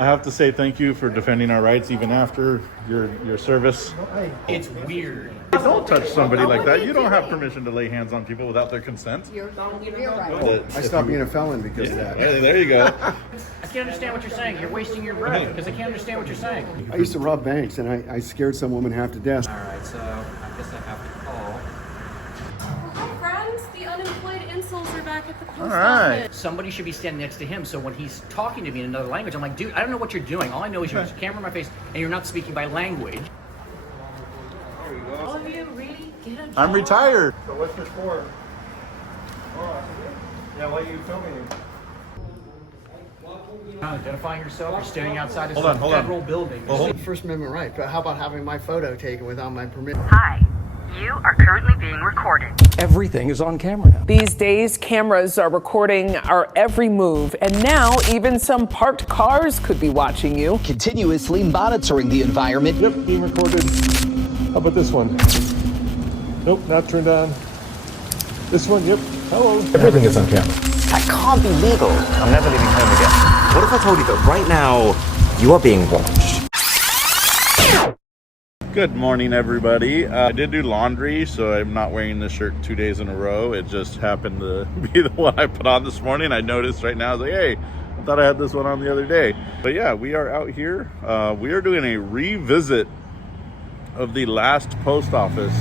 I have to say thank you for defending our rights even after your service. It's weird. Don't touch somebody like that. You don't have permission to lay hands on people without their consent. You're right. I stopped being a felon because of that. There you go. I can't understand what you're saying. You're wasting your breath because I can't understand what you're saying. I used to rob banks, and I scared some woman half to death. All right, so I guess I have to call. Hi, friends. The unemployed insoles are back at the post right. office. Somebody should be standing next to him, so when he's talking to me in another language, I'm like, dude, I don't know what you're doing. All I know is you have a camera in my face, and you're not speaking by language. All of you really get a job. I'm retired. So what's this for? Yeah, what are you filming? Identifying yourself, you're standing outside of Hold on, some hold on. federal building. First Amendment right, but how about having my photo taken without my permission? Hi, you are currently being recorded. Everything is on camera now. These days, cameras are recording our every move, and now even some parked cars could be watching you. Continuously monitoring the environment. Yep, being recorded. How about this one? Nope, not turned on. This one, yep. Hello. Everything is on camera. That can't be legal. I'm never leaving home again. What if I told you that right now you are being watched? Good morning, everybody. I did do laundry, so I'm not wearing this shirt 2 days in a row. It just happened to be the one I put on this morning. I noticed right now, I was like, hey, I thought I had this one on the other day. But yeah, we are out here. We are doing a revisit of the last post office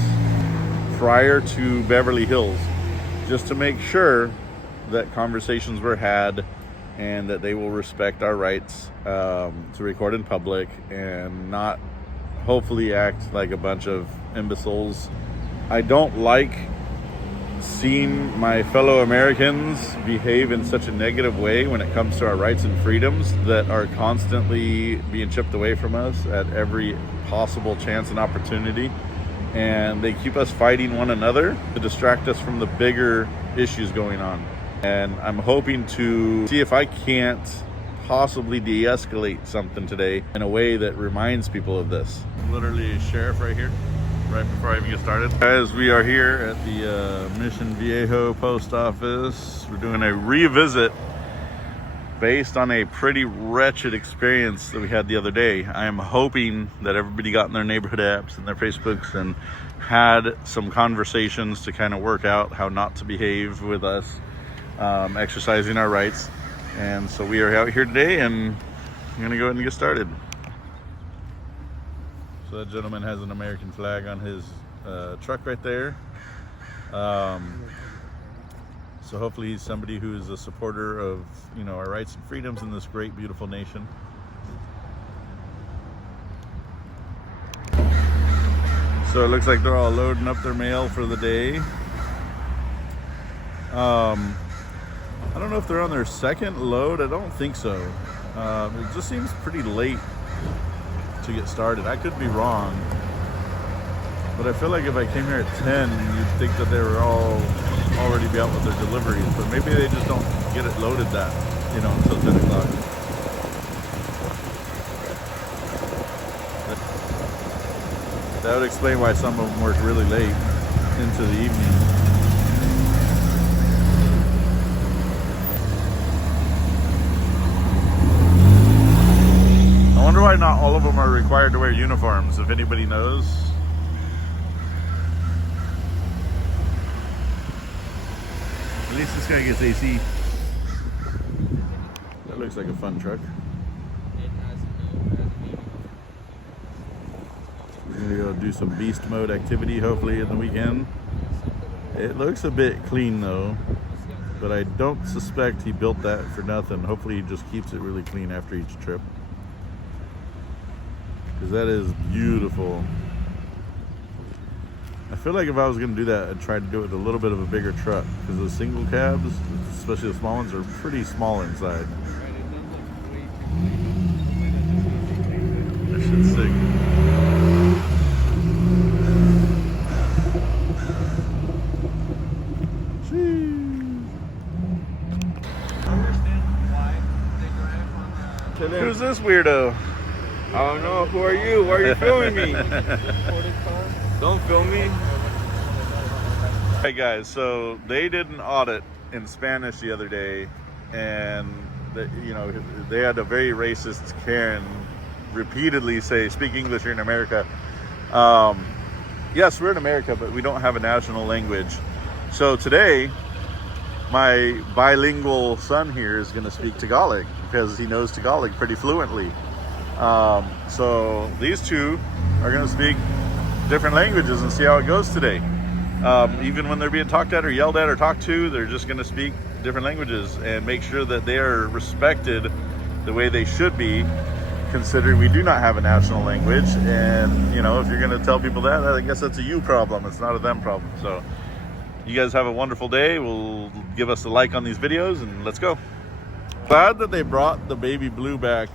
prior to Beverly Hills, just to make sure that conversations were had and that they will respect our rights to record in public and not hopefully act like a bunch of imbeciles. I don't like seeing my fellow Americans behave in such a negative way when it comes to our rights and freedoms that are constantly being chipped away from us at every possible chance and opportunity. And they keep us fighting one another to distract us from the bigger issues going on. And I'm hoping to see if I can't possibly de-escalate something today in a way that reminds people of this. Literally a sheriff right here, right before I even get started. Guys, we are here at the Mission Viejo post office. We're doing a revisit based on a pretty wretched experience that we had the other day. I am hoping that everybody got in their neighborhood apps and their Facebooks and had some conversations to kind of work out how not to behave with us, exercising our rights. And so we are out here today, and I'm gonna go ahead and get started. So that gentleman has an American flag on his truck right there. So hopefully he's somebody who is a supporter of, you know, our rights and freedoms in this great, beautiful nation. So it looks like they're all loading up their mail for the day. I don't know if they're on their second load. I don't think so. It just seems pretty late to get started. I could be wrong, but I feel like if I came here at 10, you'd think that they were all already be out with their deliveries, but maybe they just don't get it loaded that, you know, until 10 o'clock. That would explain why some of them work really late into the evening. I wonder why not all of them are required to wear uniforms, if anybody knows. At least this guy gets AC. That looks like a fun truck. We're gonna go do some beast mode activity hopefully in the weekend. It looks a bit clean though, but I don't suspect he built that for nothing. Hopefully he just keeps it really clean after each trip, because that is beautiful. I feel like if I was going to do that, I'd try to do it with a little bit of a bigger truck, because the single cabs, especially the small ones, are pretty small inside. That shit's sick. Who's this weirdo? I don't know. Who are you? Why are you filming me? Don't film me. Hey guys, so they did an audit in Spanish the other day, and that, you know, they had a very racist Karen repeatedly say, "Speak English, you're in America." Yes, we're in America, but we don't have a national language. So today, my bilingual son here is going to speak Tagalog because he knows Tagalog pretty fluently. So these two are going to speak different languages and see how it goes today. Even when they're being talked at or yelled at or talked to, they're just going to speak different languages and make sure that they are respected the way they should be, considering we do not have a national language. And, you know, if you're going to tell people that, I guess that's a you problem. It's not a them problem. So you guys have a wonderful day. We'll give us a like on these videos and let's go. Glad that they brought the baby blue back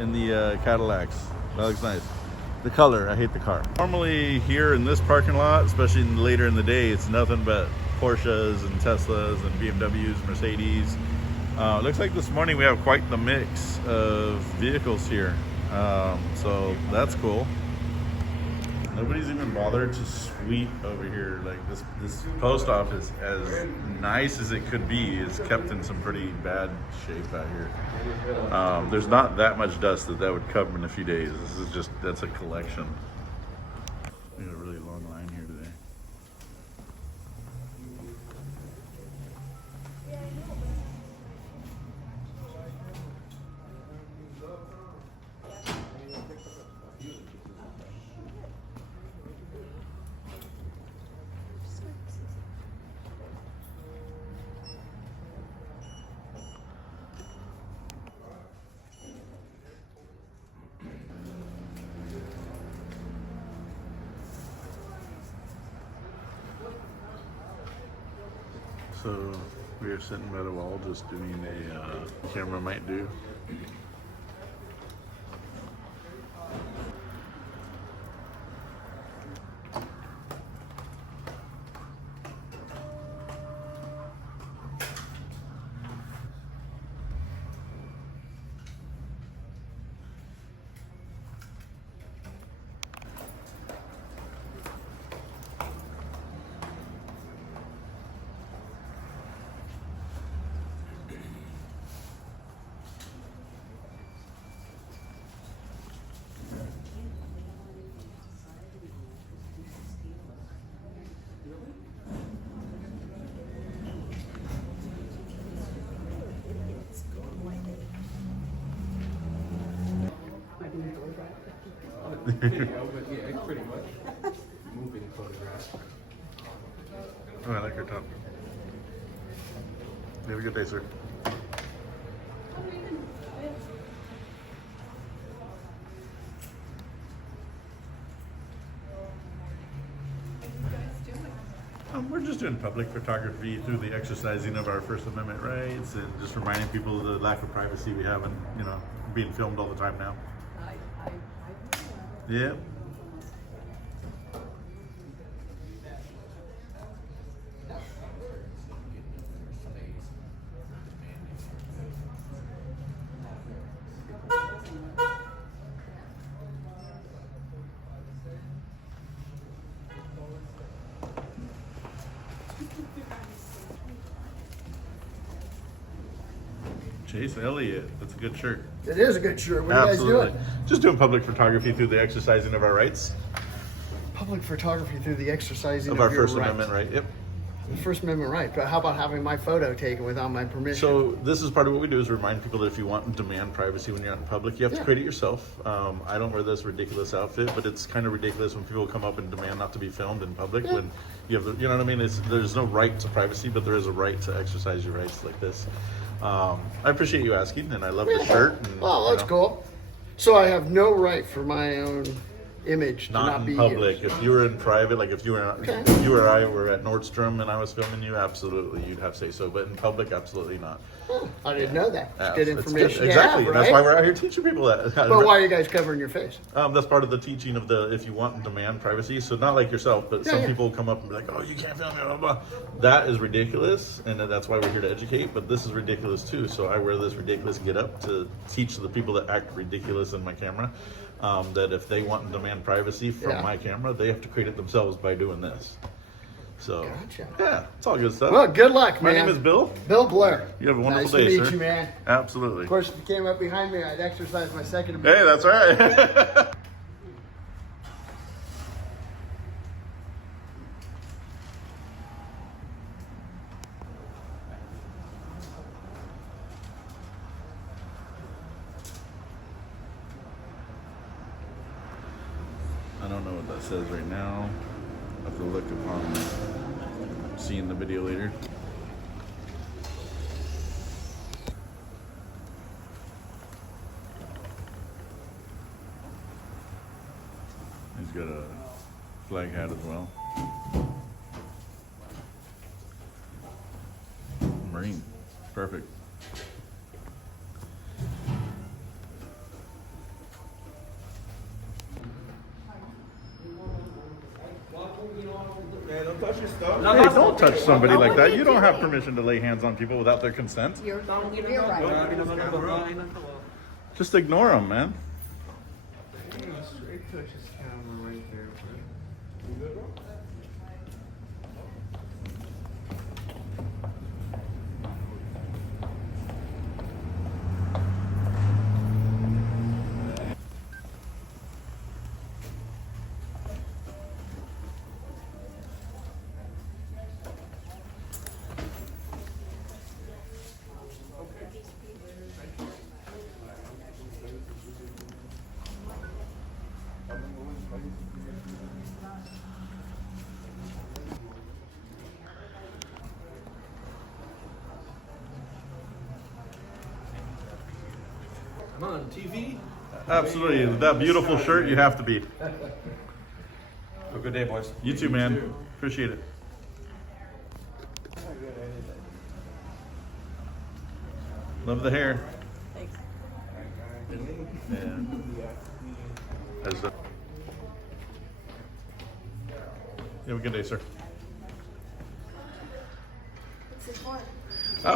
in the Cadillacs. That looks nice. The color, I hate the car. Normally here in this parking lot, especially later in the day, it's nothing but Porsches and Teslas and BMWs, Mercedes. It looks like this morning we have quite the mix of vehicles here. So that's cool. Nobody's even bothered to sweep over here. Like this post office, as nice as it could be, is kept in some pretty bad shape out here. There's not that much dust that would cover in a few days. This is just, that's a collection. We have a really long line here today. So we are sitting by the wall just doing a camera might do. Yeah, pretty much. Moving photographs. Oh, I like your top. Have a good day, sir. We're just doing public photography through the exercising of our First Amendment rights and just reminding people of the lack of privacy we have and, you know, being filmed all the time now. Yeah. Chase Elliott, that's a good shirt. It is a good shirt. What are you guys doing? Just doing public photography through the exercising of our rights. Public photography through the exercising Of our your First Amendment right, yep. The First Amendment right. But how about having my photo taken without my permission? So this is part of what we do, is remind people that if you want and demand privacy when you're out in public, you have to create it yourself. I don't wear this ridiculous outfit, but it's kind of ridiculous when people come up and demand not to be filmed in public when you have, you know what I mean? There's no right to privacy, but there is a right to exercise your rights like this. I appreciate you asking, and I love the shirt. And, well, that's cool. So I have no right for my own image to not in be public. used. If you were in private, like if you were if you or I were at Nordstrom and I was filming you, absolutely you'd have say so. But in public, absolutely not. I didn't know that. It's Yeah, good it's information. good. Exactly. To have, That's right? why we're out here teaching people that. But why are you guys covering your face? That's part of the teaching of the if you want and demand privacy. So not like yourself, but some people come up and be like, "Oh, you can't film me." Blah, blah. That is ridiculous, and that's why we're here to educate. But this is ridiculous too. So I wear this ridiculous get up to teach the people that act ridiculous in my camera that if they want and demand privacy from my camera, they have to create it themselves by doing this. So, Gotcha. yeah, it's all good stuff. Well, good luck, man. My name is Bill. Bill Blair. You have a wonderful nice day, to meet sir. you, man. Absolutely. Of course, if you came up behind me, I'd exercise my Second Amendment. Hey, that's right. I don't know what that says right now. I'll have to look upon seeing the video later. He's got a flag hat as well. Marine. Perfect. Man, don't touch your stuff. Hey, don't touch somebody like that. You don't have permission to lay hands on people without their consent. You're right. Just ignore them, man. Straight touch his camera right there. You good, bro? I'm on TV. Absolutely. With that beautiful shirt, you have to be. Have a good day, boys. You too, man. Appreciate it. Love the hair. Thanks. Yeah. You have a good day, sir. What's this for?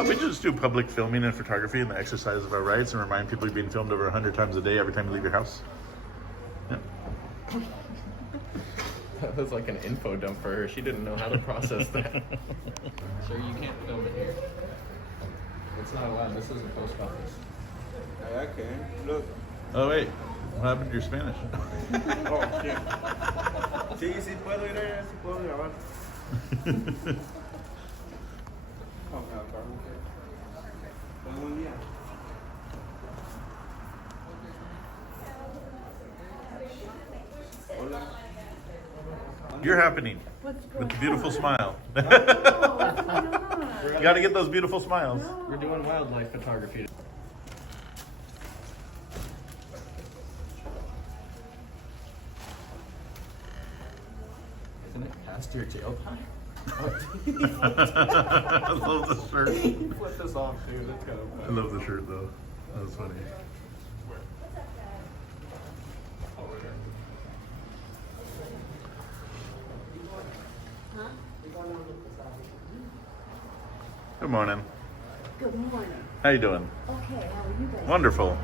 We just do public filming and photography and the exercise of our rights and remind people you're being filmed over 100 times a day every time you leave your house. Yeah. That was like an info dump for her. She didn't know how to process that. Sir, you can't film it here. It's not allowed. This isn't post office. I can. Look. Oh, wait. What happened to your Spanish? Oh, shit. Sí, sí puedo ir allá, sí puedo grabar. You're happening with the beautiful smile. You got to get those beautiful smiles. We're doing wildlife photography. Isn't it past your tailpipe? I love the shirt. Flip this off, dude. That's kind of I love the shirt, though. That was funny. Good morning. Good morning. How you doing? Okay, how are you guys? Wonderful.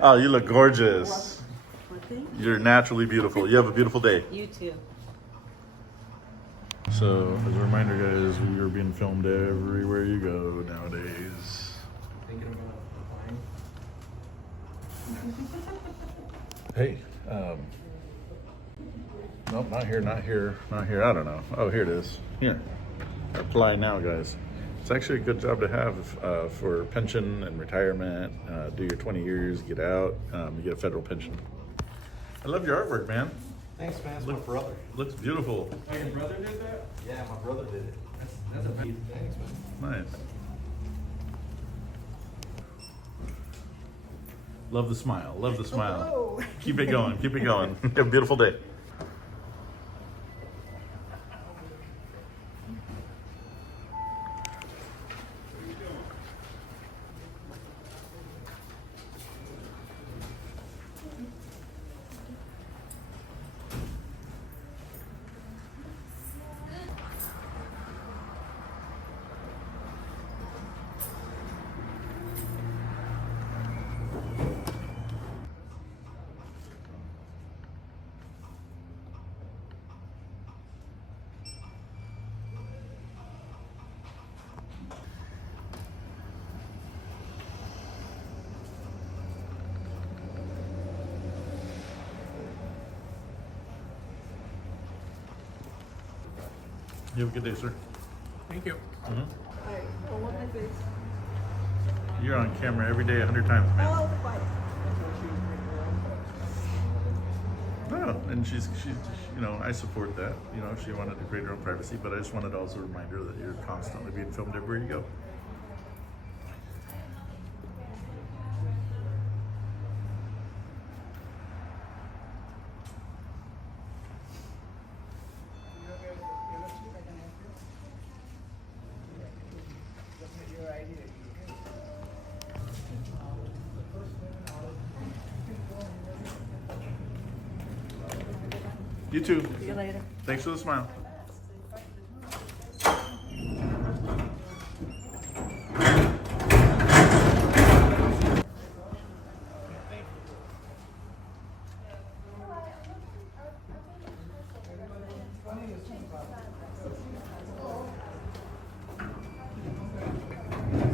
Oh, you look gorgeous. You're naturally beautiful. You have a beautiful day. You too. So, as a reminder, guys, we are being filmed everywhere you go nowadays. Thinking about applying. Hey, nope, not here, not here, not here. I don't know. Oh, here it is. Here. Apply now, guys. It's actually a good job to have for pension and retirement. Do your 20 years, get out, you get a federal pension. I love your artwork, man. Thanks, man. It's my brother. Looks beautiful. Oh, your brother did that? Yeah, my brother did it. That's a big thanks, man. Nice. Love the smile. Love the smile. Hello. Keep it going. Keep it going. Have a beautiful day. You have a good day, sir. Thank you. You're on camera every day 100 times, man. No, and she's, you know, I support that. You know, she wanted to create her own privacy, but I just wanted to also remind her that you're constantly being filmed everywhere you go. You too. See you later. Thanks for the smile.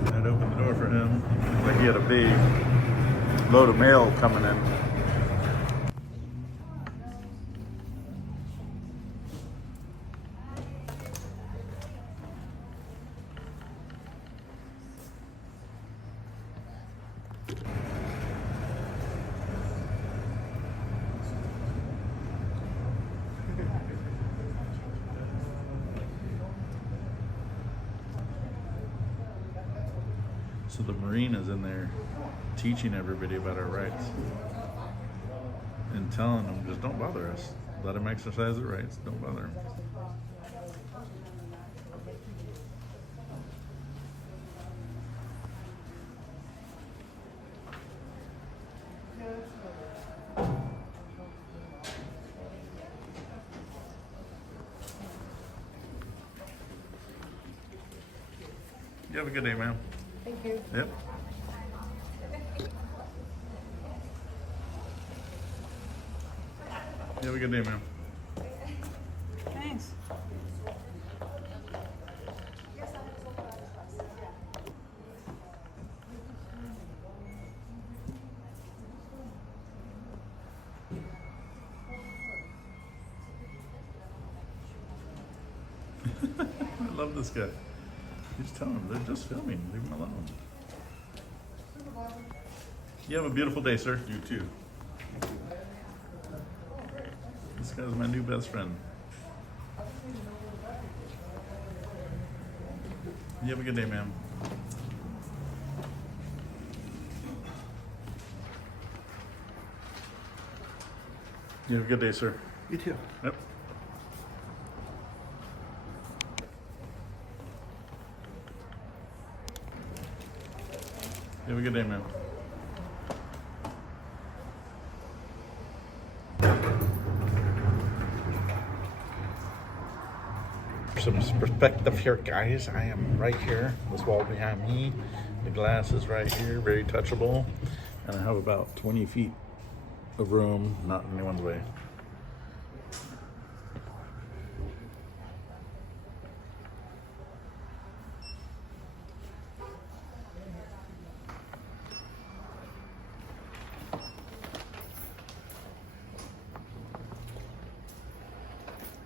I'd open the door for him. I think he had a big load of mail coming in. So the Marine is in there teaching everybody about our rights and telling them, just don't bother us. Let them exercise their rights. Don't bother them. You have a good day, ma'am. Thank you. Yep. You have a good day, ma'am. Thanks. I love this guy. Just tell them they're just filming. Leave them alone. You have a beautiful day, sir. You too. This guy's my new best friend. You have a good day, ma'am. You have a good day, sir. You too. Yep. You have a good day, man. Some perspective here, guys. I am right here. This wall behind me. The glass is right here, very touchable. And I have about 20 feet of room, not in anyone's way.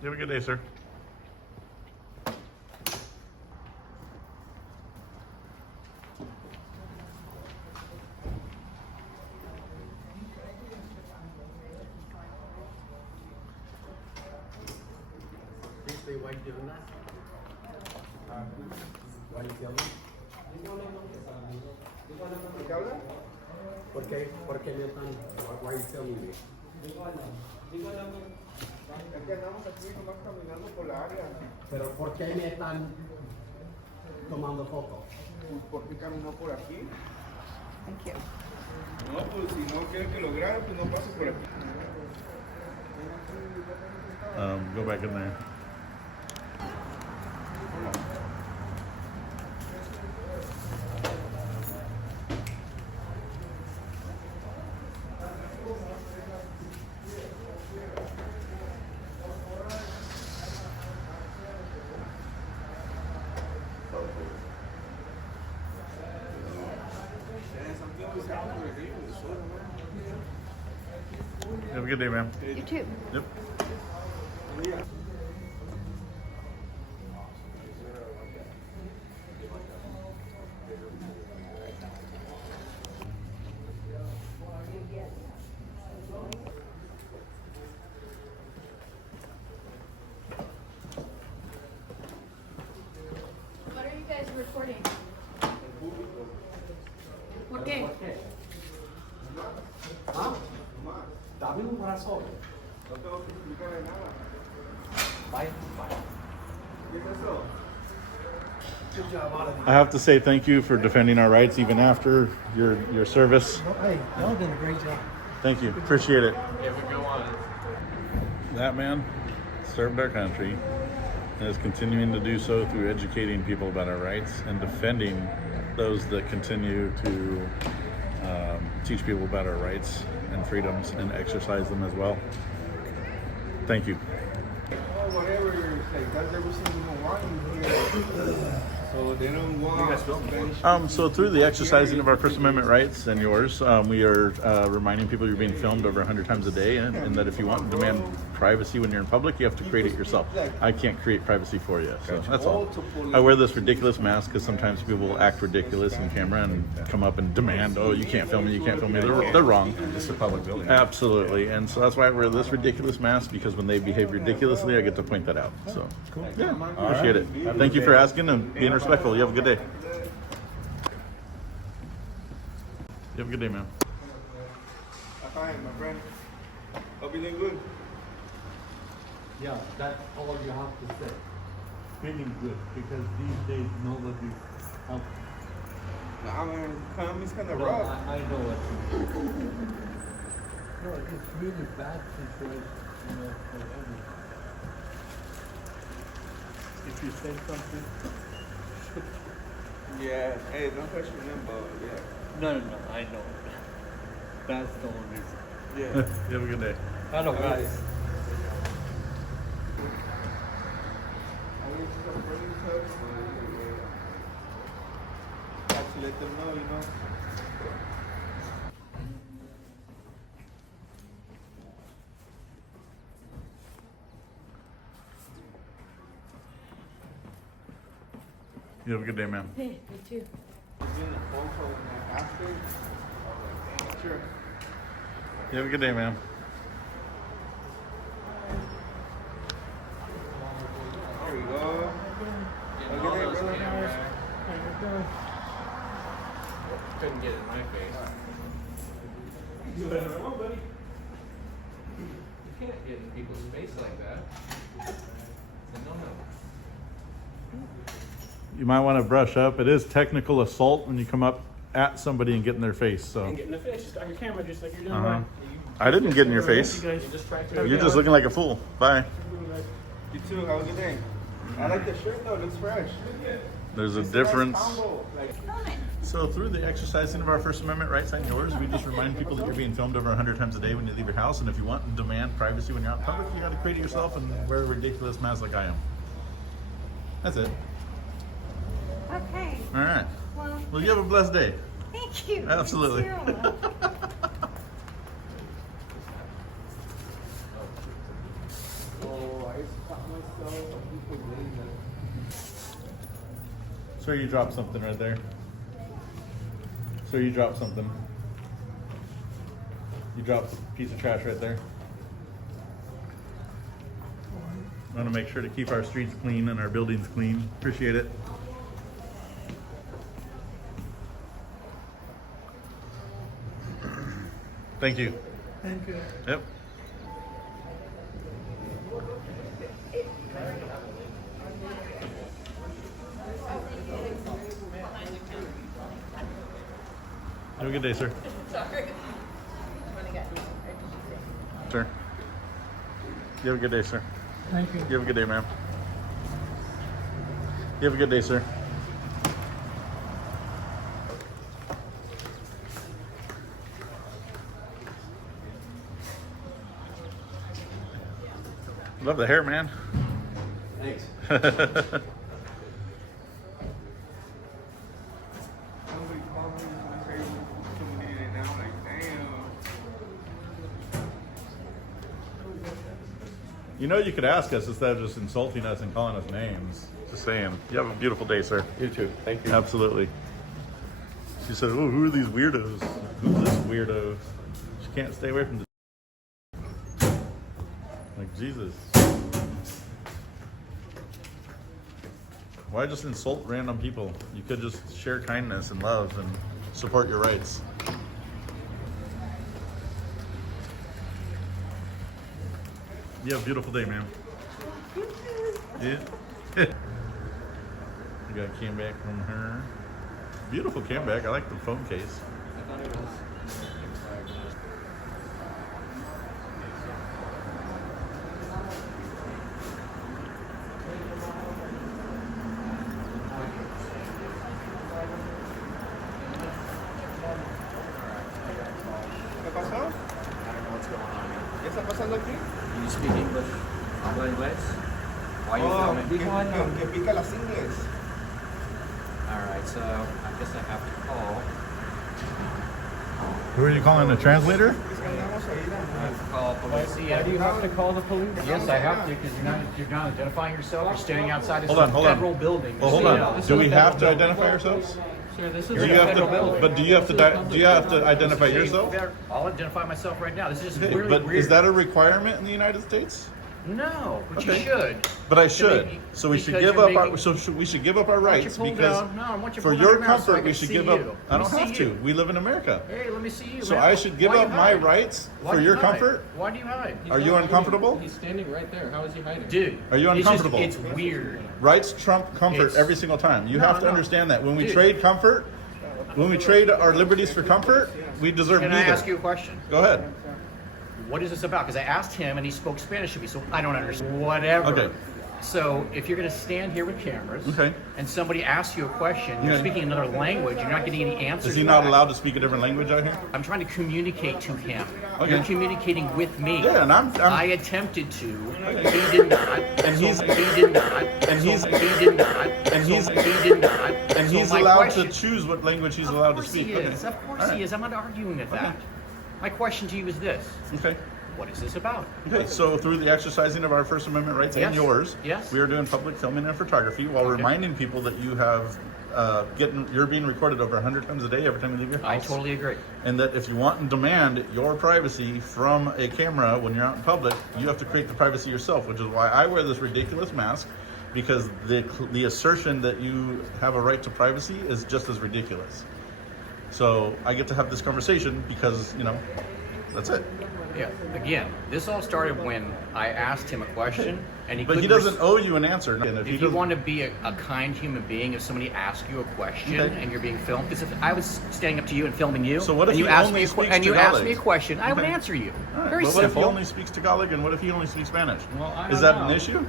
You have a good day, sir. Why you doing that? Why you filming? ¿Por qué me están? Why are you filming me? Es que andamos aquí nomás caminando por la área. Pero ¿por qué me están tomando fotos? ¿Por qué caminó por aquí? Thank you. No, pues si no quiere que lo grabe, pues no pase por aquí. Go back in there. Have a good day, ma'am. You too. Yep. Sabemos un brazo. No tengo que explicarle nada. Bye. Bye. ¿Qué es eso? I have to say thank you for defending our rights even after your service. Hey, y'all did a great job. Thank you. Appreciate it. Yeah, we go on. That man served our country and is continuing to do so through educating people about our rights and defending those that continue to teach people about our rights and freedoms and exercise them as well. Thank you. Whatever, like, that's every single one here. So they don't want So through the exercising of our First Amendment rights and yours, we are reminding people you're being filmed over 100 times a day, and that if you want to demand privacy when you're in public, you have to create it yourself. I can't create privacy for you, so that's all. I wear this ridiculous mask because sometimes people will act ridiculous in camera and come up and demand, oh, you can't film me, you can't film me. They're wrong. This is a public building. Absolutely, and so that's why I wear this ridiculous mask, because when they behave ridiculously, I get to point that out. So, yeah, appreciate it. Thank you for asking and being respectful. You have a good day. You have a good day, man. Fine, my friend. Hope you're doing good. Yeah, that's all you have to say. Feeling good, because these days nobody helps. I mean, economy's kind of No, rough. I know what you mean. No, it's really bad situation, you know, for everyone. If you say something, Yeah, hey, don't touch me then, but yeah. no, I know. That's the only reason. Yeah. You have a good day. Hello, guys. I used to come bring cups, but have to let them know, you know. You have a good day, man. Hey, me too. In the photo in that after, I was like, damn, sure. You have a good day, man. There we go. Have a good day, brother. Couldn't get it in my face. You better know, buddy. You can't get in people's face like that. It's a no-no. You might want to brush up. It is technical assault when you come up at somebody and get in their face. So Get in the face, just on your camera, just like you're doing. Uh-huh. I didn't get in your face. You just tried to. You're just looking like a fool. Bye. You too. Have a good day. I like the shirt though. It looks fresh. There's a It's difference. nice combo. Like, So through the exercising of our First Amendment rights and yours, we just remind people that you're being filmed over 100 times a day when you leave your house. And if you want to demand privacy when you're out in public, you got to create it yourself and wear a ridiculous mask like I am. That's it. Okay. All right. Well, you have a blessed day. Thank you. Absolutely. You too. Sir, you dropped something right there. Sir, you dropped something. You dropped a piece of trash right there. I want to make sure to keep our streets clean and our buildings clean. Appreciate it. Thank you. Thank you. Yep. Have a good day, sir. Sorry. Sir. You have a good day, sir. Thank you. You have a good day, ma'am. You have a good day, sir. Love the hair, man. Thanks. somebody called me and say somebody did it now. I'm like, damn. You know, you could ask us instead of just insulting us and calling us names. Just saying. You have a beautiful day, sir. You too. Thank you. Absolutely. She said, oh, who are these weirdos? Who's this weirdo? She can't stay away from the... Like, Jesus. Why just insult random people? You could just share kindness and love and support your rights. You have a beautiful day, man. Yeah. We got a cam back from her. Beautiful cam back. I like the phone case. I thought it was. ¿Qué pasó? I don't know what's going on here. ¿Qué está pasando aquí? Do you speak English? Habla inglés? Why are you Oh, filming? que pica las ingles. Alright, so I guess I have to call. Who are you calling, the translator? I have to call police. Do you have to call the police? Yes, I have to, because you're not identifying yourself. You're standing outside of Hold on, some hold on. federal building. Well, hold on. Do we have to identify ourselves? Sure, this Do is you have to? But do you have to identify yourself? I'll identify myself right now. This is just Okay, really but weird. is that a requirement in the United States? No, but Okay. you should. But I should. So we should because give you're up our. making- So we should give up our Why don't you rights pull because down? No, why don't you for pull down your your mask so I comfort can we should see give up. you? I Let me don't have see to. you. We live in America. Hey, let me see you. So man. I should give Why do up you my hide? rights Why for do you your hide? comfort. Why do you hide? Are you uncomfortable? He's standing right there. How is he hiding? Dude, Are you uncomfortable? It's weird. Rights trump comfort It's- every single time. You No, have to no. understand that when we Dude. trade comfort, when we trade our liberties for comfort, we deserve Can neither. I ask you a question? Go ahead. What is this about? Because I asked him and he spoke Spanish to me, so I don't understand. Whatever. Okay. So if you're going to stand here with cameras, Okay. and somebody asks you a question, you're Okay. speaking another language, you're not getting any answers. Is he not back. allowed to speak a different language out here? I'm trying to communicate to him. Okay. You're communicating with me. Yeah, and I'm I attempted to. He did not. And So he's- he did not. and So he's- he did not. and So he's- he did not. and So he's my allowed question, to choose what language he's Of allowed to course speak. he is. Of course he is. I'm not arguing with that. My question to you is this: Okay. what is this about? Okay, so through the exercising of our First Amendment rights and Yes. yours, Yes. we are doing public filming and photography while reminding people that you have you're being recorded over 100 times a day every time you leave your house. I totally agree. And that if you want and demand your privacy from a camera when you're out in public, you have to create the privacy yourself, which is why I wear this ridiculous mask, because the assertion that you have a right to privacy is just as ridiculous. So I get to have this conversation because, that's it. Yeah. Again, this all started when I asked him a question, and he. But he couldn't doesn't owe you an answer. And If you want to be a kind human being, if somebody asks you a question Okay. and you're being filmed, because if I was standing up to you and filming you, So what if and you he asked only me speaks and you Tagalog? asked me a question, I would Okay. answer you. All right, Very but what if he simple. only speaks Tagalog and what if he only speaks Spanish? Well, I Is don't that an know. issue?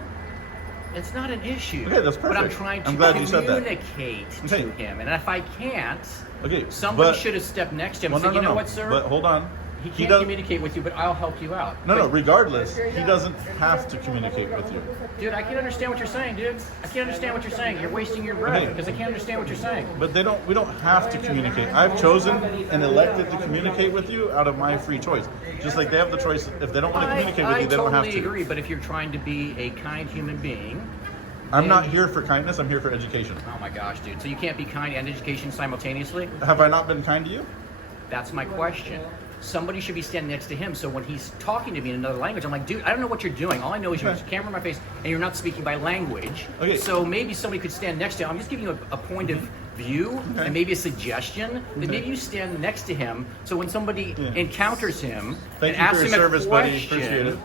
It's not an issue. Okay, that's But I'm perfect. trying to I'm glad you said that. communicate Okay. to him, and if I can't, Okay, somebody but- should have stepped next to him Well, and said, no, "You know no. what, sir? But hold on. He He can't does- communicate with you, but I'll help you out." No, But- regardless, he doesn't have to communicate with you. Dude, I can't understand what you're saying, dude. I can't understand what you're saying. You're wasting your breath Okay. because I can't understand what you're saying. But we don't have to communicate. I've chosen and elected to communicate with you out of my free choice. Just like they have the choice, if they don't want to communicate with you, they don't have I to. totally agree, but if you're trying to be a kind human being, I'm not then- here for kindness, I'm here for education. Oh my gosh, dude. So you can't be kind and education simultaneously? Have I not been kind to you? That's my question. Somebody should be standing next to him, so when he's talking to me in another language, I'm like, dude, I don't know what you're doing. All I know is you have a camera in my face and you're not speaking by language. Okay. So maybe somebody could stand next to him. I'm just giving you a point of view and maybe a suggestion that maybe you stand next to him, so when somebody encounters him Thank and you asks for him your a service, buddy. question, Appreciate it.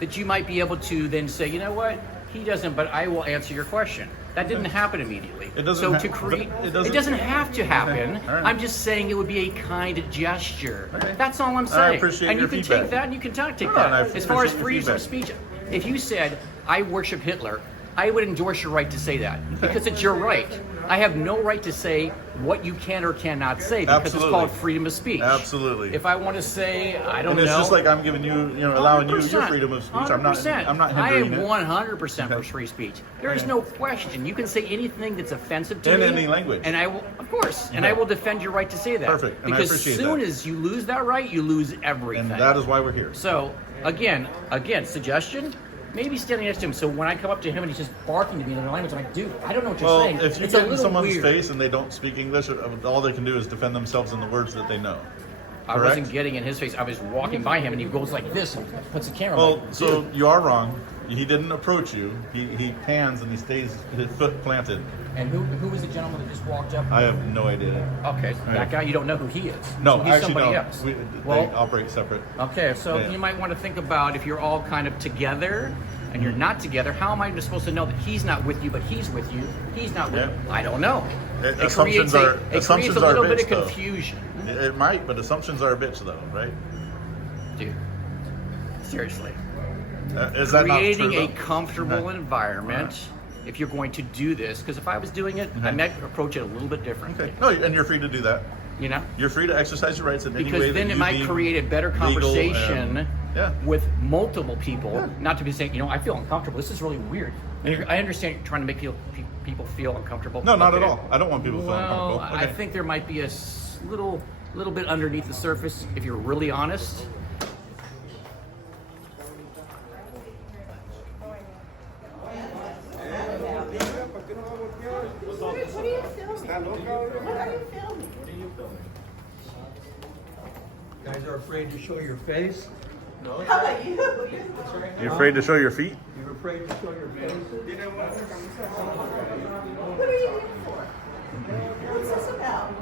that you might be able to then say, you know what, he doesn't, but I will answer your question. That didn't happen immediately. It doesn't so ha- to create, but it doesn't have to happen. Okay, all right. I'm just saying it would be a kind gesture. Okay. That's all I'm I saying. appreciate and your you can feedback. take that and you can take No, that. and I As far as appreciate freedom your of speech, if you said, I worship Hitler, I would endorse your right to say that because it's your right. I have no right to say what you can or cannot say because Absolutely. it's called freedom of speech. Absolutely. If I want to say, I don't And know. it's just like I'm giving you, allowing you your 100%, freedom of speech. I'm not 100%. hindering I am it. 100% for Okay. free speech. There is Okay. no question. You can say anything that's offensive to In me. any language. And I will, of course, and Okay. I will defend your right to say that. Perfect, and I because appreciate as soon that. as you lose that right, you lose everything. And that is why we're here. So, again, suggestion, maybe standing next to him. So when I come up to him and he's just barking to me in another language, I'm like, dude, I don't know what you're Well, saying. if you It's a get in little someone's weird. face and they don't speak English, all they can do is defend themselves in the words that they know. I wasn't getting in his face. I was walking by him, and he goes like this and puts the camera. Well, like, so you are wrong. He didn't approach you. He pans and he stays his foot planted. And who was the gentleman that just walked up? I have no idea. Okay, that guy, you don't know who he is. No, so he's I actually somebody don't. else. They operate separate. Okay, so Yeah. you might want to think about if you're all kind of together and you're not together, how am I supposed to know that he's not with you, but he's with you? He's not with you. I don't know. It creates a little bit of confusion. It might, but assumptions are a bitch, though, right? Dude, seriously. Is that not creating true, a though? comfortable environment if you're going to do this, because if I was doing it, I might approach it a little bit differently. Okay. No, and you're free to do that. You know? You're free to exercise your rights in any way. Because then it might create a better conversation with multiple people. Not to be saying, I feel uncomfortable. This is really weird. And I understand you're trying to make people feel uncomfortable. No, not at all. I don't want people to feel uncomfortable. Well, I think there might be a little bit underneath the surface if you're really honest. You guys are afraid to show your face? No. How about you? You're afraid to show your feet? You're afraid to show your face? What are you here for? What's this about?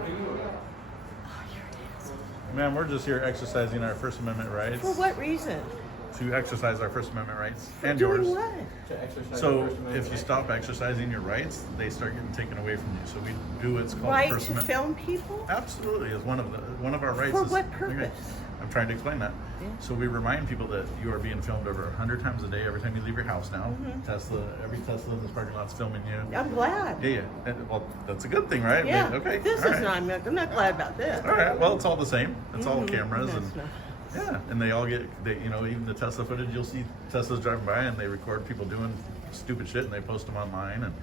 Man, we're just here exercising our First Amendment rights. For what reason? To exercise our First Amendment rights For and doing yours. what? So if you stop exercising your rights, they start getting taken away from you. So we do what's called Right First to Amendment. film people? Absolutely, is one of our rights. For is- what purpose? I'm trying to explain that. So we remind people that you are being filmed over 100 times a day every time you leave your house now. Every Tesla in this parking lot's filming you. I'm glad. Yeah. Well, that's a good thing, right? Yeah. Okay. This all is right. not. I'm not glad about this. All right. Well, it's all the same. It's all cameras That's and. not- Yeah, and they all get, even the Tesla footage, you'll see Teslas driving by and they record people doing stupid shit and they post them online and,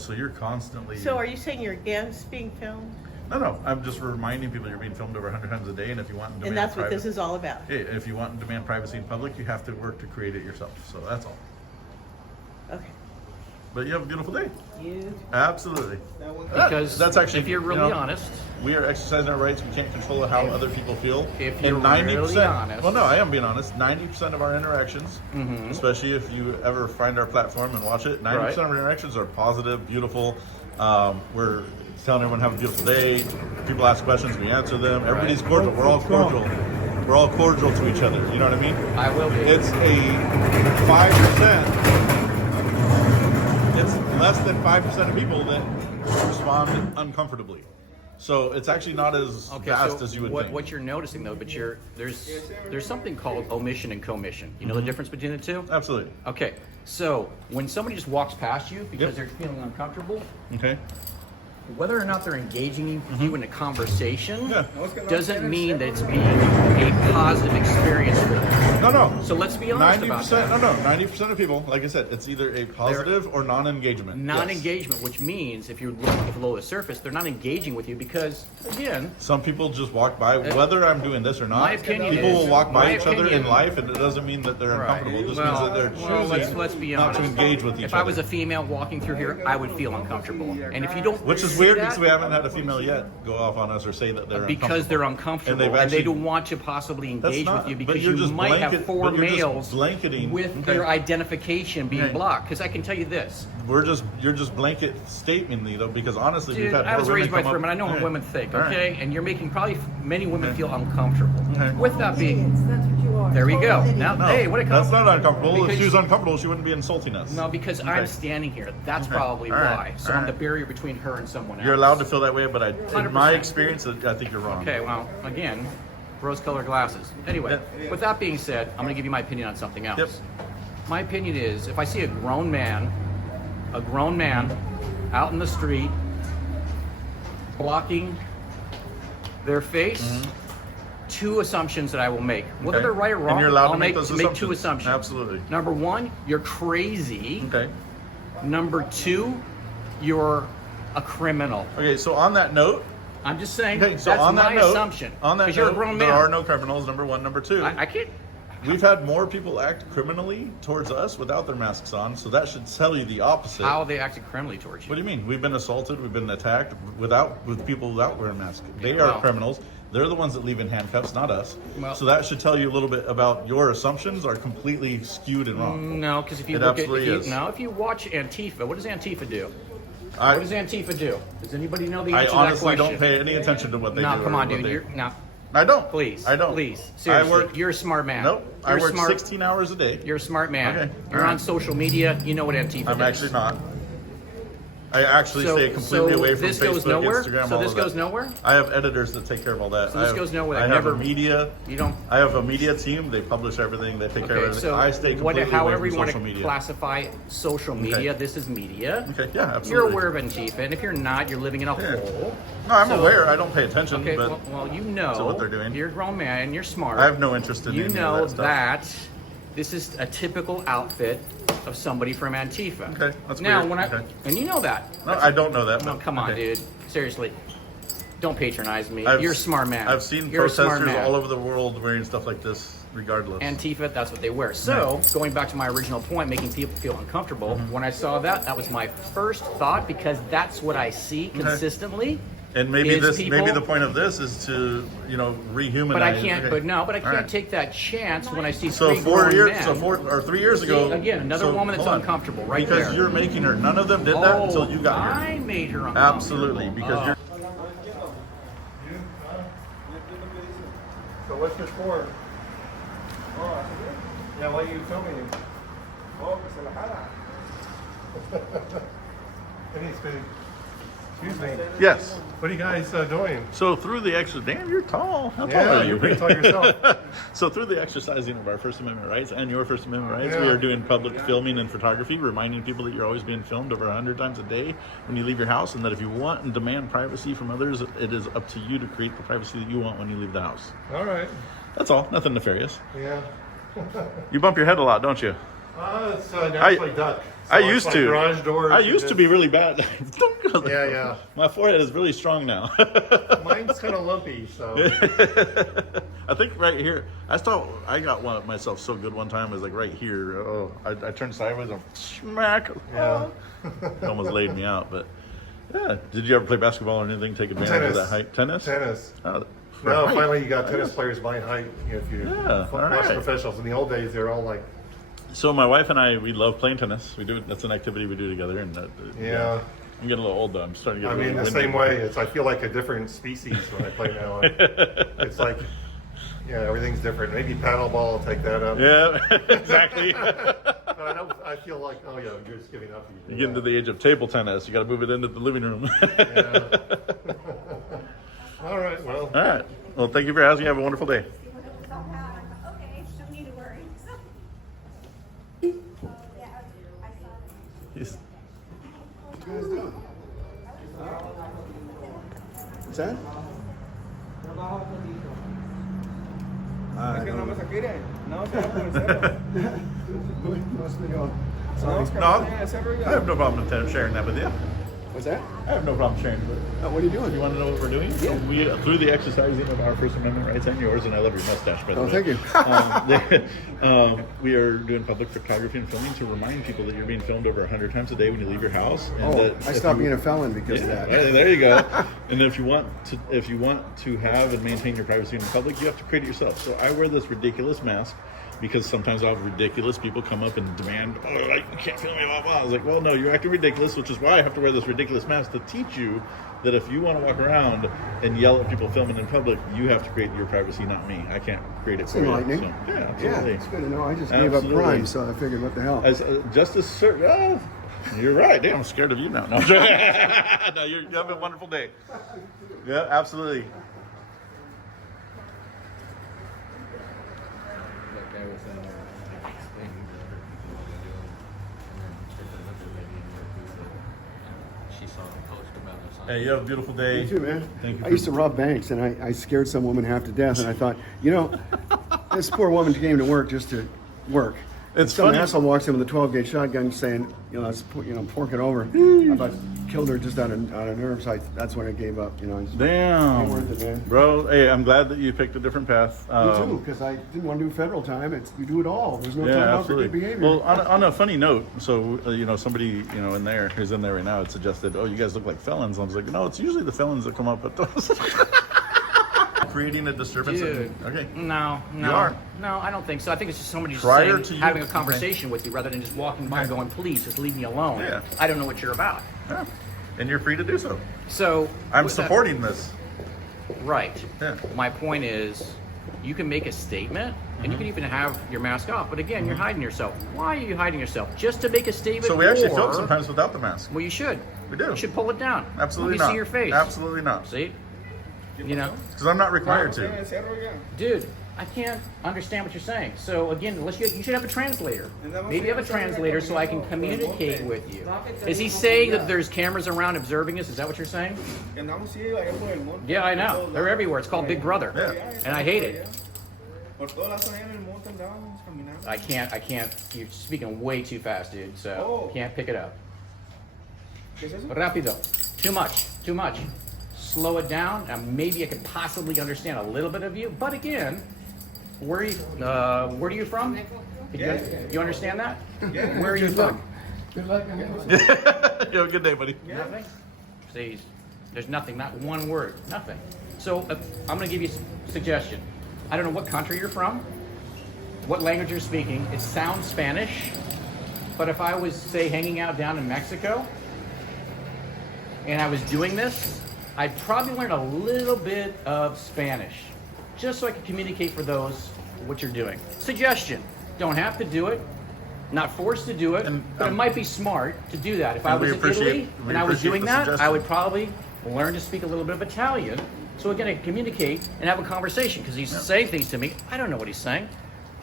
so you're constantly... So are you saying you're against being filmed? No, I'm just reminding people you're being filmed over 100 times a day and if you want to demand And that's what this is all about? Yeah, if you want to demand privacy in public, you have to work to create it yourself, so that's all. Okay. But you have a beautiful day. You? Absolutely. Because that's actually, if you're really honest, we are exercising our rights. We can't control how other people feel. If you're and 90%, really honest. well, no, I am being honest. 90% of our interactions, especially if you ever find our platform and watch it, 90% of our interactions are positive, beautiful. We're telling everyone have a beautiful day. People ask questions, we answer them. Everybody's cordial. We're all cordial. We're all cordial to each other. You know what I mean? I will be. It's a 5%. It's less than 5% of people that respond uncomfortably. So it's actually not as vast as you would think. What you're noticing though, but there's something called omission and commission. You know the difference between the two? Absolutely. Okay, so when somebody just walks past you because they're feeling uncomfortable, whether or not they're engaging with you in a conversation doesn't mean that it's being a positive experience for them. No. So let's be honest about that. No. 90% of people, like I said, it's either a positive or non-engagement. Non-engagement, which means if you're looking below the surface, they're not engaging with you because, again, some people just walk by, whether I'm doing this or not. My opinion people will walk by each other in opinion- life, and it doesn't mean that they're uncomfortable. It just means that they're choosing let's be not honest. to engage with each If other. I was a female walking through here, I would feel uncomfortable. And if you don't, Which is see weird that, because we haven't had a female yet go off on us or say that they're because they're uncomfortable they've and, actually- they don't want to possibly engage not- with you but because you're you just might have blanket- four but you're just males blanketing. with their identification being blocked. Because I can tell you this. You're just blanket statement me though, because honestly, we've Dude, had I more was women raised by come three men. up- I know what Okay. women think, All right. okay? And you're making probably many women feel uncomfortable. With that being, That's what you are. there we go. Now, No, hey, what a that's not uncomfortable. If because- she was uncomfortable, she wouldn't be insulting us. No, because I'm standing here. That's probably All right. why. So All I'm the right. barrier between her and someone else. You're allowed to feel that way, but in 100%. my experience, I think you're wrong. Okay, well, again, rose-colored glasses. Anyway, with that being said, I'm going to give you my opinion on something else. Yep. My opinion is, if I see a grown man out in the street blocking their face, two assumptions that I will make. Whether they're right or wrong, And you're allowed I'll to make make those two assumptions. Absolutely. Number one, you're crazy. Okay. Number two, you're a criminal. Okay, so on that note, I'm just saying, okay, so that's on that my note, assumption. on that Because you're a note, grown there man. are no criminals. Number one, number two. I can't. We've had more people act criminally towards us without their masks on, so that should tell you the opposite. How they acted criminally towards you. What do you mean? We've been assaulted, we've been attacked with people without wearing masks. They Well, are criminals. They're the ones that leave in handcuffs, not us. Well- so that should tell you a little bit about your assumptions are completely skewed and wrong. No, because if you It look at absolutely is. if you watch Antifa, what does Antifa do? What does Antifa do? Does anybody know the I answer to that honestly question? don't pay any attention to what they do. No, come or on, what dude. they- You're no. I don't. Please. I don't. Please. Seriously. You're a smart man. Nope. I You're work smart. 16 hours a day. You're a smart man. Okay. You're on social media. You know what Antifa I'm does. actually not. I actually stay completely away from this Facebook, goes nowhere? Instagram, So all this of that. goes nowhere? I have editors that take care of all that. So this goes nowhere. I have Never- a media. You don't. I have a media team. They publish everything. They take care of Okay, everything. so I stay completely however away you from want social to media. classify social media, this is media. Okay, yeah, absolutely. You're aware of Antifa, and if you're not, you're living in a hole. No, I'm So- aware. I don't pay attention. Okay, but well, you know. to what they're doing. You're a grown man. You're smart. I have no interest in You any of know that stuff. that this is a typical outfit of somebody from Antifa. Okay, that's now weird. when Okay. and you know that. No, I don't know that. No, but- come on, okay. dude. Seriously, don't patronize me. I've- You're a smart man. I've seen You're a smart protesters man. all over the world wearing stuff like this, regardless. Antifa, that's what they wear. So, going back to my original point, making people feel uncomfortable, Mm-hmm. when I saw that, that was my first thought because that's what I see consistently. And maybe is maybe people- the point of this is to, rehumanize. But I can't. Okay. But I All can't right. take that chance when I see So three grown men. 3 years ago. See, again, another so, woman that's hold on. uncomfortable, right because there. you're making her. None of them did that until you got here. I made her uncomfortable. Absolutely, because you're. So what's this for? Oh, Yeah, why are you filming? oh, que se la jala. Excuse me. Yes. What are you guys doing? So through the exercise, damn, you're tall. How tall Yeah, are you? you're pretty tall yourself. So through the exercising of our First Amendment rights and your First Amendment rights, we Yeah. are doing public filming and photography, reminding people that you're always being filmed over 100 times a day when you leave your house, and that if you want and demand privacy from others, it is up to you to create the privacy that you want when you leave the house. All right. That's all. Nothing nefarious. Yeah. You bump your head a lot, don't you? It's naturally duck. So I it's used like to. Garage doors. I and used to just- be really bad. Don't go there. Yeah. My forehead is really strong now. Mine's kind of lumpy, so. I think right here. I got myself so good one time. It was like right here. Oh, I turned sideways and smack. Yeah. It almost laid me out. But yeah, did you ever play basketball or anything? Take advantage of that height? Tennis. Oh, for No, height. finally you got tennis players my height. If you Yeah, all watch right. professionals. In the old days, they're all like. So my wife and I, we love playing tennis. We do. That's an activity we do together. And Yeah. I'm getting a little old though. I'm starting to get. I mean, the really same winded. way. I feel like a different species when I play now. It's like, yeah, everything's different. Maybe paddle ball will take that up. Yeah, exactly. But I feel like, oh yeah, you're just giving up. You get into the age of table tennis. You got to move it into the living room. All right. Well. All right. Well, thank you for asking. Have a wonderful day. Okay, don't need to worry. Yes. What you guys doing? What's that? Es que no me se quiere. No, se va por el cerro. No, I have no problem sharing that with you. What's that? I have no problem sharing it. What are you doing? You want to know what we're doing? Yeah. So we, through the exercising of our First Amendment rights and yours, and I love your mustache, by the way. Thank you. We are doing public photography and filming to remind people that you're being filmed over 100 times a day when you leave your house. And that I if stopped you- being a felon because of that. Well, there you go. And if you want to have and maintain your privacy in the public, you have to create it yourself. So I wear this ridiculous mask because sometimes I'll have ridiculous people come up and demand, oh, you can't film me, blah, blah. I was like, well, no, you're acting ridiculous, which is why I have to wear this ridiculous mask to teach you that if you want to walk around and yell at people filming in public, you have to create your privacy, not me. I can't create it It's for you. enlightening. So, yeah, Yeah, absolutely. it's good to know. I just gave up Absolutely. crime, so I figured, what the hell? As Justice Sir, you're right. Damn, I'm scared of you now. No, no, you have a wonderful day. Yeah, absolutely. That guy was in there explaining she saw the post about us. Hey, you have a beautiful day. You too, man. Thank you. I used to rob banks, and I scared some woman half to death, and I thought, this poor woman came to work just to work. It's Some funny. asshole walks in with a 12-gauge shotgun saying, let's fork it over. I about killed her just out of nerves. That's when I gave up. It's Damn, ain't worth it, man. bro. Hey, I'm glad that you picked a different path. Me too, because I didn't want to do federal time. You do it all. There's no time out for good behavior. Well, on a funny note, so somebody in there who's in there right now had suggested, oh, you guys look like felons. I was like, no, it's usually the felons that come up with those. creating a disturbance. Dude, Okay. No, You are. No, I don't think so. I think it's just somebody just Prior saying, to you- having a conversation with you rather than just walking by and going, please, just leave me alone. Yeah. I don't know what you're about. Yeah. And you're free to do so. So I'm with that- supporting this. Right. Yeah. My point is, you can make a statement, and you can even have your mask off. But again, you're hiding yourself. Why are you hiding yourself? Just to make a statement? So we actually or- film sometimes without the mask. Well, you should. We do. You should pull it down. Absolutely Let me not. see your face. Absolutely not. See? You know? Because I'm not required to. Dude, I can't understand what you're saying. So again, unless you should have a translator. Maybe have a translator so I can communicate with you. Is he saying that there's cameras around observing us? Is that what you're saying? Yeah, I know. They're everywhere. It's called Big Brother. Yeah. And I hate it. I can't. You're speaking way too fast, dude. So can't pick it up. Rápido. Too much. Slow it down, and maybe I could possibly understand a little bit of you. But again, where are you from? You understand that? Where are you from? You have a good day, buddy. Nothing? See, there's nothing, not one word, nothing. So I'm going to give you a suggestion. I don't know what country you're from, what language you're speaking. It sounds Spanish, but if I was, say, hanging out down in Mexico, and I was doing this, I'd probably learn a little bit of Spanish, just so I could communicate for those what you're doing. Suggestion, don't have to do it, not forced to do it, but it might be smart to do that. If I was in Italy and I was doing that, I would probably learn to speak a little bit of Italian, so again, I can communicate and have a conversation, because he's saying things to me, I don't know what he's saying.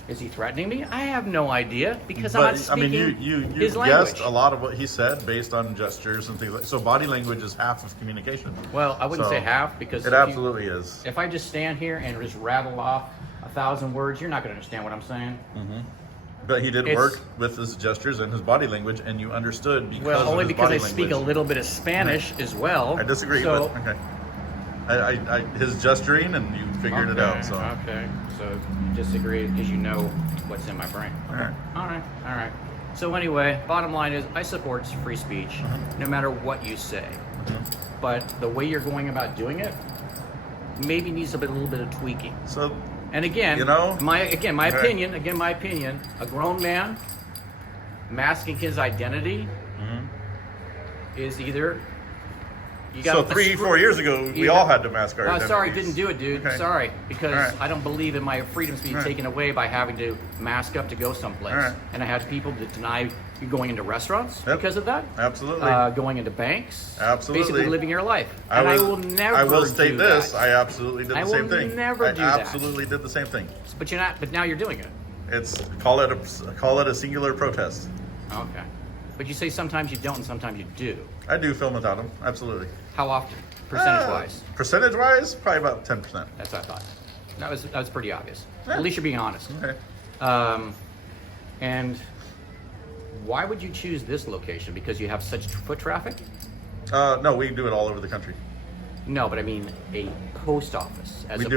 Is he threatening me? I have no idea, because I'm not speaking his language. Guessed a lot of what he said based on gestures and things like. So body language is half of communication. Well, I wouldn't say half, because it absolutely is. If I just stand here and just rattle off 1,000 words, you're not going to understand what I'm saying. Mm-hmm. But he did work with his gestures and his body language, and you understood because well, only of his because body I speak a little bit of Spanish as well. I disagree, so, but okay. I his gesturing, and you figured it out. So okay, so you disagree because you know what's in my brain. All right. So anyway, bottom line is I support free speech, no matter what you say. But the way you're going about doing it maybe needs a little bit of tweaking. So, and again, my opinion, a grown man masking his identity is either. So 3-4 years ago, we all had to mask our identities. Sorry, didn't do it, dude. Okay. Sorry, because I don't believe in my freedoms being taken away by having to mask up to go someplace. And I had people that deny you going into restaurants because of that. Absolutely. Going into banks. Absolutely. Basically living your life. I will never. I will state do this. that. I absolutely did the same thing. I will never do that. I absolutely did the same thing. But you're not. But now you're doing it. It's call it a singular protest. Okay. But you say sometimes you don't and sometimes you do. I do film without them. Absolutely. How often? Percentage-wise? Percentage-wise, probably about 10%. That's what I thought. That was pretty obvious. At least you're being honest. Okay. And why would you choose this location? Because you have such foot traffic? No, we do it all over the country. No, but I mean a post office as We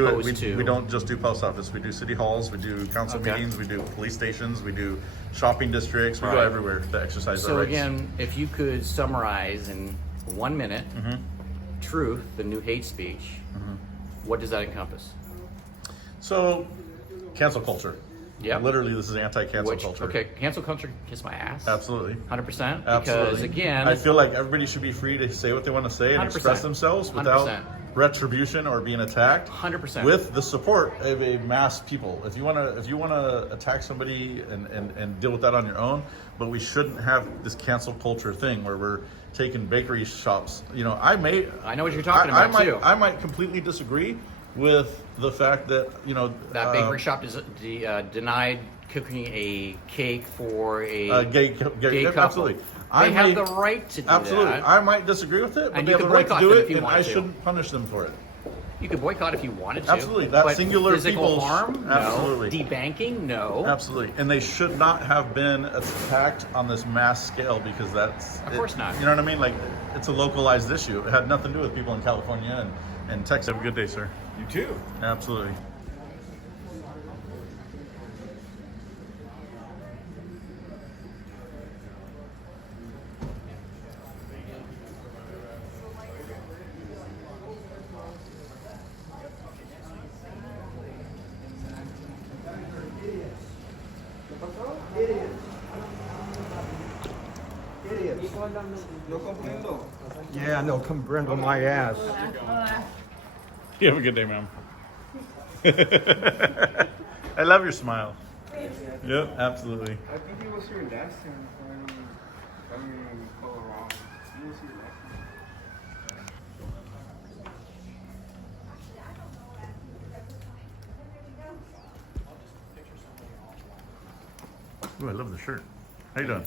don't just do post office. We do city halls. We do council meetings. We do police stations. We do shopping districts. We go everywhere to exercise our rights. So again, if you could summarize in 1 minute, truth, the new hate speech, what does that encompass? So, cancel culture. Yeah. Literally, this is anti-cancel culture. Okay, cancel culture kiss my ass. Absolutely. 100%. Absolutely. Because again, I feel like everybody should be free to say what they want to say and 100%. express themselves without 100%. retribution or being attacked. 100%. With the support of a mass people. If you wanna attack somebody and deal with that on your own, but we shouldn't have this cancel culture thing where we're taking bakery shops. You know, I know what you're talking about too. I might completely disagree with the fact that that bakery shop is denied cooking a cake for a gay couple. Absolutely. They have the right to do absolutely. that. I might disagree with it, but And they you have the can right to boycott do them it, if you and want I to. shouldn't punish them for it. You could boycott if you wanted to. Absolutely. That but singular physical people's harm, absolutely. no. Debanking, no. Absolutely. And they should not have been attacked on this mass scale because that's Of course not. You know what I mean? Like, it's a localized issue. It had nothing to do with people in California and Texas. Have a good day, sir. You too. Absolutely. Idiots. No comprendo. Yeah, no, comprendo my ass. You have a good day, ma'am. I love your smile. Yep, absolutely. I think he was here last time. I mean, Colorado. He was here last time. Ooh, I love the shirt. How you doing?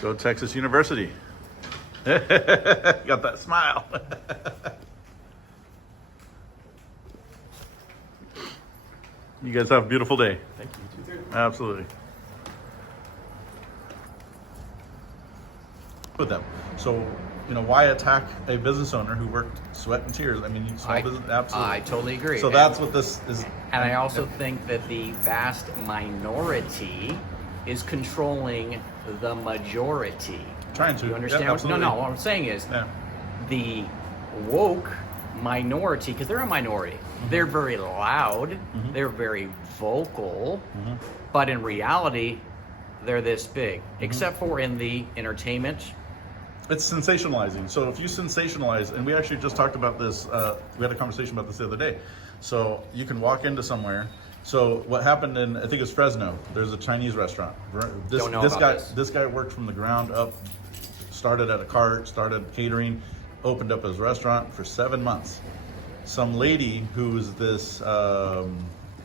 Go Texas University. Got that smile. You guys have a beautiful day. Thank you. Absolutely. With them. So, you know, why attack a business owner who worked sweat and tears? I mean, small business, absolutely. I totally agree. So that's what this is. And I also think that the vast minority is controlling the majority. Trying to. You understand? Yep, No, what I'm saying is the woke minority, because they're a minority, they're very loud, they're very vocal, but in reality, they're this big, except for in the entertainment. It's sensationalizing. So if you sensationalize, and we actually just talked about this, we had a conversation about this the other day. So you can walk into somewhere. So what happened in, I think it was Fresno, there's a Chinese restaurant. This guy worked from the ground up, started at a cart, started catering, opened up his restaurant for 7 months. Some lady who's this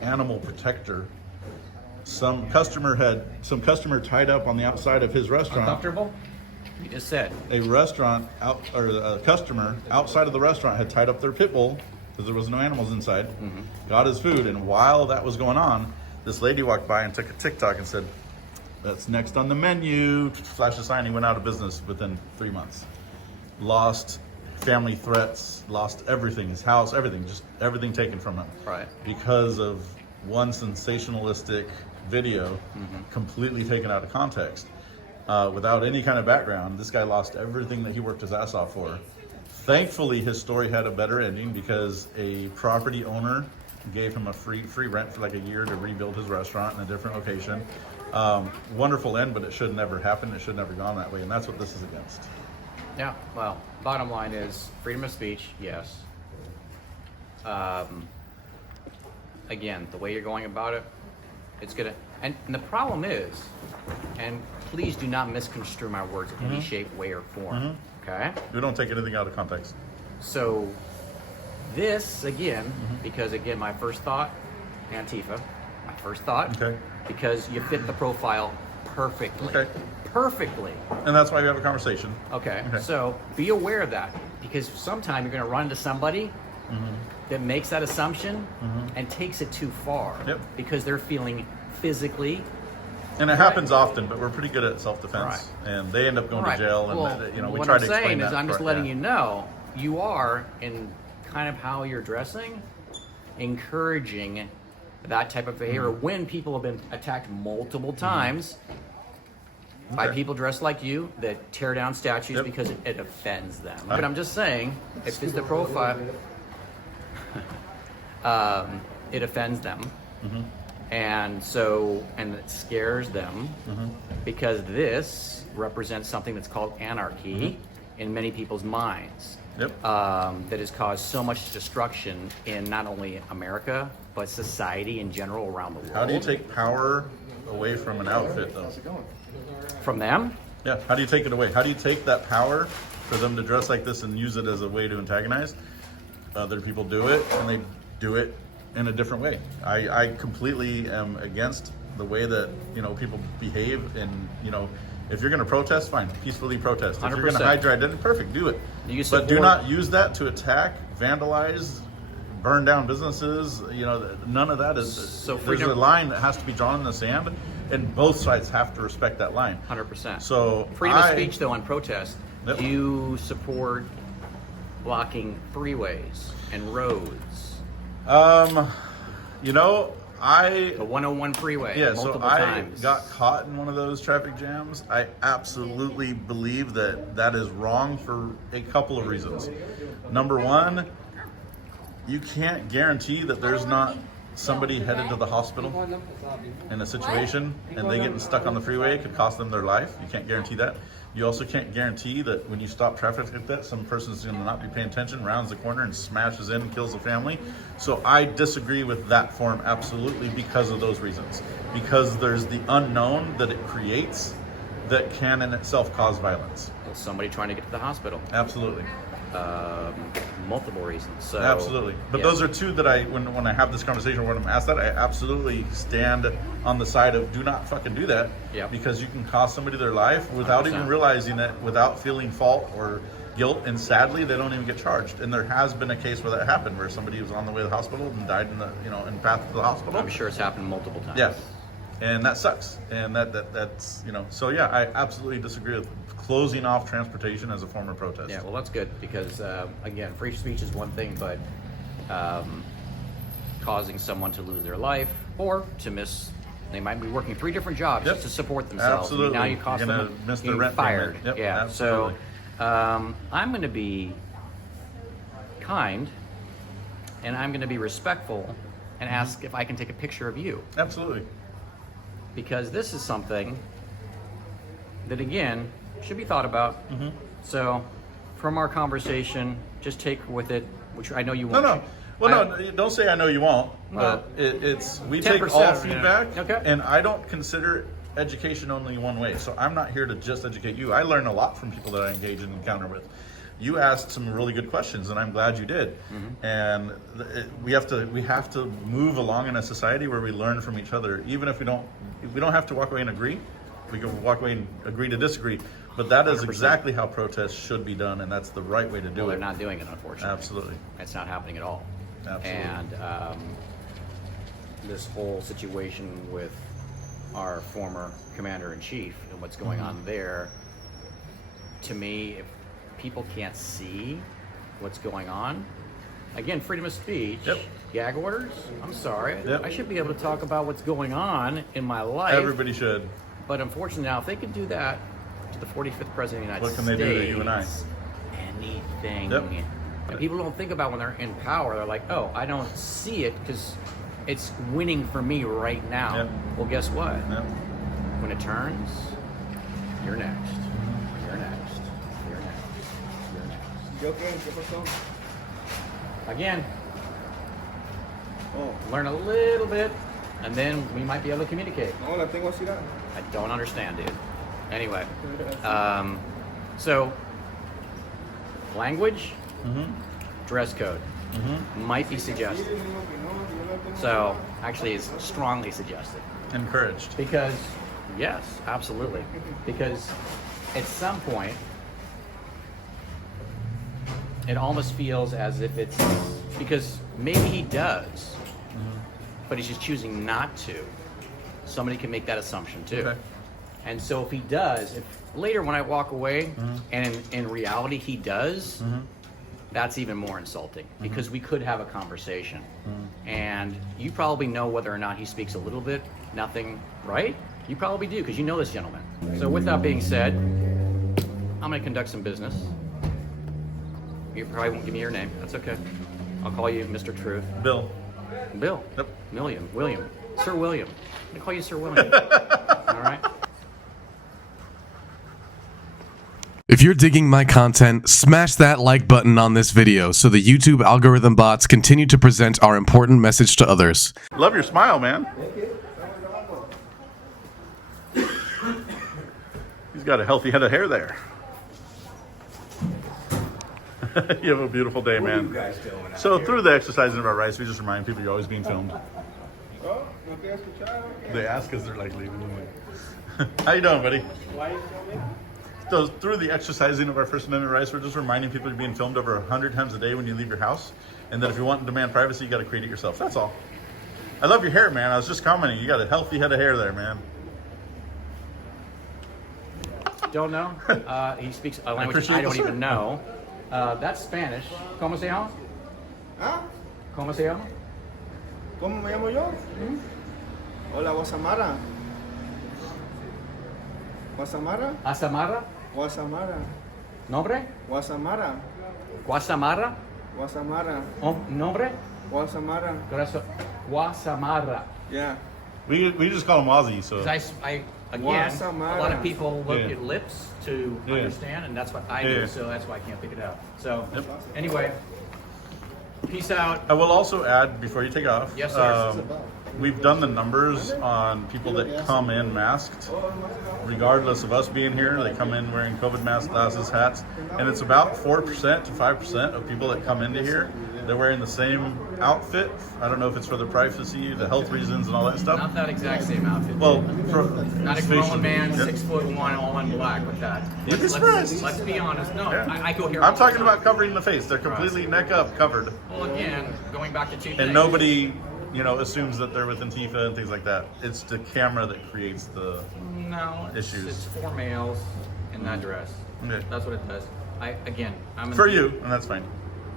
animal protector, some customer tied up on the outside of his restaurant. Uncomfortable? You just said. A customer outside of the restaurant had tied up their pit bull because there was no animals inside, got his food, and while that was going on, this lady walked by and took a TikTok and said, "That's next on the menu," flashed a sign. He went out of business within 3 months. Lost family threats, lost everything, his house, everything, just everything taken from him. Right. Because of one sensationalistic video, completely taken out of context. Without any kind of background, this guy lost everything that he worked his ass off for. Thankfully, his story had a better ending because a property owner gave him a free rent for like a year to rebuild his restaurant in a different location. Wonderful end, but it should never happen. It should never gone that way, and that's what this is against. Yeah, well, bottom line is freedom of speech, yes. Again, the way you're going about it, it's gonna, and the problem is, and please do not misconstrue my words in any shape, way, or form, okay? We don't take anything out of context. So, this, again, because again, my first thought, Antifa, my first thought, because you fit the profile perfectly. Perfectly. And that's why we have a conversation. Okay. So be aware of that, because sometime you're going to run into somebody that makes that assumption and takes it too far because they're feeling physically. And it happens often, but we're pretty good at self-defense, and they end up going to jail. And you know, we try to explain that. What I'm saying is, I'm just letting you know, you are in kind of how you're dressing, encouraging that type of behavior when people have been attacked multiple times. By people dressed like you that tear down statues because it offends them. But I'm just saying, if it's the profile, it offends them. And so, and it scares them because this represents something that's called anarchy in many people's minds. That has caused so much destruction in not only America, but society in general around the world. How do you take power away from an outfit, though? From them? Yeah, how do you take it away? How do you take that power for them to dress like this and use it as a way to antagonize? Other people do it, and they do it in a different way. I completely am against the way that, you know, people behave, and, you know, if you're going to protest, fine, peacefully protest. If 100%. You're going to hide your identity, perfect, do it. But do not use that to attack, vandalize, burn down businesses. You know, none of that is. So there's a line that has to be drawn in the sand, and both sides have to respect that line. 100%. So freedom of speech, though, on protest. Do you support blocking freeways and roads? You know, the 101 freeway. Yeah, multiple so I times. got caught in one of those traffic jams. I absolutely believe that that is wrong for a couple of reasons. Number one, you can't guarantee that there's not somebody headed to the hospital in a situation and they getting stuck on the freeway could cost them their life. You can't guarantee that. You also can't guarantee that when you stop traffic like that, some person's going to not be paying attention, rounds the corner and smashes in and kills the family. So I disagree with that form absolutely because of those reasons. Because there's the unknown that it creates that can in itself cause violence. Somebody trying to get to the hospital. Absolutely. Multiple reasons. So, absolutely. But those are two that when I have this conversation, when I'm asked that, I absolutely stand on the side of do not fucking do that. Yep. Because you can cost somebody their life without 100%. even realizing it, without feeling fault or guilt, and sadly they don't even get charged. And there has been a case where that happened, where somebody was on the way to the hospital and died in the in path to the hospital. I'm sure it's happened multiple times. Yes. And that sucks. And that's so yeah, I absolutely disagree with closing off transportation as a form of protest. Yeah, well, that's good because, again, free speech is one thing, but causing someone to lose their life or to miss, they might be working 3 different jobs just to support themselves. Absolutely. Now you cost them miss the getting rent fired. payment. Yep, yeah. absolutely. So I'm going to be kind and I'm going to be respectful and ask if I can take a picture of you. Absolutely. Because this is something that, again, should be thought about. So from our conversation, just take with it, which I know you won't. No. Well, no, don't say I know you won't. Well, it's we 10%, take all feedback, Okay. and I don't consider education only one way. So I'm not here to just educate you. I learn a lot from people that I engage and encounter with. You asked some really good questions, and I'm glad you did. And we have to move along in a society where we learn from each other, even if we don't have to walk away and agree. We can walk away and agree to disagree. But that is 100%. exactly how protests should be done, and that's the right way to do it. They're not doing it, unfortunately. Absolutely. It's not happening at all. Absolutely. And this whole situation with our former commander-in-chief and what's going on there, to me, if people can't see what's going on, again, freedom of speech, gag orders, I'm sorry. I should be able to talk about what's going on in my life. Everybody should. But unfortunately now, if they can do that to the 45th president of the United States, What can they do to you and I? Anything. And people don't think about when they're in power. They're like, oh, I don't see it because it's winning for me right now. Well, guess what? When it turns, you're next. You're next. You're next. You're next. Again, learn a little bit, and then we might be able to communicate. I don't understand, dude. Anyway, so language, dress code might be suggested. So actually, it's strongly suggested. Encouraged. Because, yes, absolutely. Because at some point, it almost feels as if it's because maybe he does, but he's just choosing not to. Somebody can make that assumption too. Okay. And so if he does, if later when I walk away and in reality he does, that's even more insulting because we could have a conversation. And you probably know whether or not he speaks a little bit, nothing, right? You probably do because you know this gentleman. So with that being said, I'm going to conduct some business. You probably won't give me your name. That's okay. I'll call you Mr. Truth. Bill. Bill. Yep. William. Sir William. I'm going to call you Sir William. All right? If you're digging my content, smash that like button on this video so the YouTube algorithm bots continue to present our important message to others. Love your smile, man. He's got a healthy head of hair there. You have a beautiful day, man. What are you guys doing out So here? through the exercising of our rights, we just remind people you're always being filmed. Oh, no te has escuchado? They ask because they're like leaving. How you doing, buddy? Why you filming? So through the exercising of our First Amendment rights, we're just reminding people you're being filmed over 100 times a day when you leave your house, and that if you want to demand privacy, you got to create it yourself. That's all. I love your hair, man. I was just commenting. You got a healthy head of hair there, man. Don't know. He speaks a language appreciate I don't the even know. That's Spanish. ¿Cómo se llama? Huh? ¿Cómo se llama? ¿Cómo me llamo yo? Hola, Guasamara. Guasamara? Asamara? Guasamara. Nombre? Guasamara. Guasamara? Guasamara. Nombre? Guasamara. Guasamara. Yeah. We just call him Ozzy. So I again, a lot of people look at lips to understand, and that's what I do. So that's why I can't pick it out. So anyway, peace out. I will also add before you take off. Yes, sir. We've done the numbers on people that come in masked, regardless of us being here. They come in wearing COVID masks, glasses, hats, and it's about 4% to 5% of people that come into here. They're wearing the same outfit. I don't know if it's for the privacy, the health reasons, and all that stuff. Not that exact same outfit. Well, not a grown man, 6'1", all in black with that. Let's be honest. No, I go here. I'm talking about covering the face. They're completely neck up, covered. Well, again, going back to two things. And nobody, assumes that they're with Antifa and things like that. It's the camera that creates the issues. It's for males in that dress. Okay. That's what it does. I'm for you, and that's fine.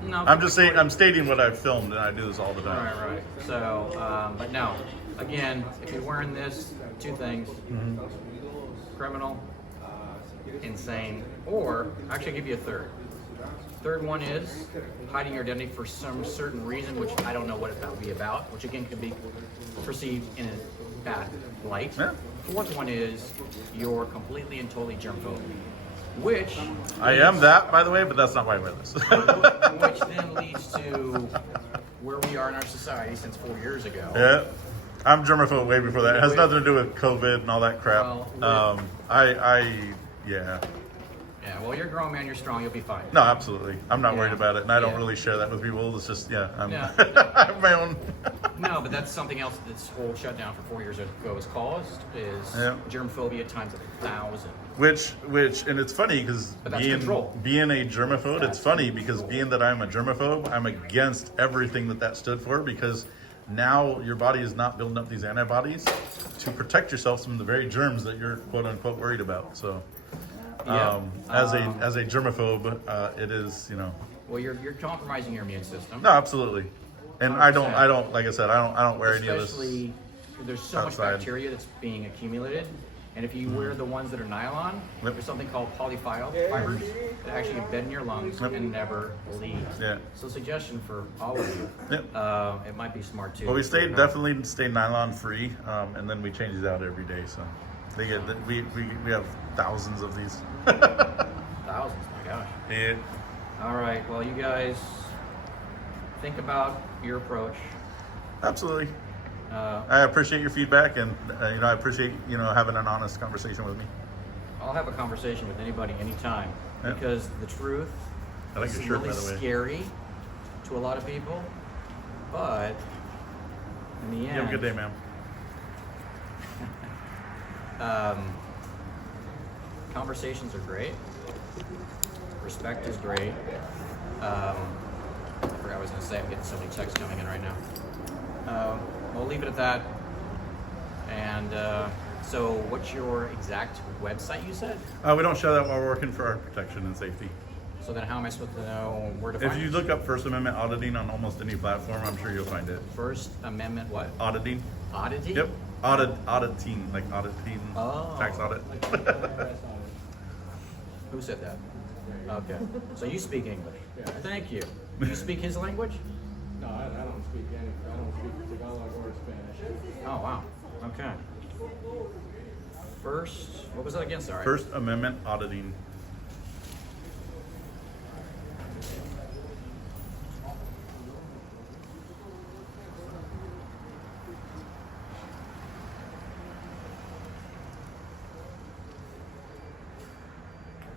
No, I'm just saying. I'm stating what I've filmed, and I do this all the time. Right. So, but no. Again, if you're wearing this, two things: criminal, insane, or actually, I'll give you a third. Third one is hiding your identity for some certain reason, which I don't know what that would be about, which again could be perceived in a bad light. Yeah. Fourth one is you're completely and totally germphobic, which I am that, by the way, but that's not why I wear this. which then leads to where we are in our society since 4 years ago. Yeah, I'm germaphobe way before that. It has nothing to do with COVID and all that crap. Yeah, well, you're a grown man, you're strong, you'll be fine. No, absolutely. I'm not worried about it, and I don't really share that with people. It's just, I'm, Yeah. I have my own. No, but that's something else that this whole shutdown for 4 years ago has caused, is germophobia times 1,000. Which, and it's funny because being a germaphobe, it's funny because being that I'm a germaphobe, I'm against everything that stood for, because now your body is not building up these antibodies to protect yourself from the very germs that you're quote unquote worried about. So. As a germaphobe, it is, Well, you're compromising your immune system. No, absolutely, and 100%. I don't. Like I said, I don't wear any of this. Especially, there's so much bacteria that's being accumulated, and if you wear the ones that are nylon, there's something called polyfibers that actually embed in your lungs and never leave. Yeah. So, suggestion for all of you, it might be smart too. Well, we definitely stay nylon free, and then we change it out every day. So. We have thousands of these. Thousands, my gosh. Yeah. All right. Well, you guys think about your approach. Absolutely. I appreciate your feedback, and I appreciate having an honest conversation with me. I'll have a conversation with anybody, anytime, because the truth is really scary to a lot of people. But in the end, you have a good day, ma'am. Conversations are great. Respect is great. I forgot what I was going to say. I'm getting so many texts coming in right now. We'll leave it at that. And so what's your exact website you said? We don't show that while we're working for our protection and safety. So then how am I supposed to know where to find it? If you look up First Amendment auditing on almost any platform, I'm sure you'll find it. First Amendment what? Auditing. Auditing? Yep. Auditing, like auditing, tax audit. Who said that? Okay. So you speak English. Thank you. Do you speak his language? No, I don't speak any. I don't speak Tagalog or Spanish. Oh, wow. Okay. First, what was that again? Sorry. First Amendment auditing.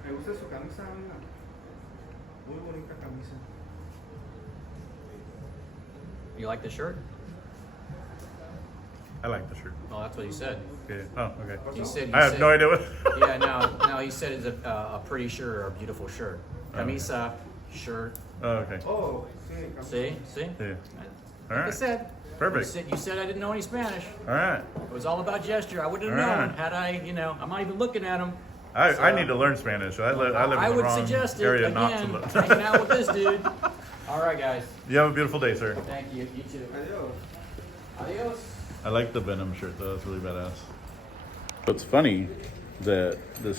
Me gusta su camisa, amiga. Muy bonita camisa. You like the shirt? I like the shirt. Oh, that's what he said. Okay. Oh, okay. I have no idea what. Yeah, no. He said it's a pretty shirt or a beautiful shirt. Camisa, shirt. Oh, okay. Oh, see? Yeah. All right. I said. Perfect. You said I didn't know any Spanish. All right. It was all about gesture. I wouldn't have known had I, I'm not even looking at him. I need to learn Spanish. I live in the wrong suggest it area again, not to learn. hanging out with this dude. All right, guys. You have a beautiful day, sir. Thank you. You too. Adios. Adios. I like the Venom shirt though. That's really badass. It's funny that the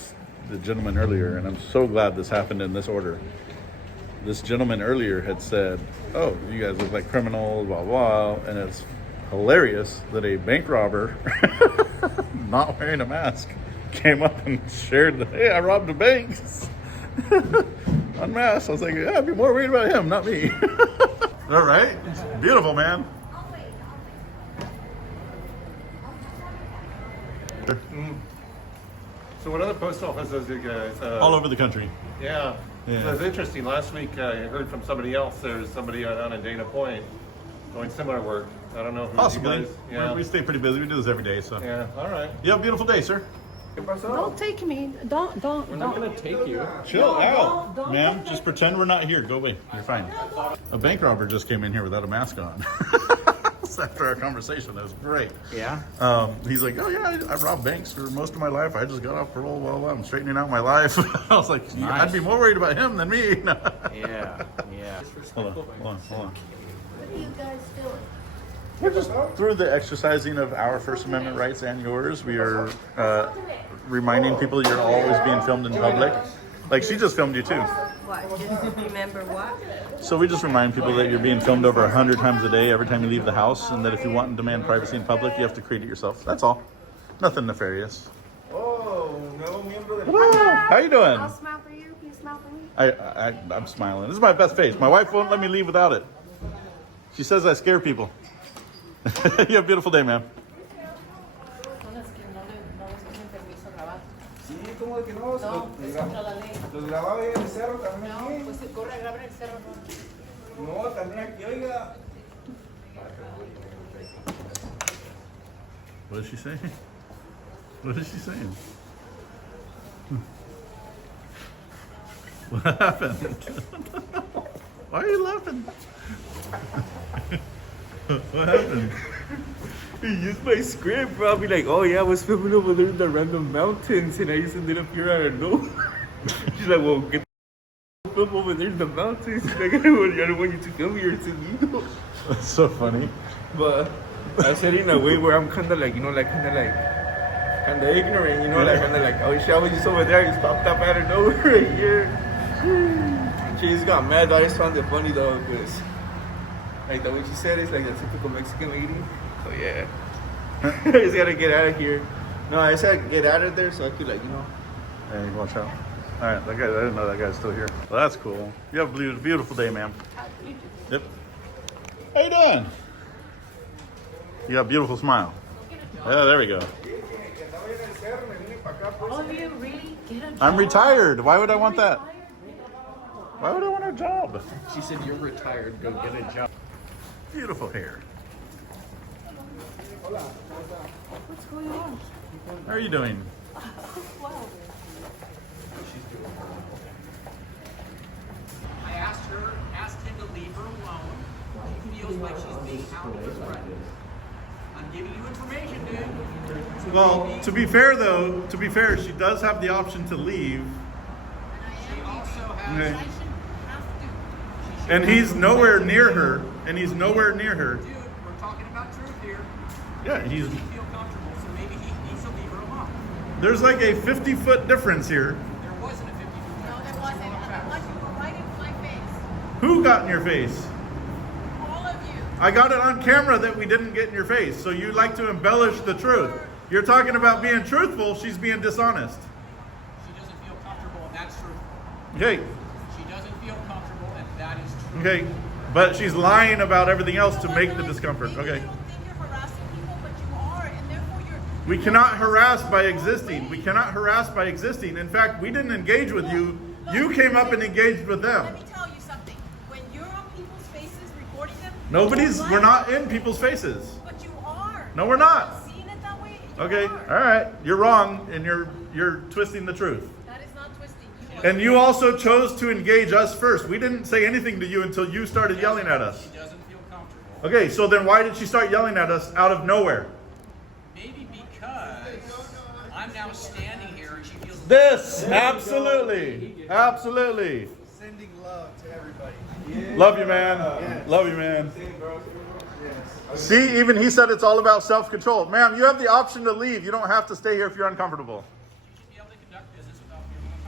gentleman earlier, and I'm so glad this happened in this order. This gentleman earlier had said, "Oh, you guys look like criminals, blah blah," and it's hilarious that a bank robber, not wearing a mask, came up and shared that, "Hey, I robbed a bank." Unmasked. I was like, yeah, I'd be more worried about him, not me. All right. Beautiful, man. So what other post offices do you guys? All over the country. Yeah. Yeah. So it's interesting. Last week I heard from somebody else. There's somebody down in Dana Point doing similar work. I don't know who Possibly. you guys. Yeah. We stay pretty busy. We do this every day, so. Yeah. All right. You have a beautiful day, sir. Don't take me. Don't. We're not gonna take you. Chill No, out, don't ma'am. take Just pretend we're not here. Go away. You're fine. A bank robber just came in here without a mask on. After our conversation, that was great. Yeah. He's like, "Oh yeah, I've robbed banks for most of my life. I just got off parole. Well, I'm straightening out my life." I was like, Nice. "I'd be more worried about him than me." Yeah. Yeah. Hold on. What are you guys doing? We're just through the exercising of our First Amendment rights and yours. We are reminding people you're always being filmed in public. Like she just filmed you too. What? Just remember what? So we just remind people that you're being filmed over 100 times a day every time you leave the house, and that if you want and demand privacy in public, you have to create it yourself. That's all. Nothing nefarious. Oh, nuevo miembro del Hello. How you doing? I'll smile for you. Can you smile for me? I'm smiling. This is my best face. My wife won't let me leave without it. She says I scare people. You have a beautiful day, ma'am. Sí, ¿cómo de que no? Los grabados ahí en el cerro también. No, pues se corre a grabar en el cerro. No, también aquí, oiga. What is she saying? What is she saying? What happened? Why are you laughing? What happened? He used my script, probably like, oh yeah, I was filming over there in the random mountains and I just ended up here out of nowhere. She's like, well, get the film over there in the mountains. Like, I don't want you to film here, it's illegal. That's so funny. But I said it in a way where I'm kind of like, kind of ignorant, like kind of like, oh shit, I was just over there, I just popped up out of nowhere right here. She just got mad, I just found it funny though, because like the way she said it's like a typical Mexican lady. So yeah. I just gotta get out of here. No, I said get out of there so I could Hey, watch out. Alright, that guy, I didn't know that guy's still here. Well, that's cool. You have a beautiful day, ma'am. Yep. How you doing? You got a beautiful smile. Yeah, there we go. All of you really get a job? I'm retired. Why would I want that? Why would I want a job? She said, "You're retired. Go get a job." Beautiful hair. What's going on? How are you doing? Wow. I asked him to leave her alone. She feels like she's being hounded as right. I'm giving you information, dude. Well, to be fair, she does have the option to leave. She also has. Okay. I shouldn't have to. And he's nowhere near her. Dude, we're talking about truth here. Yeah, He doesn't feel comfortable, so maybe he needs to leave her alone. there's like a 50-foot difference here. There wasn't a 50-foot. No, there wasn't. Unless you were right in my face. Who got in your face? All of you. I got it on camera that we didn't get in your face, so you like to embellish the truth. You're talking about being truthful, she's being dishonest. She doesn't feel comfortable, and that's truthful. Okay, She doesn't feel comfortable, and that is true. okay. But she's lying about everything else to make the discomfort. Maybe Okay. you don't think you're harassing people, but you are, and therefore you're. We cannot harass by existing. We cannot harass by existing. In fact, we didn't engage with you. You came up and engaged with them. Let me tell you something. When you're on people's faces recording them, We're not in people's faces. But you are. No, we're not. Seeing it that way. You Okay, are. all right. You're wrong, and you're twisting the truth. That is not twisting. You And you also chose to engage us first. We didn't say anything to you until you started yelling at us. She doesn't feel comfortable. Okay, so then why did she start yelling at us out of nowhere? Maybe because I'm now standing here and she feels. This, absolutely, absolutely. Sending love to everybody. Love you, man. Love you, man. Same, bro. Yes. See, even he said it's all about self-control. Ma'am, you have the option to leave. You don't have to stay here if you're uncomfortable.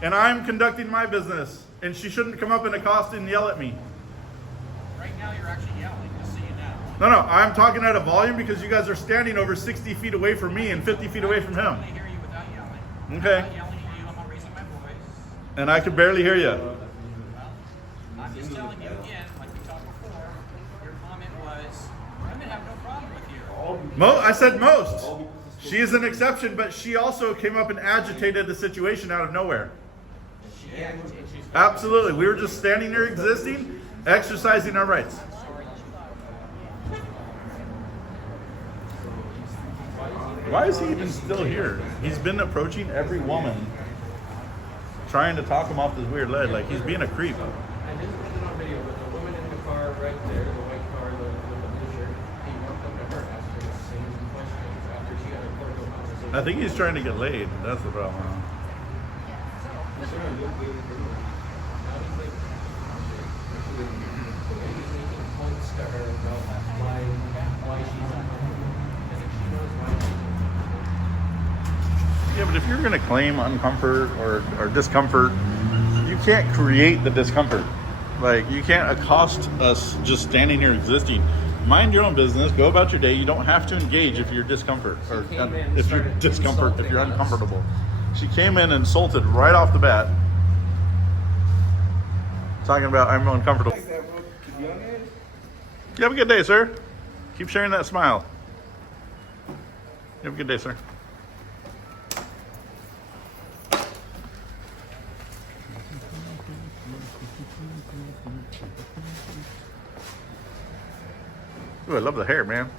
And I'm conducting my business. And she shouldn't come up in a costume and yell at me. Right now you're actually yelling, just so you know. No, I'm talking at a volume because you guys are standing over 60 feet away from me and 50 feet away from him. I hear you without yelling. Okay. I'm not yelling at you, I'm not raising my voice. And I can barely hear you. I'm just telling you again, like we talked before, your comment was, women have no problem with you. I said most. She is an exception, but she also came up and agitated the situation out of nowhere. Absolutely. We were just standing there existing, exercising our rights. Why is he even still here? He's been approaching every woman, trying to talk him off this weird ledge, like he's being a creep. I didn't put it on video, but the woman in the car right there, the white car, the blue shirt, he walked up to her, asked her the same questions after she had a cordial conversation. I think he's trying to get laid. That's the problem. Yeah, but if you're going to claim uncomfort or discomfort, you can't create the discomfort. Like, you can't accost us just standing here existing. Mind your own business. Go about your day. You don't have to engage if you're discomfort or if you're discomfort, if you're uncomfortable. She came in and insulted right off the bat, talking about I'm uncomfortable. You have a good day, sir. Keep sharing that smile. You have a good day, sir. Ooh, I love the hair, man.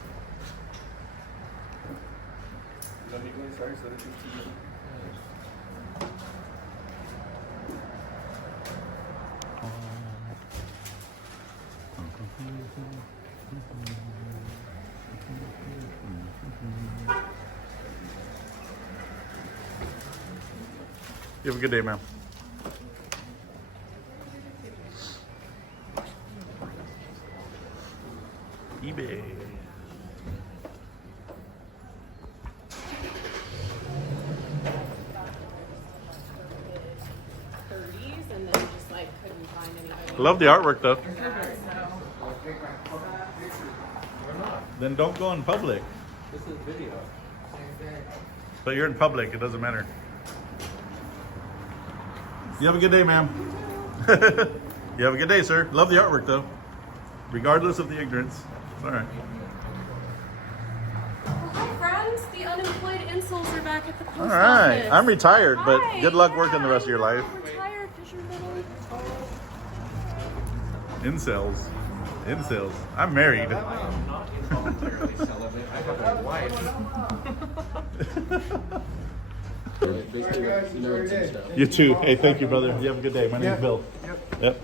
You have a good day, ma'am. eBay. And then just like couldn't find anybody. Love the artwork though. Then don't go in public. This is video. But you're in public, it doesn't matter. You have a good day, ma'am. You have a good day, sir. Love the artwork though. Regardless of the ignorance. It's all right. Well, hi friends, the unemployed insoles are back at the post All right. office. I'm retired, but Hi. good luck working the rest of your life. Retired because you're little. Incels. Incels. I'm married. I'm not involuntarily celibate. I have a wife. You too. Hey, thank you, brother. You have a good day. My name's Bill. Yep.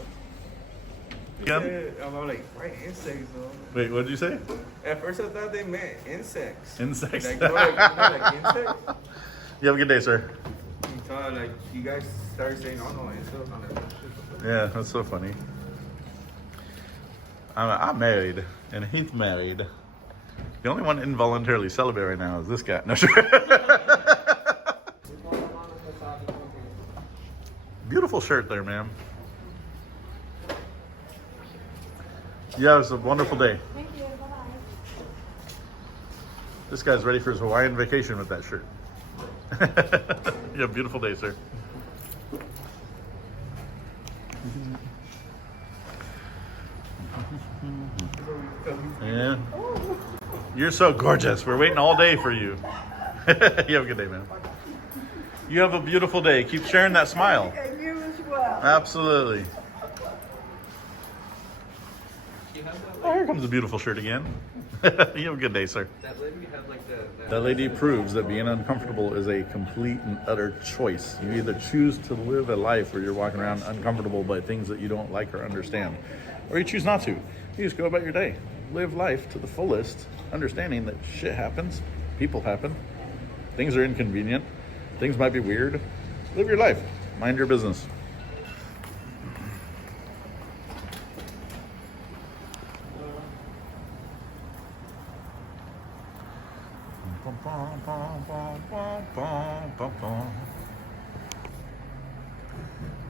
I'm like, right, insects, though. Wait, what did you say? At first I thought they meant insects. Insects. Like, like insects? You have a good day, sir. Until, like, you guys started saying, oh, no, insects. I'm like, oh, shit. Yeah, that's so funny. I'm married, and he's married. The only one involuntarily celibate right now is this guy. No, sure. Beautiful shirt there, ma'am. Yeah, it was a wonderful day. Thank you. Bye-bye. This guy's ready for his Hawaiian vacation with that shirt. You have a beautiful day, sir. Yeah. You're so gorgeous. We're waiting all day for you. You have a good day, man. You have a beautiful day. Keep sharing that smile. And you as well. Absolutely. Oh, here comes a beautiful shirt again. You have a good day, sir. That lady had like That lady proves that being uncomfortable is a complete and utter choice. You either choose to live a life where you're walking around uncomfortable by things that you don't like or understand, or you choose not to. You just go about your day. Live life to the fullest, understanding that shit happens, people happen, things are inconvenient, things might be weird. Live your life. Mind your business.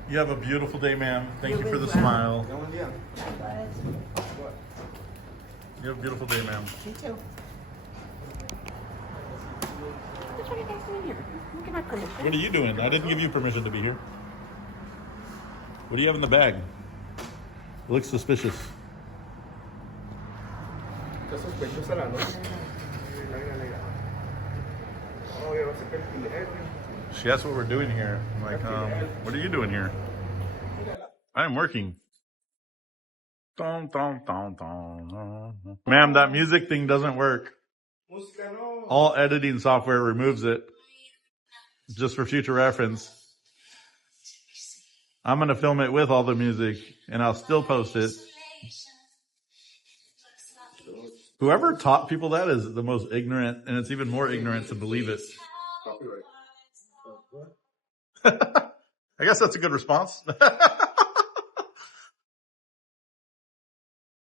You have a beautiful day, ma'am. Thank you for the smile. You have a beautiful day, ma'am. Me too. What are you guys doing here? Look at my permission. What are you doing? I didn't give you permission to be here. What do you have in the bag? It looks suspicious. She asked what we're doing here. I'm like, what are you doing here? I'm working. Ma'am, that music thing doesn't work. All editing software removes it. Just for future reference. I'm going to film it with all the music, and I'll still post it. Whoever taught people that is the most ignorant, and it's even more ignorant to believe it. I guess that's a good response.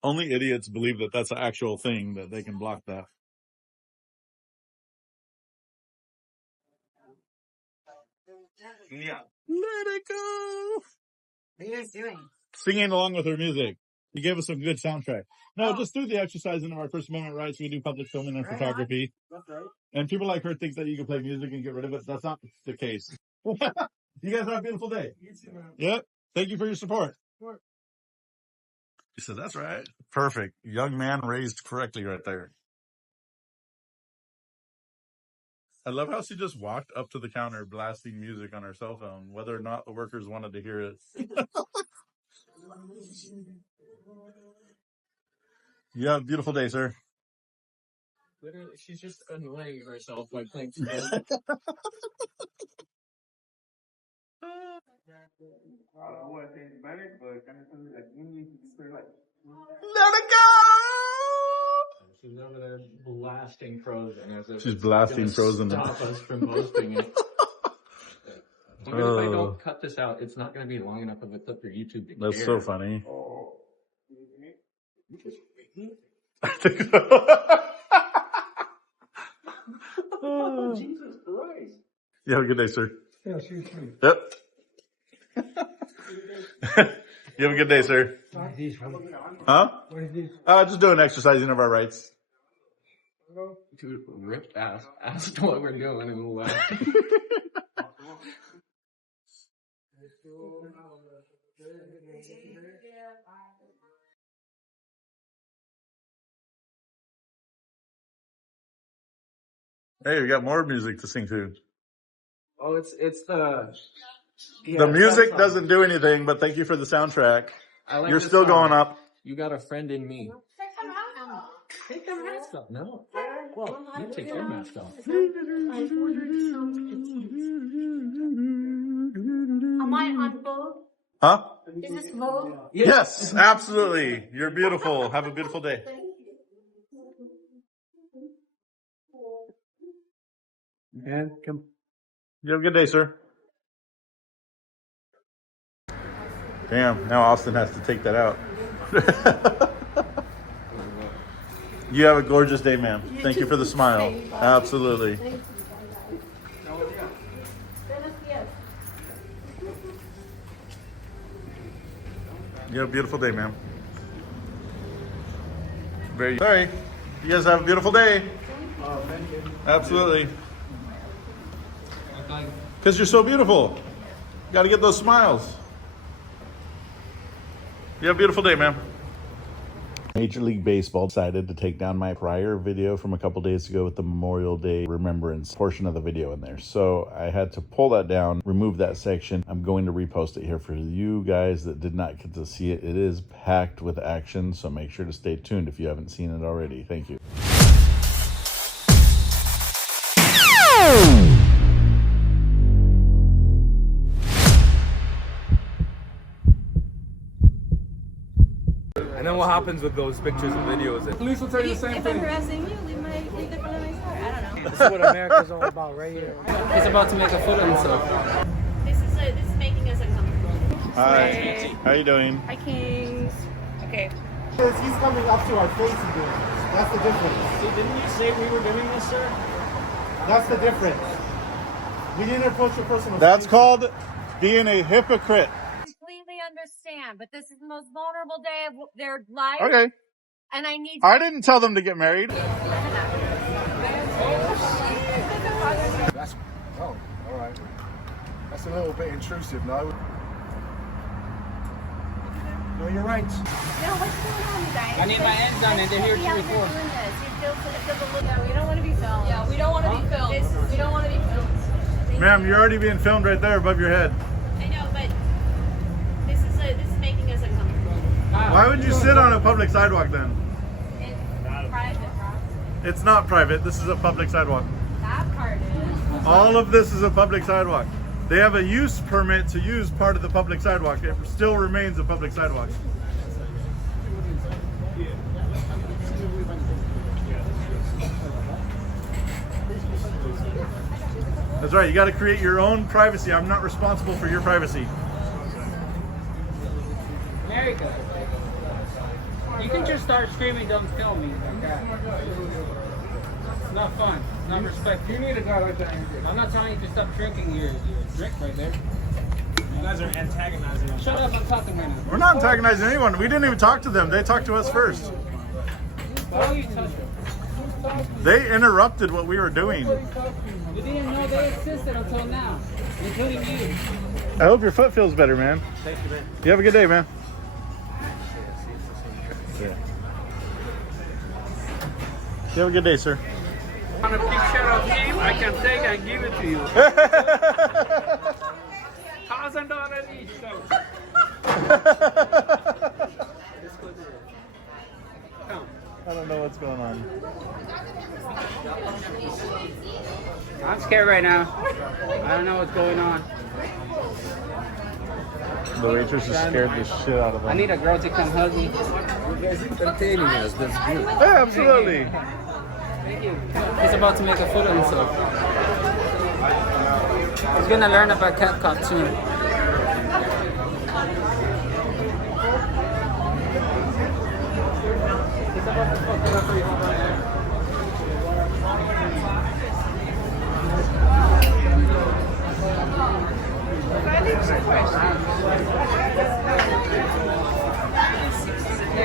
Only idiots believe that that's an actual thing, that they can block that. Yeah. Let it go. What are you guys doing? Singing along with her music. You gave us some good soundtrack. No, just through the exercising of our First Amendment rights, we do public filming and photography. That's right. And people like her think that you can play music and get rid of it. That's not the case. You guys have a beautiful day. Yep. Thank you for your support. He said, that's right. Perfect. Young man raised correctly right there. I love how she just walked up to the counter blasting music on her cell phone, whether or not the workers wanted to hear it. You have a beautiful day, sir. Literally, she's just annoying herself by playing. Let it go! She's over there blasting Frozen as if she's blasting Frozen. Stop us from posting it. Even if I don't cut this out, it's not going to be long enough of a clip for YouTube to That's care. so funny. Oh, Jesus Christ. You have a good day, sir. Yeah, sure, sure. Yep. You have a good day, sir. What are these from? Huh? What are these? Just doing exercising of our rights. Dude, ripped ass asked what we're doing and laughed. Hey, we got more music to sing to. Oh, it's the... Yeah, the music doesn't do anything, but thank you for the soundtrack. Like You're still going up. You got a friend in me. Take the mask off. No. Well, you take your mask off. Am I on Vogue? Huh? Is this Vogue? Yes, absolutely. You're beautiful. Have a beautiful day. And come. You have a good day, sir. Damn, now Austin has to take that out. You have a gorgeous day, ma'am. Thank you for the smile. Absolutely. You have a beautiful day, ma'am. Very sorry. You guys have a beautiful day. Oh, thank you. Absolutely. Because you're so beautiful. Got to get those smiles. You have a beautiful day, ma'am. Major League Baseball decided to take down my prior video from a couple days ago with the Memorial Day remembrance portion of the video in there. So I had to pull that down, remove that section. I'm going to repost it here for you guys that did not get to see it. It is packed with action, so make sure to stay tuned if you haven't seen it already. Thank you. And then what happens with those pictures and videos? Police will tell you the same If thing. I'm harassing you, leave the front of my car. I don't know. This is what America's all about right here. He's about to make a foot of himself. This is making us uncomfortable. Hi. How you doing? Hi, Kings. Okay. Because he's coming up to our face and doing this. That's the difference. Didn't you say we were doing this, sir? That's the difference. We didn't approach a person. That's called being a hypocrite. Completely understand, but this is the most vulnerable day of their life. Okay. And I need. I didn't tell them to get married. That's, oh, all right. That's a little bit intrusive, no? No, you're right. No, what's going on, you guys? I need my ends done, and they're here to record. Yeah, we don't want to be filmed. Yeah, we don't want to be filmed. We don't want to be filmed. Ma'am, you're already being filmed right there above your head. I know, but this is making us uncomfortable. Why would you sit on a public sidewalk then? It's private, bro. It's not private. This is a public sidewalk. That part is. All of this is a public sidewalk. They have a use permit to use part of the public sidewalk. It still remains a public sidewalk. That's right. You got to create your own privacy. I'm not responsible for your privacy. America. You can just start screaming, don't kill me like that. It's not fun. It's not respectful. You need a guy like that. I'm not telling you to stop drinking your drink right there. You guys are antagonizing us. Shut up, I'm talking right now. We're not antagonizing anyone. We didn't even talk to them. They talked to us first. Why are you touching? They interrupted what we were doing. You didn't know they existed until now, including you. I hope your foot feels better, man. Thank you, man. You have a good day, man. Yeah. You have a good day, sir. On a picture of him, I can take and give it to you. $1,000 each, so. I don't know what's going on. I'm scared right now. I don't know what's going on. The waitress is scared the shit out of them. I need a girl to come hug me. You guys entertaining us. That's good. Yeah, absolutely. Thank you. He's about to make a fool of himself. He's gonna learn about cat cop soon. He's about to fuck it up for you.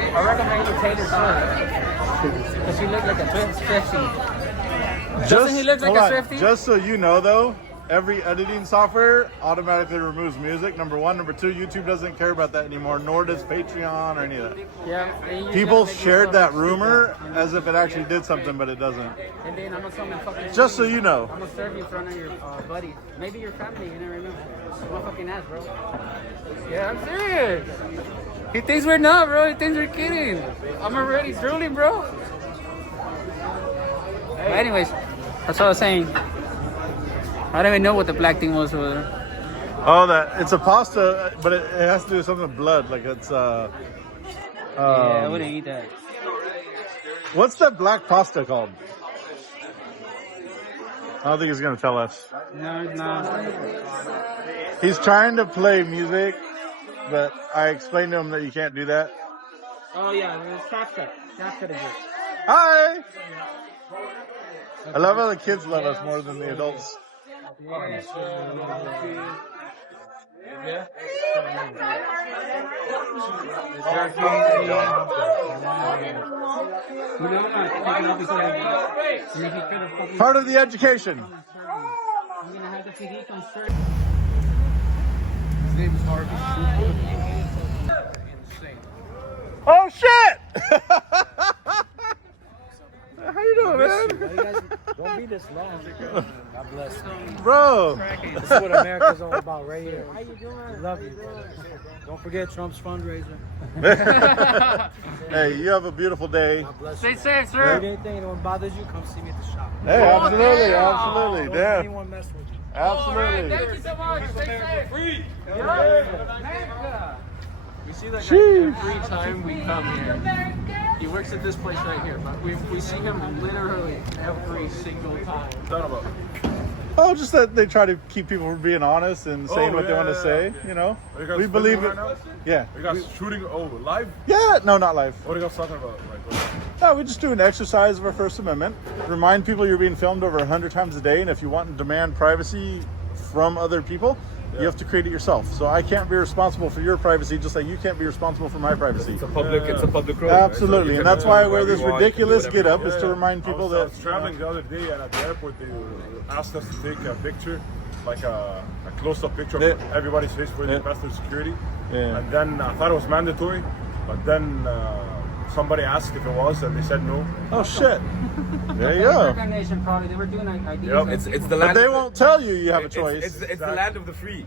I recommend you tater salad. Because you look like a Swiftie. Doesn't he look like a Swiftie? Just so you know, though, every editing software automatically removes music. Number one. Number two, YouTube doesn't care about that anymore, nor does Patreon or any of that. Yeah. People shared that rumor as if it actually did something, but it doesn't. And then I'm gonna come and fucking Just so you know. I'm gonna serve you in front of your buddy. Maybe your family, you never know. My fucking ass, bro. Yeah, I'm serious. He thinks we're not, bro. He thinks we're kidding. I'm already drooling, bro. But anyways, that's what I was saying. I don't even know what the black thing was over there. Oh, it's a pasta, but it has to do with something with blood. Like it's yeah, I wouldn't eat that. What's that black pasta called? I don't think he's gonna tell us. No, it's not. He's trying to play music, but I explained to him that you can't do that. Oh yeah, there's snapshot. Snapshot is it. Hi! I love how the kids love us more than the adults. Yeah. Part of the education. His name is Harvey. Oh shit! How you doing, man? Don't be this long. God bless you. Bro! This is what America's all about right here. How you doing? Love you, bro. Don't forget Trump's fundraiser. Hey, you have a beautiful day. God bless Stay you. safe, sir. If anyone bothers you, come see me at the shop. Hey, absolutely, absolutely. Don't let Damn. anyone mess with you. Absolutely. Thank you so much. Stay safe. Free. We see that guy every time we come here. He works at this place right here, but we see him literally every single time. Thought about it. Oh, just that they try to keep people from being honest and saying what they want to say, you know? We believe it. Right now? Yeah. You guys shooting live? Yeah, no, not live. What are you guys talking about? Like, what? No, we just do an exercise of our First Amendment. Remind people you're being filmed over 100 times a day, and if you want to demand privacy from other people, you have to create it yourself. So I can't be responsible for your privacy, just like you can't be responsible for my privacy. It's a public road. Absolutely, right? So and that's why I wear this you want, ridiculous get-up is to remind people I that. was traveling the other day, and at the airport, they asked us to take a picture, like a close-up picture of everybody's face for the passenger security. Yeah. And then I thought it was mandatory, but then somebody asked if it was, and they said no. Oh shit! There you go. Recognition probably. They were doing IDs. Yep, it's the But land. they won't tell you have a choice. It's the land of the free.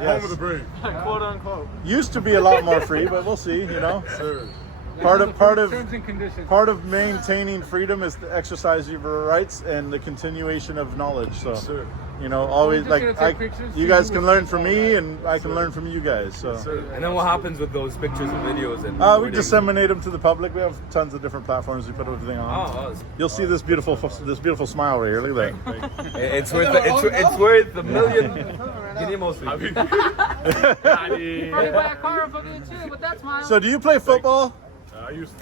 Yes. Home of the brave. Quote unquote. Used to be a lot more free, but we'll see. You know, part of maintaining freedom is the exercise of your rights and the continuation of knowledge. So, you know, always you guys can learn from me, and I can learn from you guys. So, and then what happens with those pictures and videos? And we disseminate them to the public. We have tons of different platforms we put everything on. You'll see this beautiful smile right here. Look at that. It's worth a million. Probably buy a car for me too, but that's mine. So, do you play football?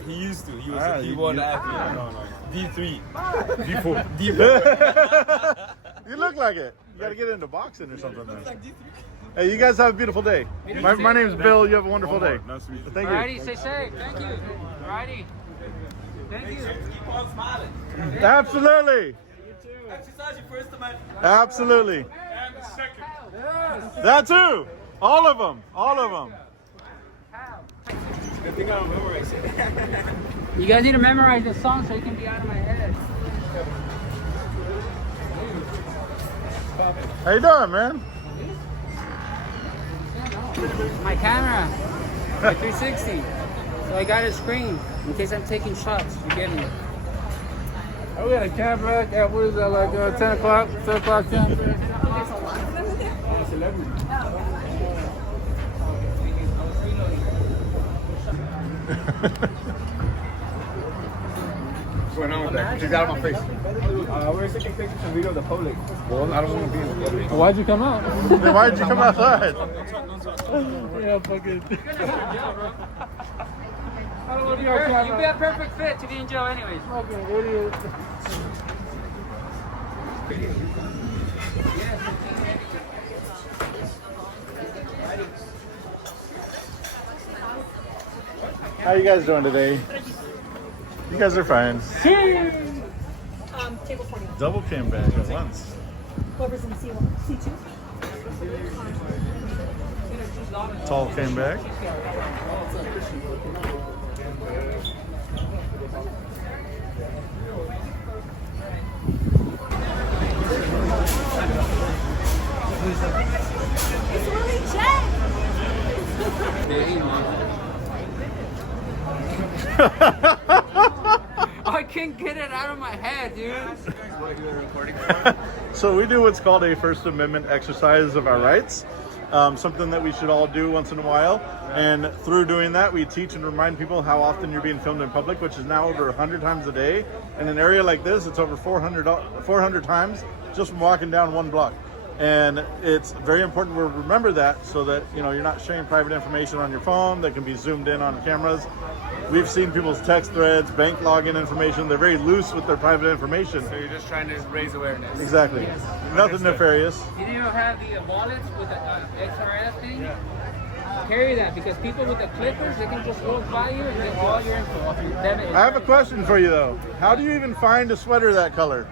He used to. He was a D1 athlete. No. D3. D4. You look like it. You got to get into boxing or something. Then. Hey, you guys have a beautiful day. My name's Bill. You have a wonderful day. Nice to meet you. Thank you. Alrighty, stay safe. Thank you. Alrighty. Thank you. Keep on smiling. Absolutely. Exercise your First Amendment. Absolutely. And the second. That too. All of them. All of them. Good thing I don't memorize it. You guys need to memorize this song so it can be out of my head. How you doing, man? My camera, my 360. So I got a screen in case I'm taking shots. You get me? Oh, we got a camera at what is that, like 10 o'clock, 10 o'clock, 10? It's 11. What's going on with that? She's out of my face. We're taking pictures and video of the public. Well, I don't want to be in the public. Why'd you come out? Then why'd you come outside? Yeah, fucking. You'd be a perfect fit to be in jail anyways. Fucking idiot. How you guys doing today? You guys are fine. Table 40. Double cam back at once. Whoever's in C1, C2. Tall came back. It's really Jen. I can't get it out of my head, dude. So we do what's called a First Amendment exercise of our rights. Something that we should all do once in a while. And through doing that, we teach and remind people how often you're being filmed in public, which is now over 100 times a day. In an area like this, it's over 400 times just from walking down one block. And it's very important to remember that so that, you know, you're not sharing private information on your phone that can be zoomed in on cameras. We've seen people's text threads, bank login information. They're very loose with their private information. So you're just trying to raise awareness. Exactly. Yes. Nothing nefarious. You need to have the wallets with the XRF thing. Yeah. Carry that because people with the clippers, they can just walk by you and get all your info off your debit. I have a question for you though. How do you even find a sweater that color?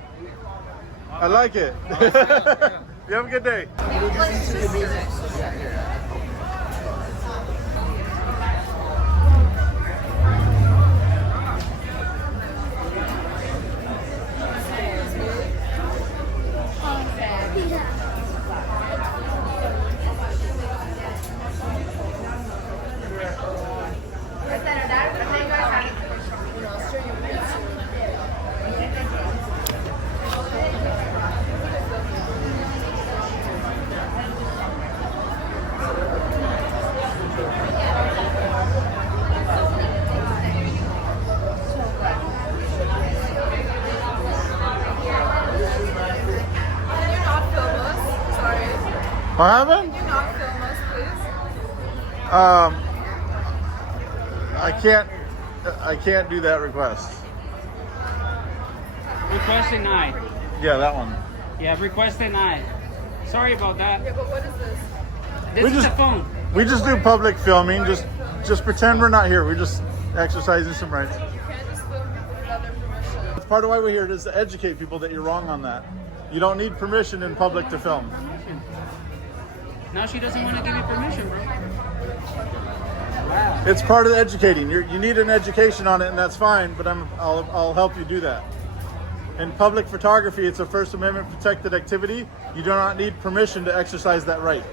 I like it. You have a good day. What happened? Can you not film us, please? I can't do that request. Request denied. Yeah, that one. Yeah, request denied. Sorry about that. Yeah, but what is this? This is the phone. We just do public filming. Just pretend we're not here. We're just exercising some rights. You can't just film people without their permission. That's part of why we're here, is to educate people that you're wrong on that. You don't need permission in public to film. Now she doesn't want to give me permission, bro. Wow. It's part of the educating. You need an education on it, and that's fine. But I'll help you do that. In public photography, it's a First Amendment protected activity. You do not need permission to exercise that right.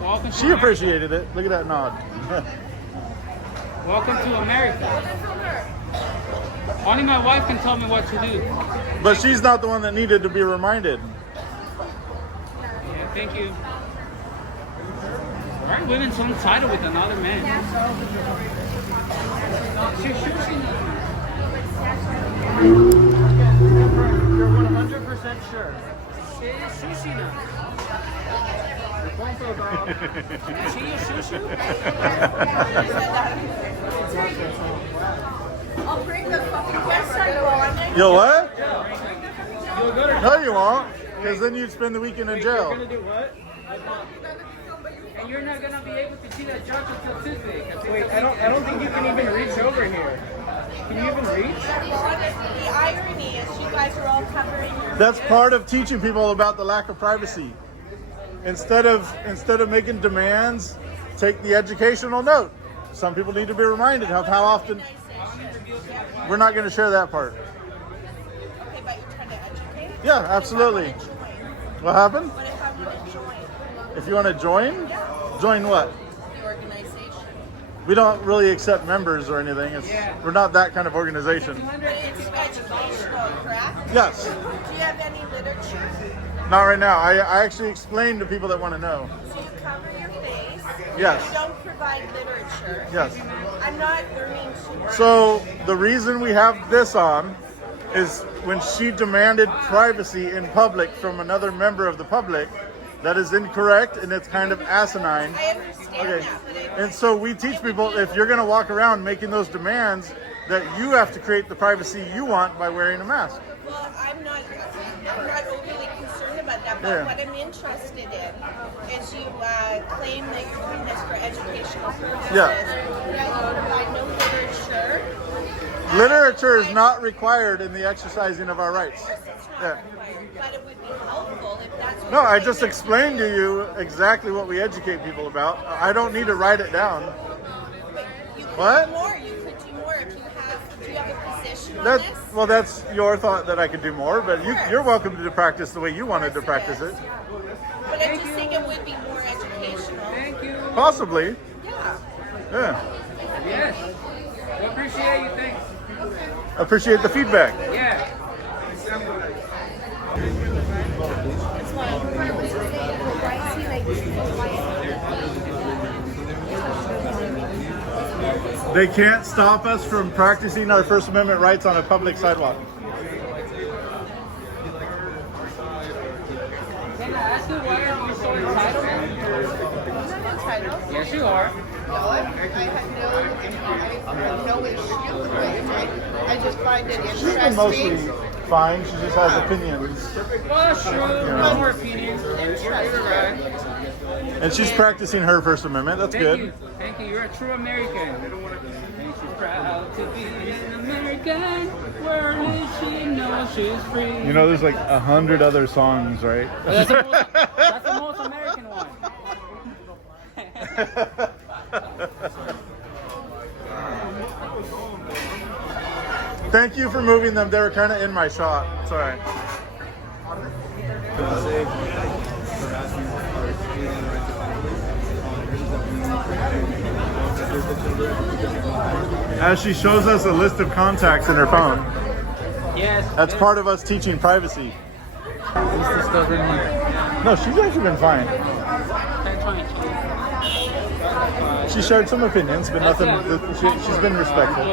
Welcome She appreciated it. Look at that nod. Welcome to America. Only my wife can tell me what to do. But she's not the one that needed to be reminded. Yeah, thank you. Why are women so entitled with another man? You're 100% sure. Sushi now. I'll bring the fucking website. Yo, what? You'll go to No, you won't. Because then you'd spend the weekend in jail. You're gonna do what? And you're not gonna be able to see that judge until Tuesday. Wait, I don't think you can even reach over here. Can you even reach? The irony is you guys are all covering your That's part of teaching people about the lack of privacy. Instead of making demands, take the educational note. Some people need to be reminded of how often. We're not going to share that part. Okay, but you're trying to educate? Yeah, absolutely. What happened? What if I want to join? If you want to join, join what? The organization. We don't really accept members or anything. We're not that kind of organization. But it's educational, correct? Yes. Do you have any literature? Not right now. I actually explain to people that want to know. So you cover your face. Yes. You don't provide literature. Yes. I'm not learning to. So the reason we have this on is when she demanded privacy in public from another member of the public. That is incorrect, and it's kind of asinine. I understand that, but And so we teach people, if you're going to walk around making those demands, that you have to create the privacy you want by wearing a mask. Well, I'm not overly concerned about that, but Yeah. what I'm interested in is you claim that you're doing this for educational purposes. Yeah. But you provide no literature. Literature is not required in the exercising of our rights. Yeah. But it would be helpful if that's what No, you're I just saying. explained to you exactly what we educate people about. I don't need to write it down. You could What? do more. You could do more if you have. Do you have a position on That, this? well, that's your thought that I could do more, but you're welcome to practice the way you wanted to practice it. But I just think it would be more educational. Thank you. Possibly. Yeah. Yeah. Yes. I appreciate you. Thanks. Appreciate the feedback. Yeah. They can't stop us from practicing our First Amendment rights on a public sidewalk. Can I ask you why are you so entitled? I'm not entitled. Yes, you are. No, I have no issue with what you're doing. I just find it She's been mostly interesting. fine. She just has opinions. Well, that's true. No more opinions. You're right. And she's practicing her First Amendment. That's good. You. Thank you. You're a true American. Makes you proud to be an American. Where is she? Knows she's free. You know, there's like 100 other songs, right? That's the most American one. Thank you for moving them. They were kind of in my shot. It's all right. As she shows us a list of contacts in her phone. Yes. That's part of us teaching privacy. No, she's actually been fine. She shared some opinions, but nothing. She's been respectful.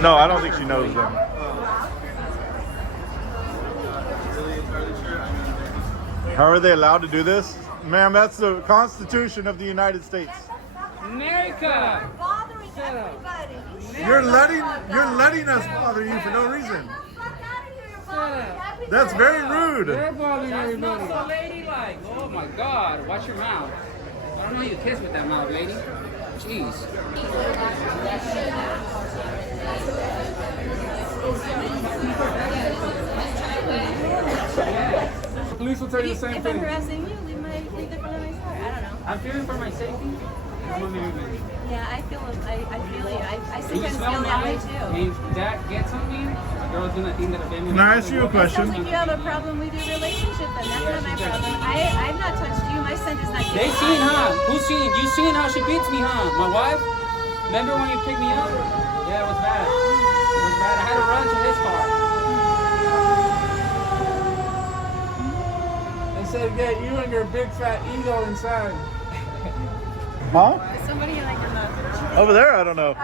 No, I don't think she knows them. How are they allowed to do this? Ma'am, that's the Constitution of the United States. America! Bothering You're letting us bother you for no reason. That's very rude. You're bothering everybody. So ladylike. Oh my God! Watch your mouth. I don't know you kiss with that mouth, lady. Jeez. Police will tell you the same If thing. I'm harassing you, leave the phone on my side. I don't know. I'm fearing for my safety. Yeah, I feel you. I sometimes smell feel that way nice, too. and that gets on me. Girl's gonna think that I've been. Can I ask you a question? Sounds like you have a problem with your relationship, then that's not my problem. I've not touched you. My son does not. They seen, huh? Who's seen? You seen how she beats me, huh? My wife? Remember when you picked me up? Yeah, it was bad. It was bad. I had to run to his car. They said get you and your big fat ego inside. Huh? Is somebody like in the Over there? I don't know.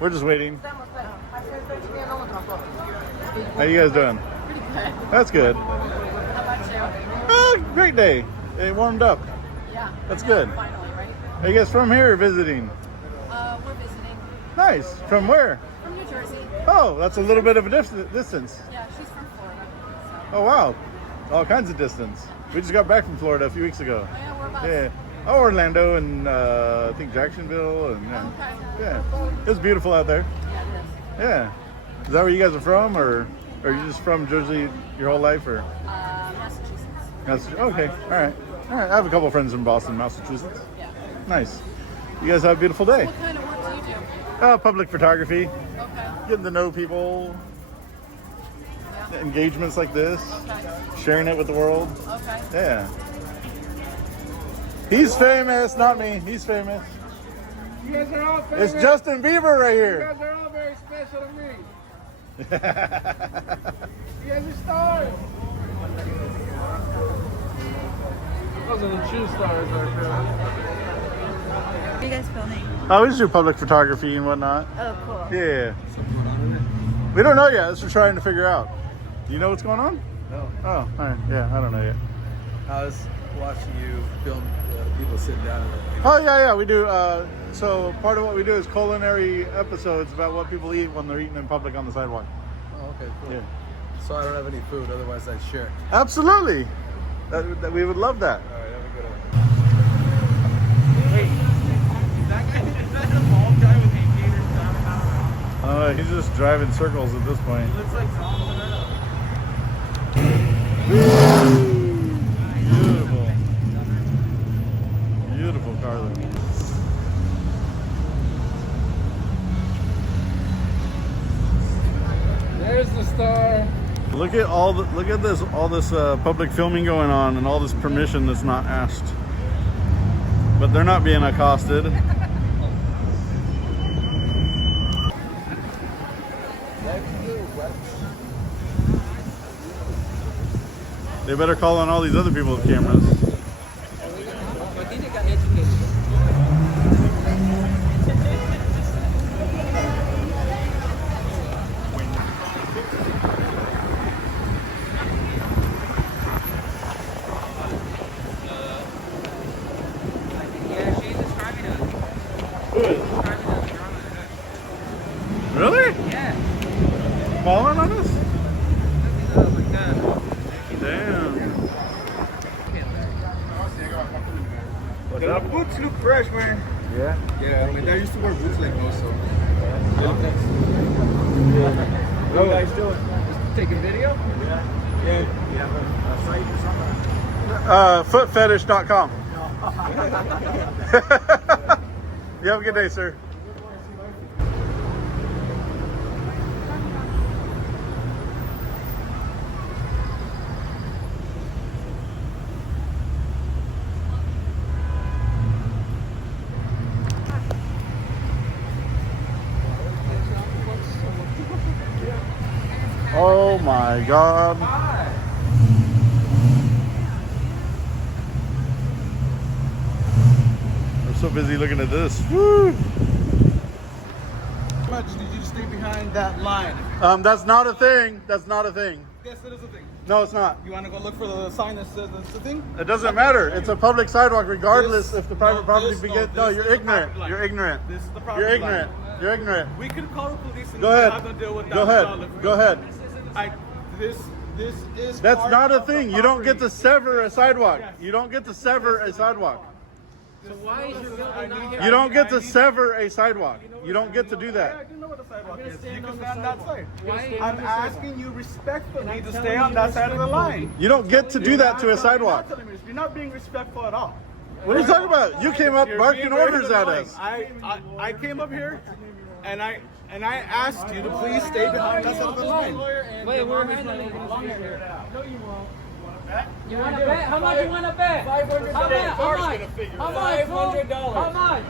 We're just waiting. How you guys doing? Pretty good. That's good. How about you? Oh, great day. It warmed up. Yeah. That's good. Finally, right? Are you guys from here or visiting? We're visiting. Nice. From where? From New Jersey. Oh, that's a little bit of a distance. Yeah, she's from Florida. Oh, wow. All kinds of distance. We just got back from Florida a few weeks ago. Oh, yeah, whereabouts? Yeah. Oh, Orlando and I think Jacksonville. And yeah. It was beautiful out there. Yeah, it is. Yeah. Is that where you guys are from, or are you just from Jersey your whole life, or? Massachusetts. Okay. All right. All right. I have a couple friends in Boston, Massachusetts. Yeah. Nice. You guys have a beautiful day. What kind of work do you do? Public photography. Okay. Getting to know people. Yeah. Engagements like this. Okay. Sharing it with the world. Okay. Yeah. He's famous, not me. He's famous. You guys are all famous. It's Justin Bieber right You here. guys are all very special to me. You guys are stars. Those are the true stars right there. What are you guys filming? Oh, we just do public photography and whatnot. Oh, cool. Yeah. We don't know yet. That's what we're trying to figure out. Do you know what's going on? No. Oh, all right. Yeah, I don't know yet. I was watching you film people sitting down. Oh, yeah. We do. So part of what we do is culinary episodes about what people eat when they're eating in public on the sidewalk. Oh, okay, cool. Yeah. So I don't have any food, otherwise I'd share. Absolutely. That we would love that. All right, have a good one. Wait, is that a bald guy with aviators driving around? He's just driving circles at this point. He looks like Tom. Beautiful. Beautiful car though. There's the star. Look at all this public filming going on and all this permission that's not asked. But they're not being accosted. They better call on all these other people with cameras. I think they got educated. Really? Yeah. Following on us? Damn. The boots look fresh, man. Yeah? Yeah, I mean, I used to wear boots like those, so. What are you guys doing? Just taking video? Yeah. You have a site or something? Footfetish.com. You have a good day, sir. Oh my God. I'm so busy looking at this. Woo. How much did you stay behind that line? That's not a thing. That's not a thing. guess it is a thing. No, it's not. You want to go look for the sign that says it's a thing? It doesn't matter. It's a public sidewalk, regardless if the private property begins. No, you're ignorant. You're ignorant. This is the property You're ignorant. line. You're ignorant. We can call the police and Go ahead. have them deal with that. Go ahead. Go ahead. This is. That's part not a of the thing. You don't get property. to sever a sidewalk. You don't get to sever a sidewalk. So why is your building not here? You don't get to sever a sidewalk. You don't get to do Yeah, I that. do know what the sidewalk is. You stand can on the stand on that side. Why? I'm asking you respectfully to stay on that side of the line. You don't get to do that to a sidewalk. You're not being respectful at all. What are you talking about? You came up You're barking being very orders at annoying. us. I came up here and I asked you to please stay behind that side of the line. Wait, we're handling it here. No, you won't. You want to bet? How much you want to bet? $500. How much? How much? $500. How much?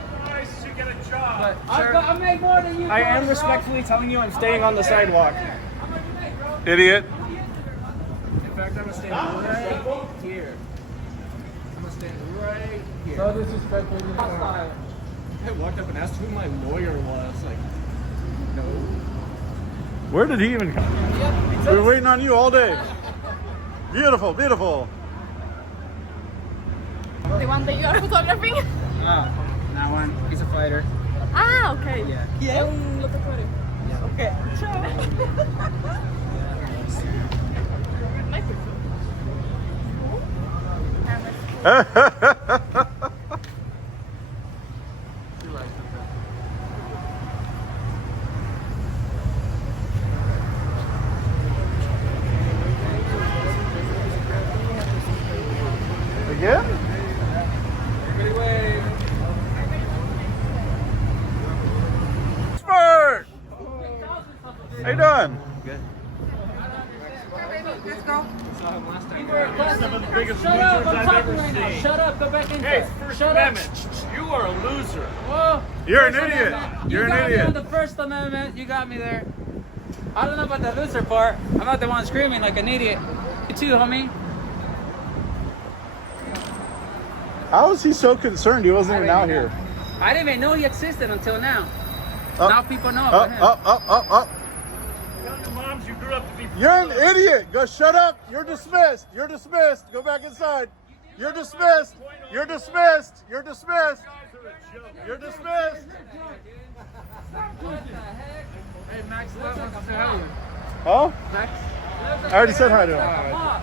You get a job. I make more than you. I am respectfully telling you I'm staying on the sidewalk. Idiot. In fact, I'm gonna stand right here. I'm gonna stand right here. So disrespectful. Hostile. I walked up and asked who my lawyer was. Like, no. Where did he even come? We were waiting on you all day. Beautiful, beautiful. The one that you are photographing? Oh, that one. He's a fighter. Ah, okay. Yeah. Yeah. Locatore. Okay. Ciao. Again? Smart! How you doing? Good. Let's go. Shut up! I'm talking right now. Shut up! Go back in there. First Shut Amendment. up! You are a loser. Whoa. You're an First idiot. Amendment. You're You an got me idiot. on the First Amendment. You got me there. I don't know about the loser part. I'm not the one screaming like an idiot. You too, homie. How is he so concerned? He wasn't even out here. I didn't even know he existed until now. Up, Now people know Up, about him. up. Tell your moms you grew up to be. You're an idiot. Go shut up. You're dismissed. You're dismissed. Go back inside. You're dismissed. You're dismissed. You're dismissed. You're dismissed. What the heck? Hey, Max, what's up? How are you? Huh? Max? I already said hi to him. Come on.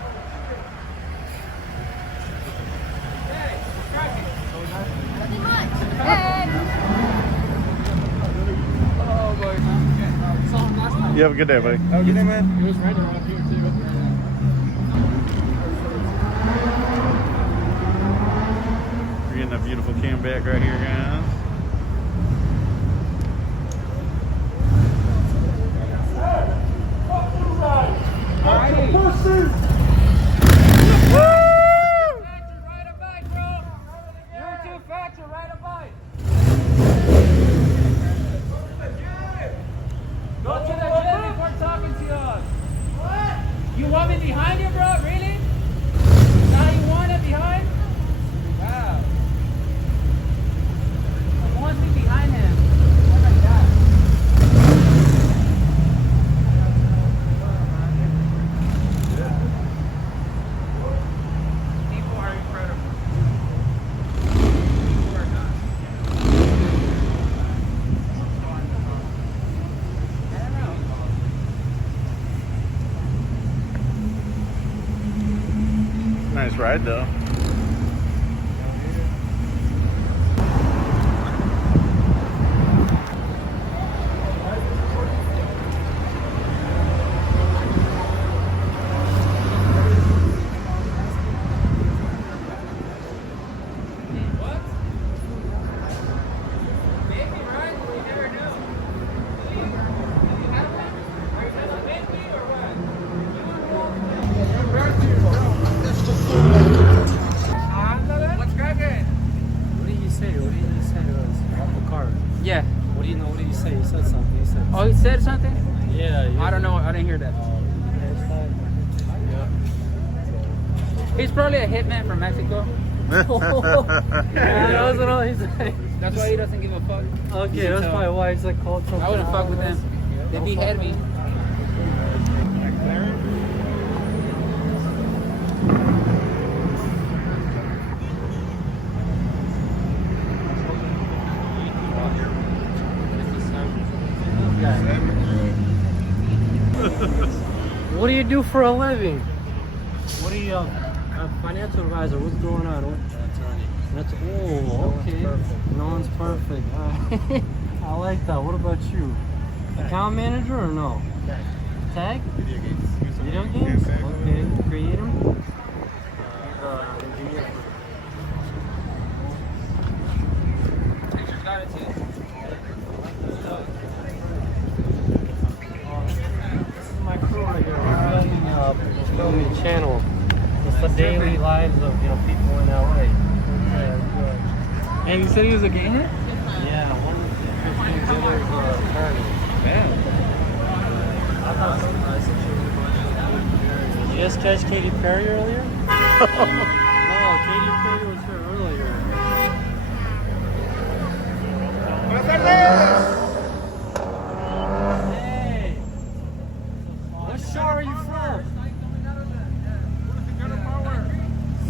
Hey, cracking. Nothing much. Hey. Oh, boy. Saw him last time. You have a good day, buddy. Have a good day, man. He was right around here, too. We're getting a beautiful cam back right here, guys. Go to the gym before talking to us. What? You want me behind you, bro? Really? Now you want it behind? Wow. He wants me behind him. What like that? People are incredible. People are nuts. Nice ride, though. What's cracking? What did you say? What did you say to us? Off the car. Yeah. What do you know? What did you say? You said something. You said. Oh, he said something? Yeah. I don't know. I didn't hear that. He's probably a hitman from Mexico. Yeah, that was what he said. That's why he doesn't give a fuck. Okay, that's probably why he's like called something. I wouldn't fuck with them. They behead me. guy. What do you do for a living? What are you, a financial advisor? What's going on? That's okay. No one's perfect. I like that. What about you? Account manager or no? Tag? Video games. Video games? Okay. Create them? Engineer. This is my crew right here. We're filming a channel. It's the daily lives of people in LA. And you said he was a gamer? Yeah, one of the 15 dealers attorney. Man. I thought so nice that you Did you just catch Katy Perry earlier? No, Katy Perry was here earlier. Hey! What show are you from?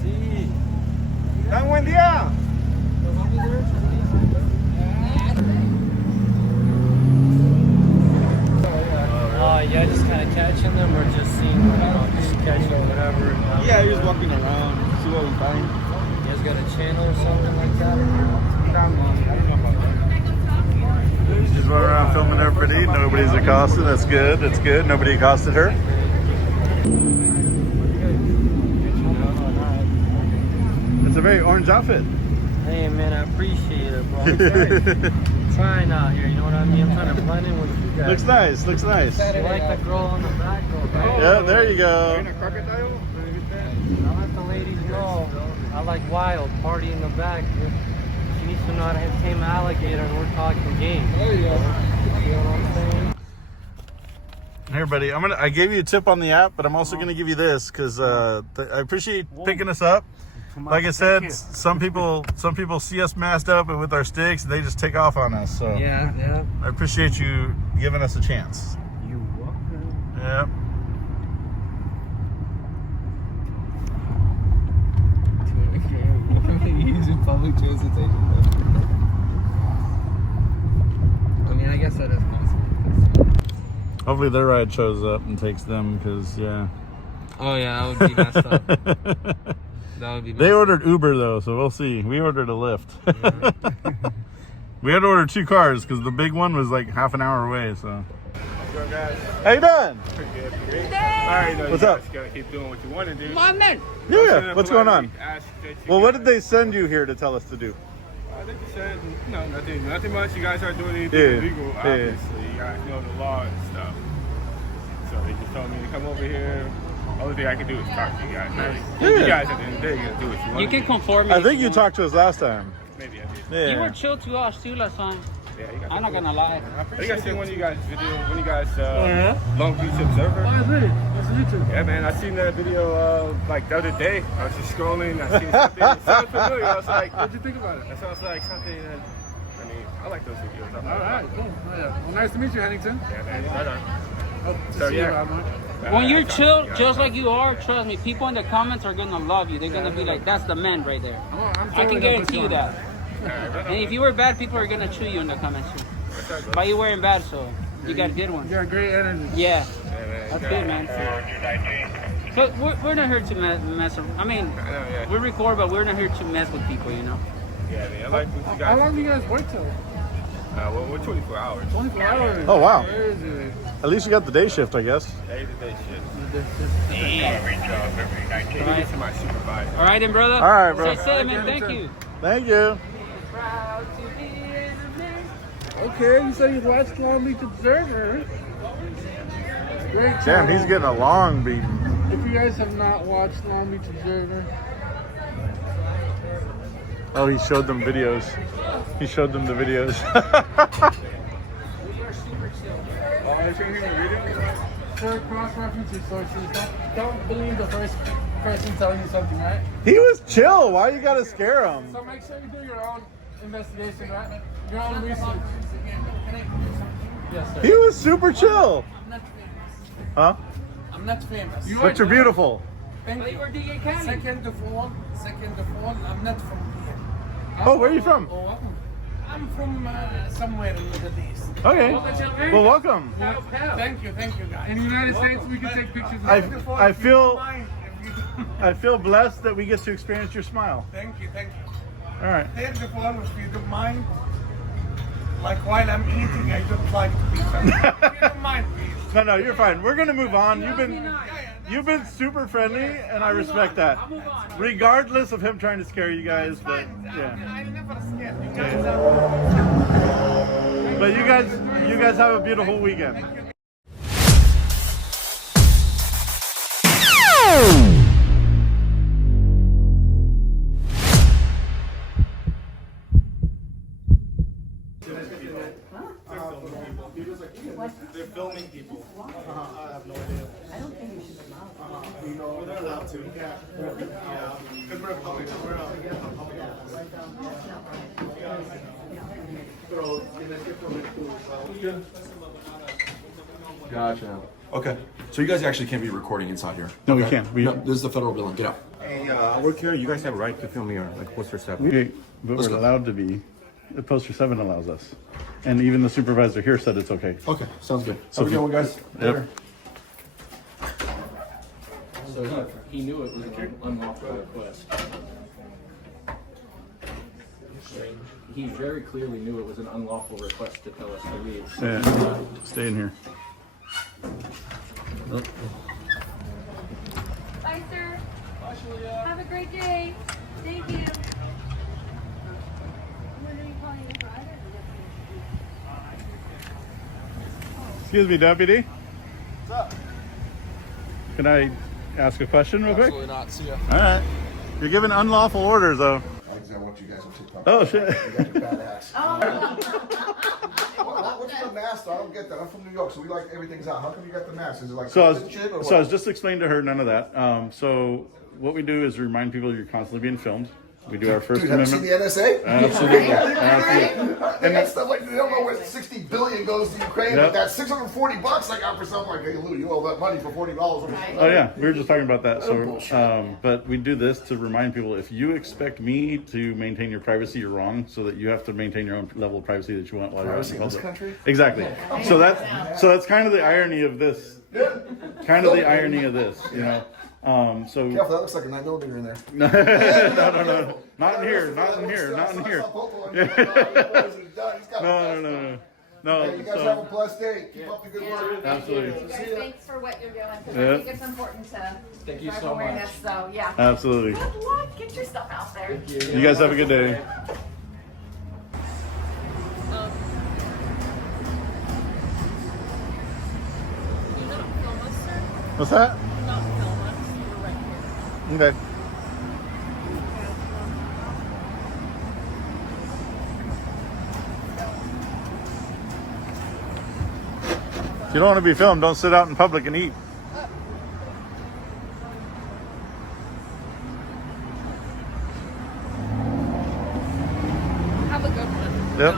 Sí. ¡Tan buen día! Oh, yeah, just kind of catching them or just seeing, just catching whatever? Yeah, you're just walking around, see what we find. You guys got a channel or something like that? Just running around filming everybody. Nobody's accosted. That's good. That's good. Nobody accosted her. It's a very orange outfit. Hey, man, I appreciate it, bro. I'm trying out here, you know what I mean? I'm trying to blend in with you guys. Looks nice. Looks nice. You like the girl on the back, though, right? Yeah, there you go. I like the ladies go. I like wild, party in the back. She needs to know how to tame an alligator and we're talking game. There you go. You know what I'm saying? Here, buddy. I gave you a tip on the app, but I'm also gonna give you this because I appreciate picking us up. Like I said, some people see us masked up and with our sticks, they just take off on us. So yeah. I appreciate you giving us a chance. You welcome. Yeah. Using public transportation. I mean, I guess that is possible. Hopefully their ride shows up and takes them because, yeah. Oh, yeah, that would be messed up. That would be messed They up. ordered Uber, though, so we'll see. We ordered a Lyft. We had to order 2 cars because the big one was like half an hour away, so. Yo, guys. How you doing? Pretty good. Alright, What's up? You gotta keep doing what you want to do. My man. Yeah, what's going on? Well, what did they send you here to tell us to do? I think you said, no, nothing much. You guys aren't doing anything illegal, obviously. You guys know the law and stuff. So they just told me to come over here. Only thing I can do is talk to you guys. You guys at the end of the day, you're gonna do what you want. You can conform. I think you talked to us last time. Maybe I did. Yeah. You were chill to us too last time. Yeah, you guys I'm not gonna lie. I think I seen one of you guys video, when you guys Long Beach Observer. Oh, that's it. That's YouTube. Yeah, man, I seen that video like the other day. I was just scrolling. I seen something. It sounded familiar. I was like, What'd you think about it? that sounds like something that. I mean, I like those videos. All right, cool. Oh, yeah. Well, nice to meet you, Huntington. Yeah, man. Right on. Hope to So, see yeah. you around, man. When you're chill, just like you are, trust me, people in the comments are gonna love you. They're gonna be like, that's the man right there. I can guarantee you that. And if you were bad, people are gonna chew you in the comments too. But you're wearing bad, so you got good ones. You got great energy. Yeah, that's good, man. But we're not here to mess around. I mean, we record, but we're not here to mess with people, you know? Yeah, man. I like what you guys. How long do you guys work till? Well, we're 24 hours. 24 hours. Oh, wow. Crazy. At least you got the day shift, I guess. Day to day shit. Damn. To my supervisor. All right, then, brother. All right, bro. Stay safe, man. Thank you. Thank you. Okay, you said you watched Long Beach Observer. Great Damn, channel. he's getting a long beating. If you guys have not watched Long Beach Observer, Oh, he showed them videos. He showed them the videos. sir, cross-reference your sources. Don't believe the first person telling you something, right? He was chill. Why you gotta scare him? So make sure you do your own investigation, right? Your own research. Yes, sir. He was super chill. I'm not famous. Huh? I'm not famous. But you're beautiful. Thank you. Second of all, I'm not from here. Oh, where are you from? Oh, I'm from somewhere in the Middle East. Okay. Well, welcome. Thank you, guys. In the United States, we can take pictures. I feel blessed that we get to experience your smile. Thank you. All right. Here's the phone, if you don't mind. Like while I'm eating, I just try to be friendly. If you don't mind, please. No, you're fine. We're gonna move on. You've been super friendly, and I respect that. Regardless of him trying to scare you guys, but yeah. I never scared you guys. But you guys have a beautiful weekend. They're filming people. I have no idea. I don't think you should allow it. You know, they're allowed to. Yeah. Because we're a public. Gotcha. Okay. So you guys actually can't be recording inside here? No, okay. we can't. No, this is the federal building. Get out. Hey, I work here. You guys have a right to film here, like poster 7. But we're allowed to be. The poster 7 allows us. And even the supervisor here said it's okay. Okay, sounds good. So have a good one, guys. Yep. So he knew it was an unlawful request. He very clearly knew it was an unlawful request to tell us to leave. So Yeah. Stay in here. Bye, sir. Have a great day. Thank you. When are you calling your driver? Excuse me, deputy. What's up? Can I ask a question real quick? Absolutely not. See ya. All right. You're giving unlawful orders, though. I want you guys on TikTok. Oh, shit. You got your bad ass. What's the mask? I don't get that. I'm from New York, so we like everything's out. How come you got the mask? Is it like So I shit or was what? just explaining to her none of that. So what we do is remind people you're constantly being filmed. We do our First Dude, have you Amendment. seen the NSA? Absolutely. Absolutely. And That's stuff like they don't know where 60 billion goes to Ukraine, Yep. but that $640 I got for something like, hey Lou, you owe that money for $40. Oh yeah, we were just talking about that. So, but we do this to remind people: if you expect me to maintain your privacy, you're wrong. So that you have to maintain your own level of privacy that you want while you're out in Privacy in this public. country? Exactly. So that's kind of the irony of this. Kind of the irony of this, you know. So Careful, that looks like a 9mm in there. no, not in here, not in here, not in here. No. Hey, you guys have a blessed day. Keep up the good work. Absolutely. Thanks for what you're doing. 'Cause Yeah. I think it's important to Thank you drive so awareness. much. So yeah. Absolutely. Good luck. Get your stuff out there. You guys have a good day. What's that? Okay. If you don't want to be filmed, don't sit out in public and eat. Have a good one. Yep.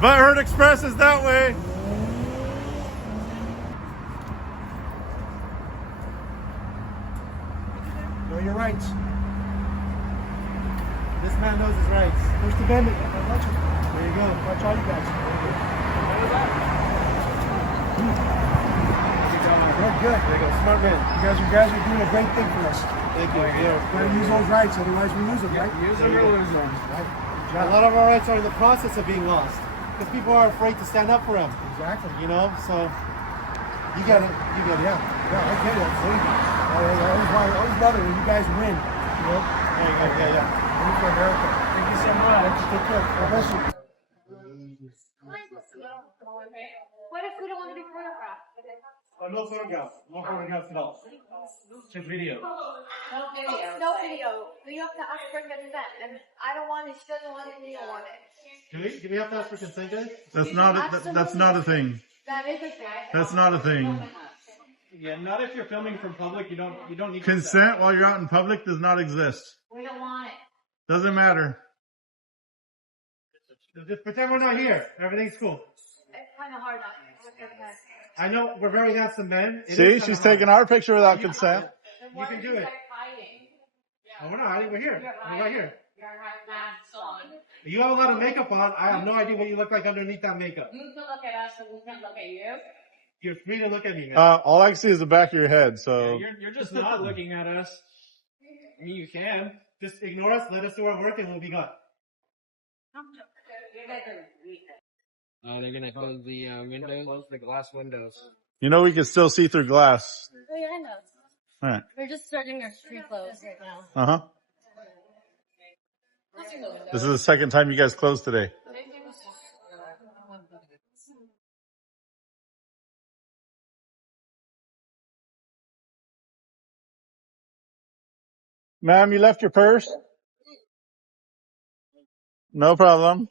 Butthurt Express is that way. Know your rights. This man knows his rights. First Amendment. There you go. Watch all you guys. Good. There you go. Smart man. You guys are doing a great thing for us. Thank you. Yeah. We're gonna use those rights, otherwise we lose them, right? Use them or lose them. Right. A lot of our rights are in the process of being lost because people are afraid to stand up for them. Exactly. You know, so you get it. You get it. Yeah. Yeah, I get it. See? I always love it when you guys win. You know? Yeah. Win for America. Thank you so much. Take care. God bless you. What if we don't want to be photographed? Oh, no photographs. No photographs at all. Just video. No video. No video. You have to ask for consent, and I don't want it. She doesn't want it. You don't want it. Do we have to ask for consent, guys? That's not a thing. That is a thing. That's not a thing. Yeah, not if you're filming from public. You don't need Consent while you're out in public does not exist. We don't want it. Doesn't matter. Just pretend we're not here. Everything's cool. It's kind of hard not to. I know we're very handsome men. See, she's taking our picture without consent. You can do it. Oh, we're not hiding. We're here. We're right here. You have a lot of makeup on. I have no idea what you look like underneath that makeup. You can look at us and we can look at you. You're free to look at me, man. All I can see is the back of your head, so. Yeah, you're just not looking at us. I mean, you can. Just ignore us, let us do our work, and we'll be gone. They're gonna close the windows, close the glass windows. You know we can still see through glass. Oh, yeah, I know. All right. We're just starting our street clothes right now. Uh-huh. This is the second time you guys closed today. Ma'am, you left your purse? No problem.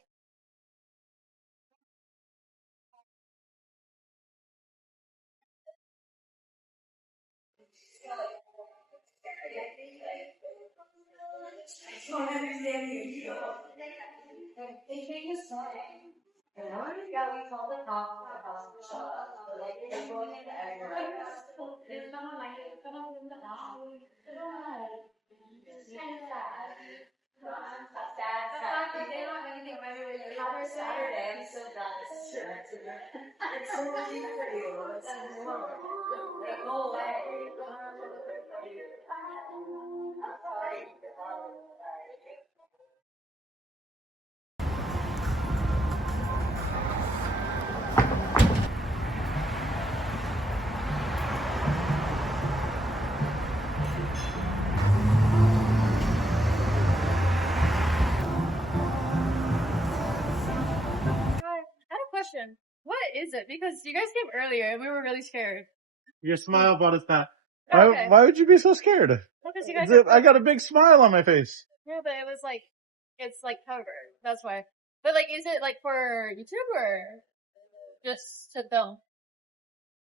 Question. What is it? Because you guys came earlier and we were really scared. Your smile brought us back. Okay. Why would you be so scared? Because you guys I got a big smile on my face. Yeah, but it was like, it's like covered. That's why. But like, is it like for YouTube or just to film?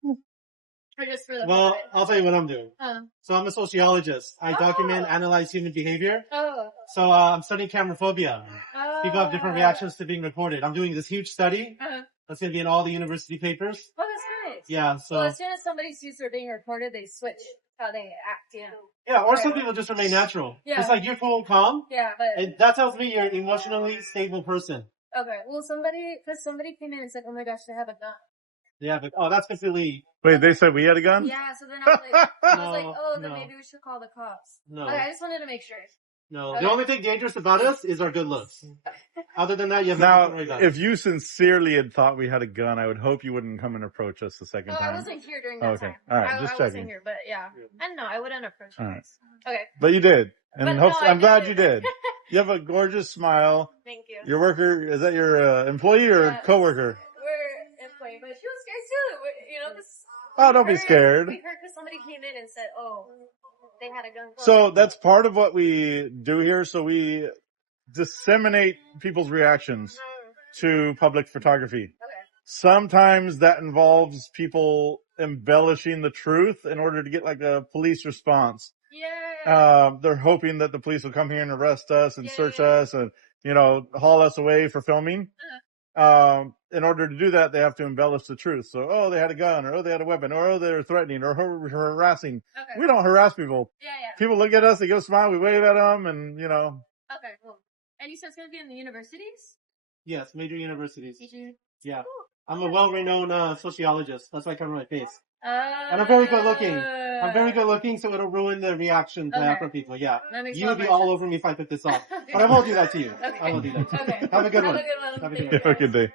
Or just for the Well, I'll tell you what I'm doing. Oh. So I'm a sociologist. I document, analyze human behavior. Oh. So I'm studying camera phobia. People have different reactions to being recorded. I'm doing this huge study. That's going to be in all the university papers. Oh, that's nice. Yeah, so... Well, as soon as somebody sees they're being recorded, they switch how they act, you know. Yeah, or some people just remain natural. Yeah. It's like you're cool and calm. Yeah, but... And that tells me you're an emotionally stable person. Okay, well, somebody came in and said, oh my gosh, they have a gun. Yeah, but, oh, that's completely... Wait, they said we had a gun? Yeah, so then I was like, oh, then no. maybe we should call the cops. No. Okay, I just wanted to make sure. No, Okay. the only thing dangerous about us is our good looks. Other than that, you have nothing Now, to worry about. if you sincerely had thought we had a gun, I would hope you wouldn't come and approach us the second Oh, time. I wasn't here during that Okay. time. All right, I just wasn't checking. here, but yeah. I don't know, I wouldn't approach you All right. guys. Okay. But you did. And But no, I'm glad did. you did. You have a gorgeous smile. Thank you. Your worker, is that your employee or Yes. coworker? We're employee, but she was scared too. You know, this. Oh, don't be scared. We heard because somebody came in and said, "Oh, they had a gun." So that's part of what we do here. So we disseminate people's reactions to public photography. Sometimes that involves people embellishing the truth in order to get like a police response. Yeah. They're hoping that the police will come here and arrest us and search us and, you know, haul us away for filming. In order to do that, they have to embellish the truth. So, oh, they had a gun, or oh, they had a weapon, or oh, they're threatening, or harassing. Okay. We don't harass people. Yeah. People look at us, they give a smile, we wave at them, and, you know. Okay, cool. And you said it's going to be in the universities? Yes, major universities. Major. Yeah. I'm a well-renowned sociologist. That's why I cover my face. And I'm very good looking. I'm very good looking, so it'll ruin the reaction to from people. Yeah. You would be all over me if I took this off. But I won't do that to you. Okay. I won't do that to you. Okay. Have a good one. Have a good one. Have a good Have a good day.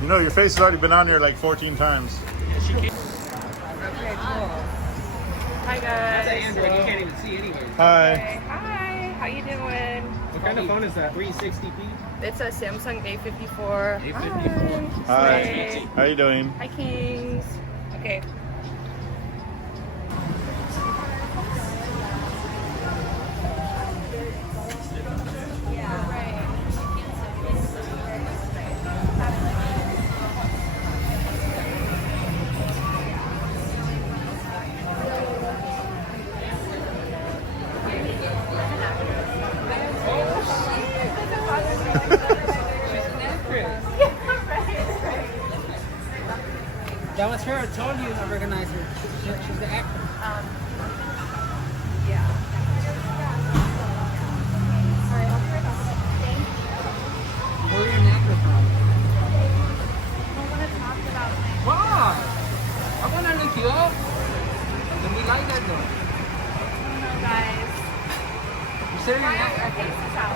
You know, your face has already been on here like 14 times. Okay, cool. Hi guys. That's an Android. You can't even see anything. Hi. Okay. Hi. How you doing? What kind of phone is that? 360p? It's a Samsung A54. A54. Hi. How you doing? Hi, Kings. Okay. That was her. I told you I recognize her. She's the actor. Yeah. Sorry, I'll try to thank you. Where are you an actor from? I want to talk about my... Wow! I want to look you up. And we like that though. I don't know, guys. You said you're an Our actor. faces out.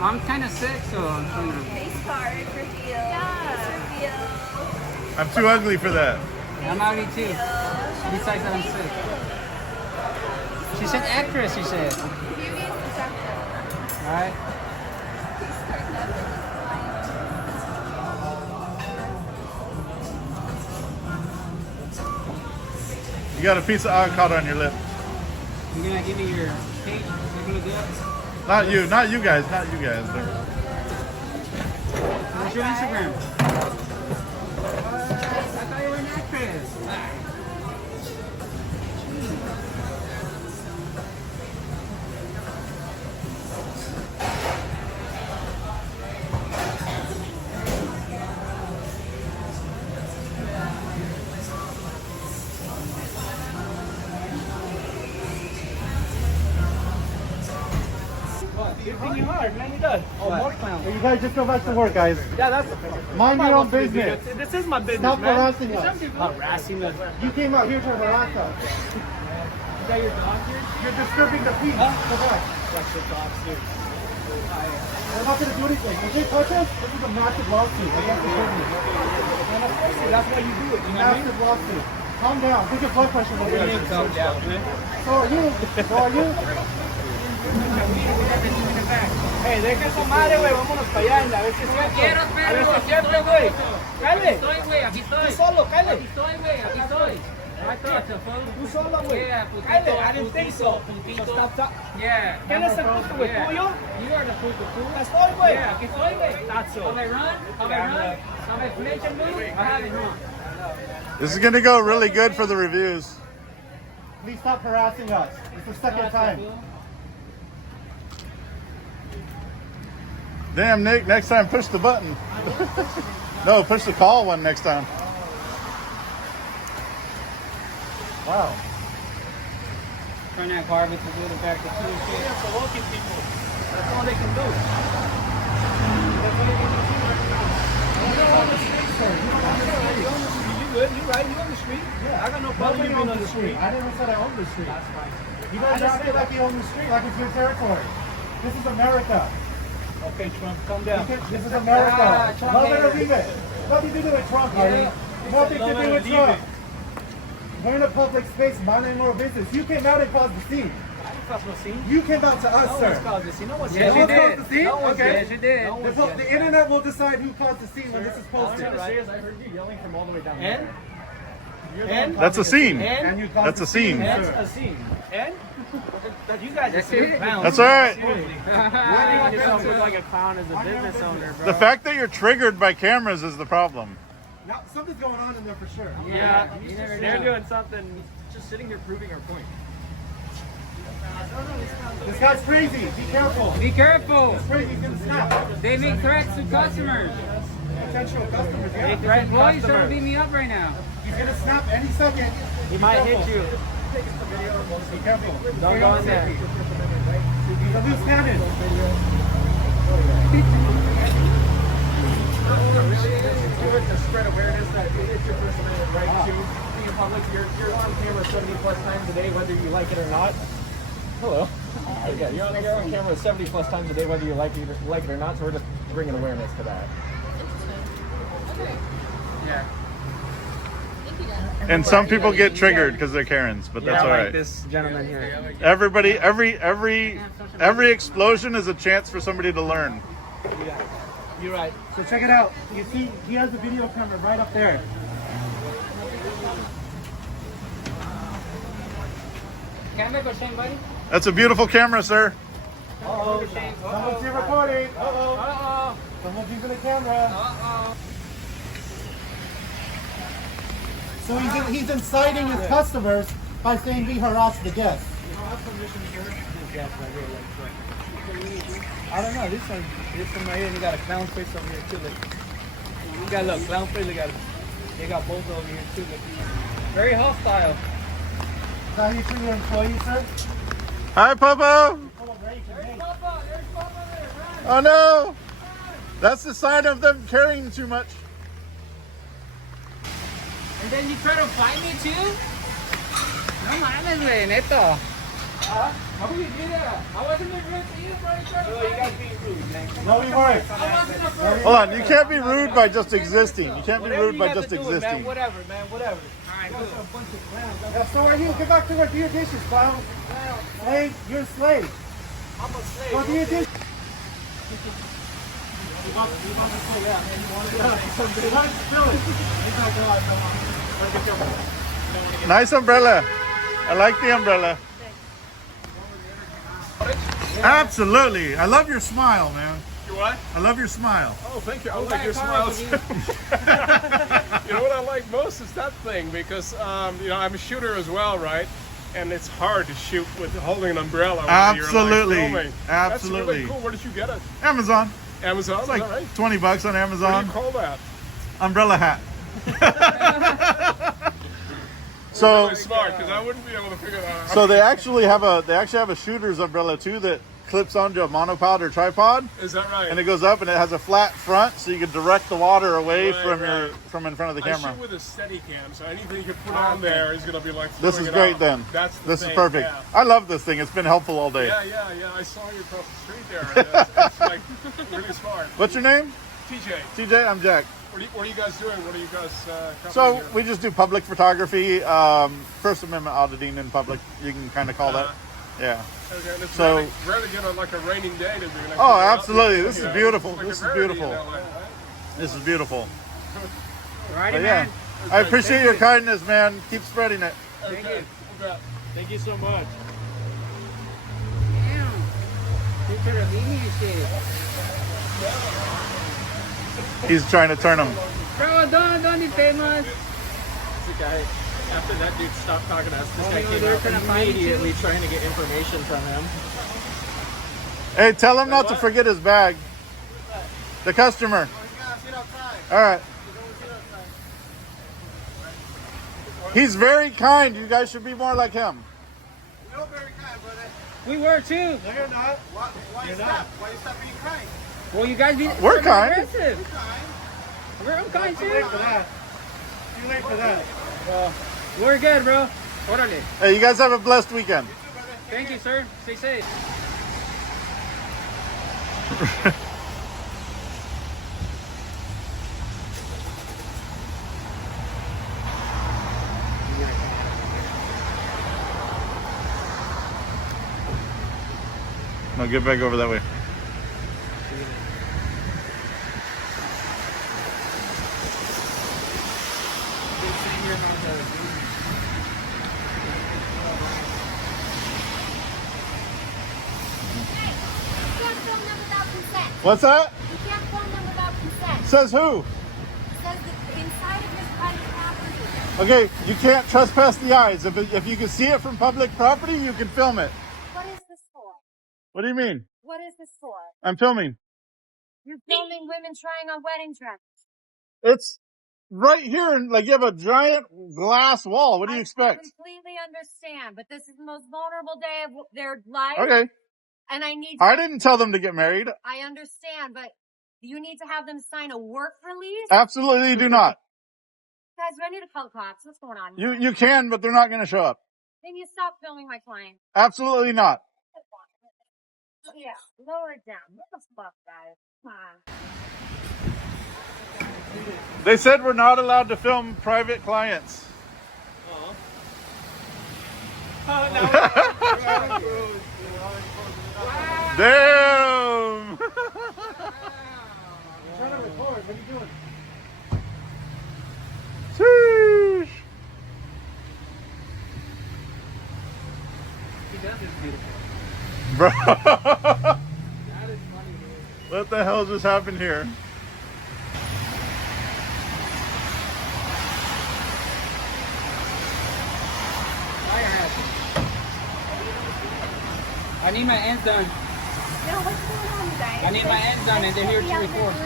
I'm kind of sick, so I'm trying to... Face card reveal. Yeah. Face reveal. I'm too ugly for that. I'm ugly too. Besides that, I'm sick. She said actress, she said. Beauty is deceptive. Alright. You got a piece of avocado on your lip. You gonna give me your page? You're gonna do it? Not you guys, not you guys. What's your Instagram? I thought you were an actress. You're thinking hard, man. You done. Oh, more clown. You guys just go back to work, guys. Yeah, that's. Mind your own business. This is my business, Stop man. harassing us. Harassing us. You came out here to harass us. Is that your dog here? You're disturbing the peace. Go back. That's your dog, dude. We're not going to do anything. If they touch us, this is a massive lawsuit against the business. That's why you do it. You know what I mean? Massive lawsuit. Calm down. Think your blood pressure will be in. Calm down, man. So are you. So are you. Hey, deja esa madre, güey. Vámonos para allá. A ver si es cierto. Quiero, A ver si perro. es cierto, güey. Cállate. Aquí estoy, güey. Aquí estoy. Tú solo, cállate. Aquí estoy, güey. Aquí estoy. I thought so, fool. Tú solo, güey. Yeah, putito, Cállate. I didn't think so. putito. So stop talking. Yeah. ¿Quién es el puto, güey? ¿Tú o yo? You are the puto, fool. Estoy, güey. Yeah, aquí estoy, güey. That's so. How I run? How I run? How I flinch and move? I have it wrong. This is gonna go really good for the reviews. Please stop harassing us. It's the second time. Damn, Nick, next time push the button. No, push the call one next time. Wow. Turn that garbage and do it back to two and shit. Yeah, provoking people. That's all they can do. You good? You right? You on the street? Yeah. I got no problem you being on the street. I never said I own the street. That's fine. You guys acted like you own the street, like it's your territory. This is America. Okay, Trump, calm down. This is America. Love it or leave it. Nothing to do with Trump, buddy. Nothing to do with Trump. We're in a public space, minding our business. You came out and caused the scene. I didn't cause no scene. You came out to us, No sir. one's caused the scene. No one's Yes, caused you caused the scene? No one's Okay. Yes, you did. No one's The internet will decide who caused the scene when this is All I'm posted. trying to say is I heard you yelling from all the way down there. And? That's a scene. And you caused That's a the scene. scene. That's a scene. And? That you guys are serious clowns. That's all right. Why do you yourself look like a clown as a business owner, bro? The fact that you're triggered by cameras is the problem. Now, something's going on in there for sure. Yeah, they're doing something, just sitting here proving our point. This guy's crazy. Be careful. Be careful. He's crazy. He's gonna snap. They make threats to customers. Potential customers. They Yeah. threaten Employees trying to customers. beat me up right now. He's gonna snap any second. He might hit you. Be careful. Don't go in there. He's a loose cannon. Do it to spread awareness that it's your First Amendment right to be in public. You're on camera 70 plus times a day, whether you like it or not. Hello. Yeah, you're on camera 70 plus times a day, whether you like it or not. So we're just bringing awareness to that. Yeah. And some people get triggered because they're Karens, but that's all like right. this gentleman here. Everybody, every explosion is a chance for somebody to learn. Yeah, you're right. So check it out. You see, he has the video camera right up there. Can I make a shame, buddy? That's a beautiful camera, sir. Uh-oh. Someone's here recording. Uh-oh. Uh-oh. Someone's using the camera. Uh-oh. So he's inciting his customers by saying we harass the guests. I don't know. This one right here. You got a clown face over here too. Look. You got a little clown face. They got both over here too. Look. Very hostile. Is that how you treat your employees, sir? Hi, Papa. Oh no! That's the sign of them carrying too much. And then you try to fight me too? No mames, güey, neto. Huh? How would you do that? I wasn't being rude to you, bro. You guys being rude, man. No, we weren't. Hold on, you can't be rude by just existing. You can't be rude by just existing. Man, whatever. Alright, good. Yeah, so are you? Get back to work. Do your dishes, clown. Hey, you're a slave. I'm a slave. Go do your dishes. Nice umbrella. I like the umbrella. Absolutely. I love your smile, man. You what? I love your smile. Oh, thank you. I like your smile too. You know what I like most is that thing because you know I'm a shooter as well, right? And it's hard to shoot with holding an umbrella. Absolutely. You're like filming. Absolutely. That's really cool. Where did you get it? Amazon. Amazon. It's like is that right? $20 on Amazon. What do you call that? Umbrella hat. So really smart because I wouldn't be able to figure that out. So they actually have a shooter's umbrella too that clips onto a monopod or tripod. Is that right? And it goes up and it has a flat front, so you can direct the water away from in front of the camera. I shoot with a steady cam, so anything you can put on there is going to be like. This is great then. That's the this thing, is perfect. Yeah. I love this thing. It's been helpful all day. Yeah. I saw you across the street there. And it's like really smart. What's your name? TJ. TJ, I'm Jack. What are you guys doing? What are you guys So here? we just do public photography, First Amendment auditing in public. You can kind of call that. Yeah. Okay, and it's so rare to get on like a raining day to be like. Oh, absolutely! This is beautiful. Like This is beautiful. This is beautiful. Righty, But man. I appreciate your kindness, man. Keep spreading it. Thank you. Thank you so much. Damn. You could have eaten your shit. He's trying to turn him. Bro, don't be famous. The guy, after that dude stopped talking to us, this guy came they're out trying to find you immediately trying to get information from him. Hey, tell him not to forget his bag. The customer. All right. He's very kind. You guys should be more like him. You're very kind, brother. We were too. No, you're not. Why you stop? Why you stop being kind? Well, you guys be We're kind. aggressive. We're kind too. Too late for that. Too late for that. We're good, bro. Orale. Hey, you guys have a blessed weekend. Thank you, sir. Stay safe. No, get back over that way. What's that? You can't film them without consent. Says who? It says that inside of his private property. Okay, you can't trespass the eyes. If you can see it from public property, you can film it. What is this for? What do you mean? What is this for? I'm filming. You're filming women trying on wedding dresses. It's right here, and like you have a giant glass wall. What do you expect? I completely understand, but this is the most vulnerable day of their life. Okay. And I need I didn't tell them to get married. I understand, but you need to have them sign a work release? Absolutely do not. Guys, do I need to call the cops? What's going on here? You can, but they're not going to show up. Then you stop filming my client. Absolutely not. Yeah, lower it down. What the fuck, guys? Come on. They said we're not allowed to film private clients. Damn! I'm trying to record. What are you doing? Sheesh. He does this beautiful. Bro. That is funny, dude. What the hell just happened here? I need my ends done. what's going on, you guys? I need my ends on it. They're here to record. It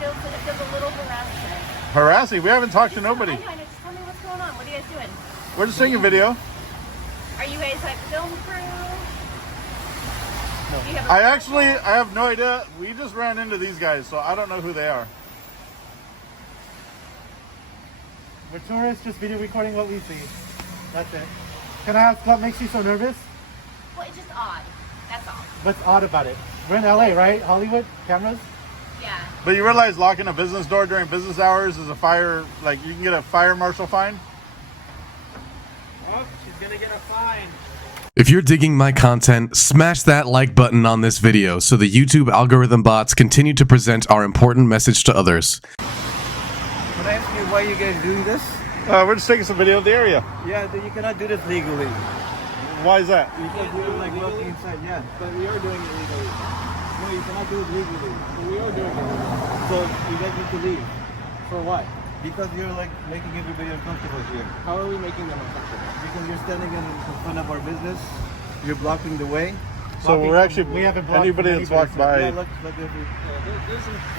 feels a little harassment. Harassing? We haven't talked to nobody. I know, just tell me what's going on. What are you guys doing? We're just taking a video. Are you guys like film crew? No. I have no idea. We just ran into these guys, so I don't know who they are. We're tourists, just video recording what we see. That's it. Can I ask what makes you so nervous? Well, it's just odd. That's all. What's odd about it? We're in LA, right? Hollywood? Cameras? Yeah. But you realize locking a business door during business hours is a fire, like you can get a fire marshal fine? Oh, she's gonna get a fine. If you're digging my content, smash that like button on this video so the YouTube algorithm bots continue to present our important message to others. Can I ask you why you guys doing this? We're just taking some video of the area. Yeah, you cannot do this legally. Why is that? Because we're like walking inside, yeah. But we are doing it legally. No, you cannot do it legally. But we are doing it legally. So you guys need to leave. For what? Because you're like making everybody uncomfortable here. How are we making them uncomfortable? Because you're standing in front of our business. You're blocking the way. So we're actually, we haven't blocked anybody that's walked by. Yeah, look You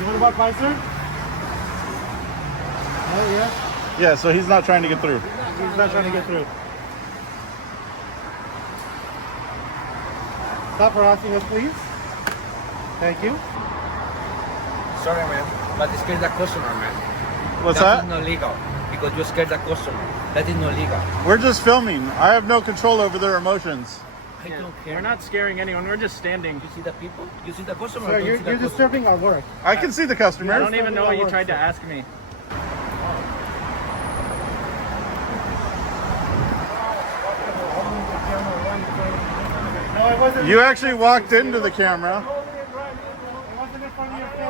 want to walk by, sir? Oh, yeah? Yeah, so he's not trying to get through. He's not trying to get through. Stop harassing us, please. Thank you. Sorry, man, but you scared the customer, man. What's that? That's not legal because you scared the customer. That is not legal. We're just filming. I have no control over their emotions. I don't care. We're not scaring anyone. We're just standing. You see the people? You see the customer? Sir, you're disturbing our work. I can see the customer. I don't even know what you tried to ask me. No, it wasn't. You actually walked into the camera. It wasn't in front of your face.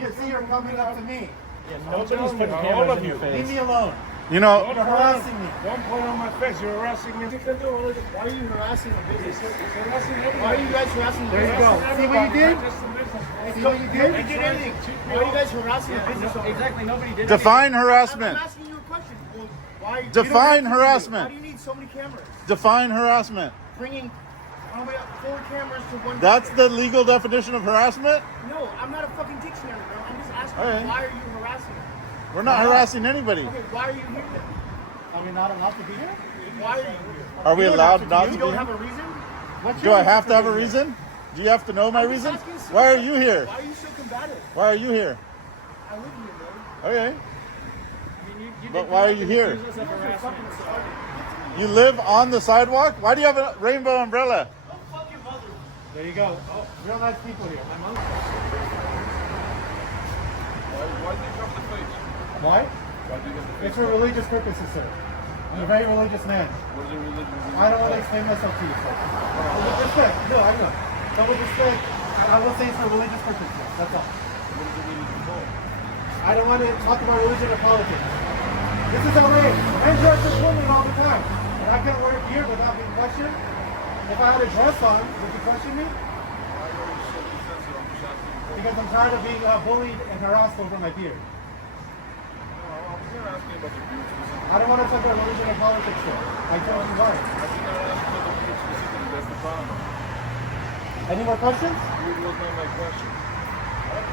You see, you're coming up to me. Nobody's putting cameras in your face. Leave me alone. You know, You're harassing me. Don't point on my face. You're harassing me. Why are you harassing a business? Why are you guys harassing a There you business? go. See what you did? See what you did? I did anything. Why are you guys harassing a business? Exactly. Nobody did. define harassment. I'm asking you a question. Well, why? Define Why harassment. do you need so many cameras? Define harassment. Bringing how many 4 cameras to one. That's the legal definition of harassment? No, I'm not a fucking dictionary, bro. I'm just asking Okay. why are you harassing me? We're not harassing anybody. Okay, why are you here then? Are we not allowed to be here? Why are you here? Are we allowed not to You be don't here? have a reason? What's Do your I have to have a being here? reason? Do you have to know my I'm just reason? asking you Why are something. you here? Why are you so combative? Why are you here? I live here, bro. Okay. You But why are you here? accuse us of harassment. You live on the sidewalk? Why do you have a rainbow umbrella? There you go. Oh, real nice people here. Why did you drop the face? Why? Why did you get the face? It's for religious purposes, sir. I'm a very religious man. What is it religion? I don't want to explain myself to you, sir. With respect, no, I know. But with respect, I will say it's for religious purposes. That's all. What is it religion for? I don't want to talk about religion or politics. This is LA. Men dress as women all the time. And I can't work here without being questioned. If I had a dress on, would you question me? Because I'm tired of being bullied and harassed over my beard. I don't want to talk about religion or politics, sir. I told you why. Any more questions?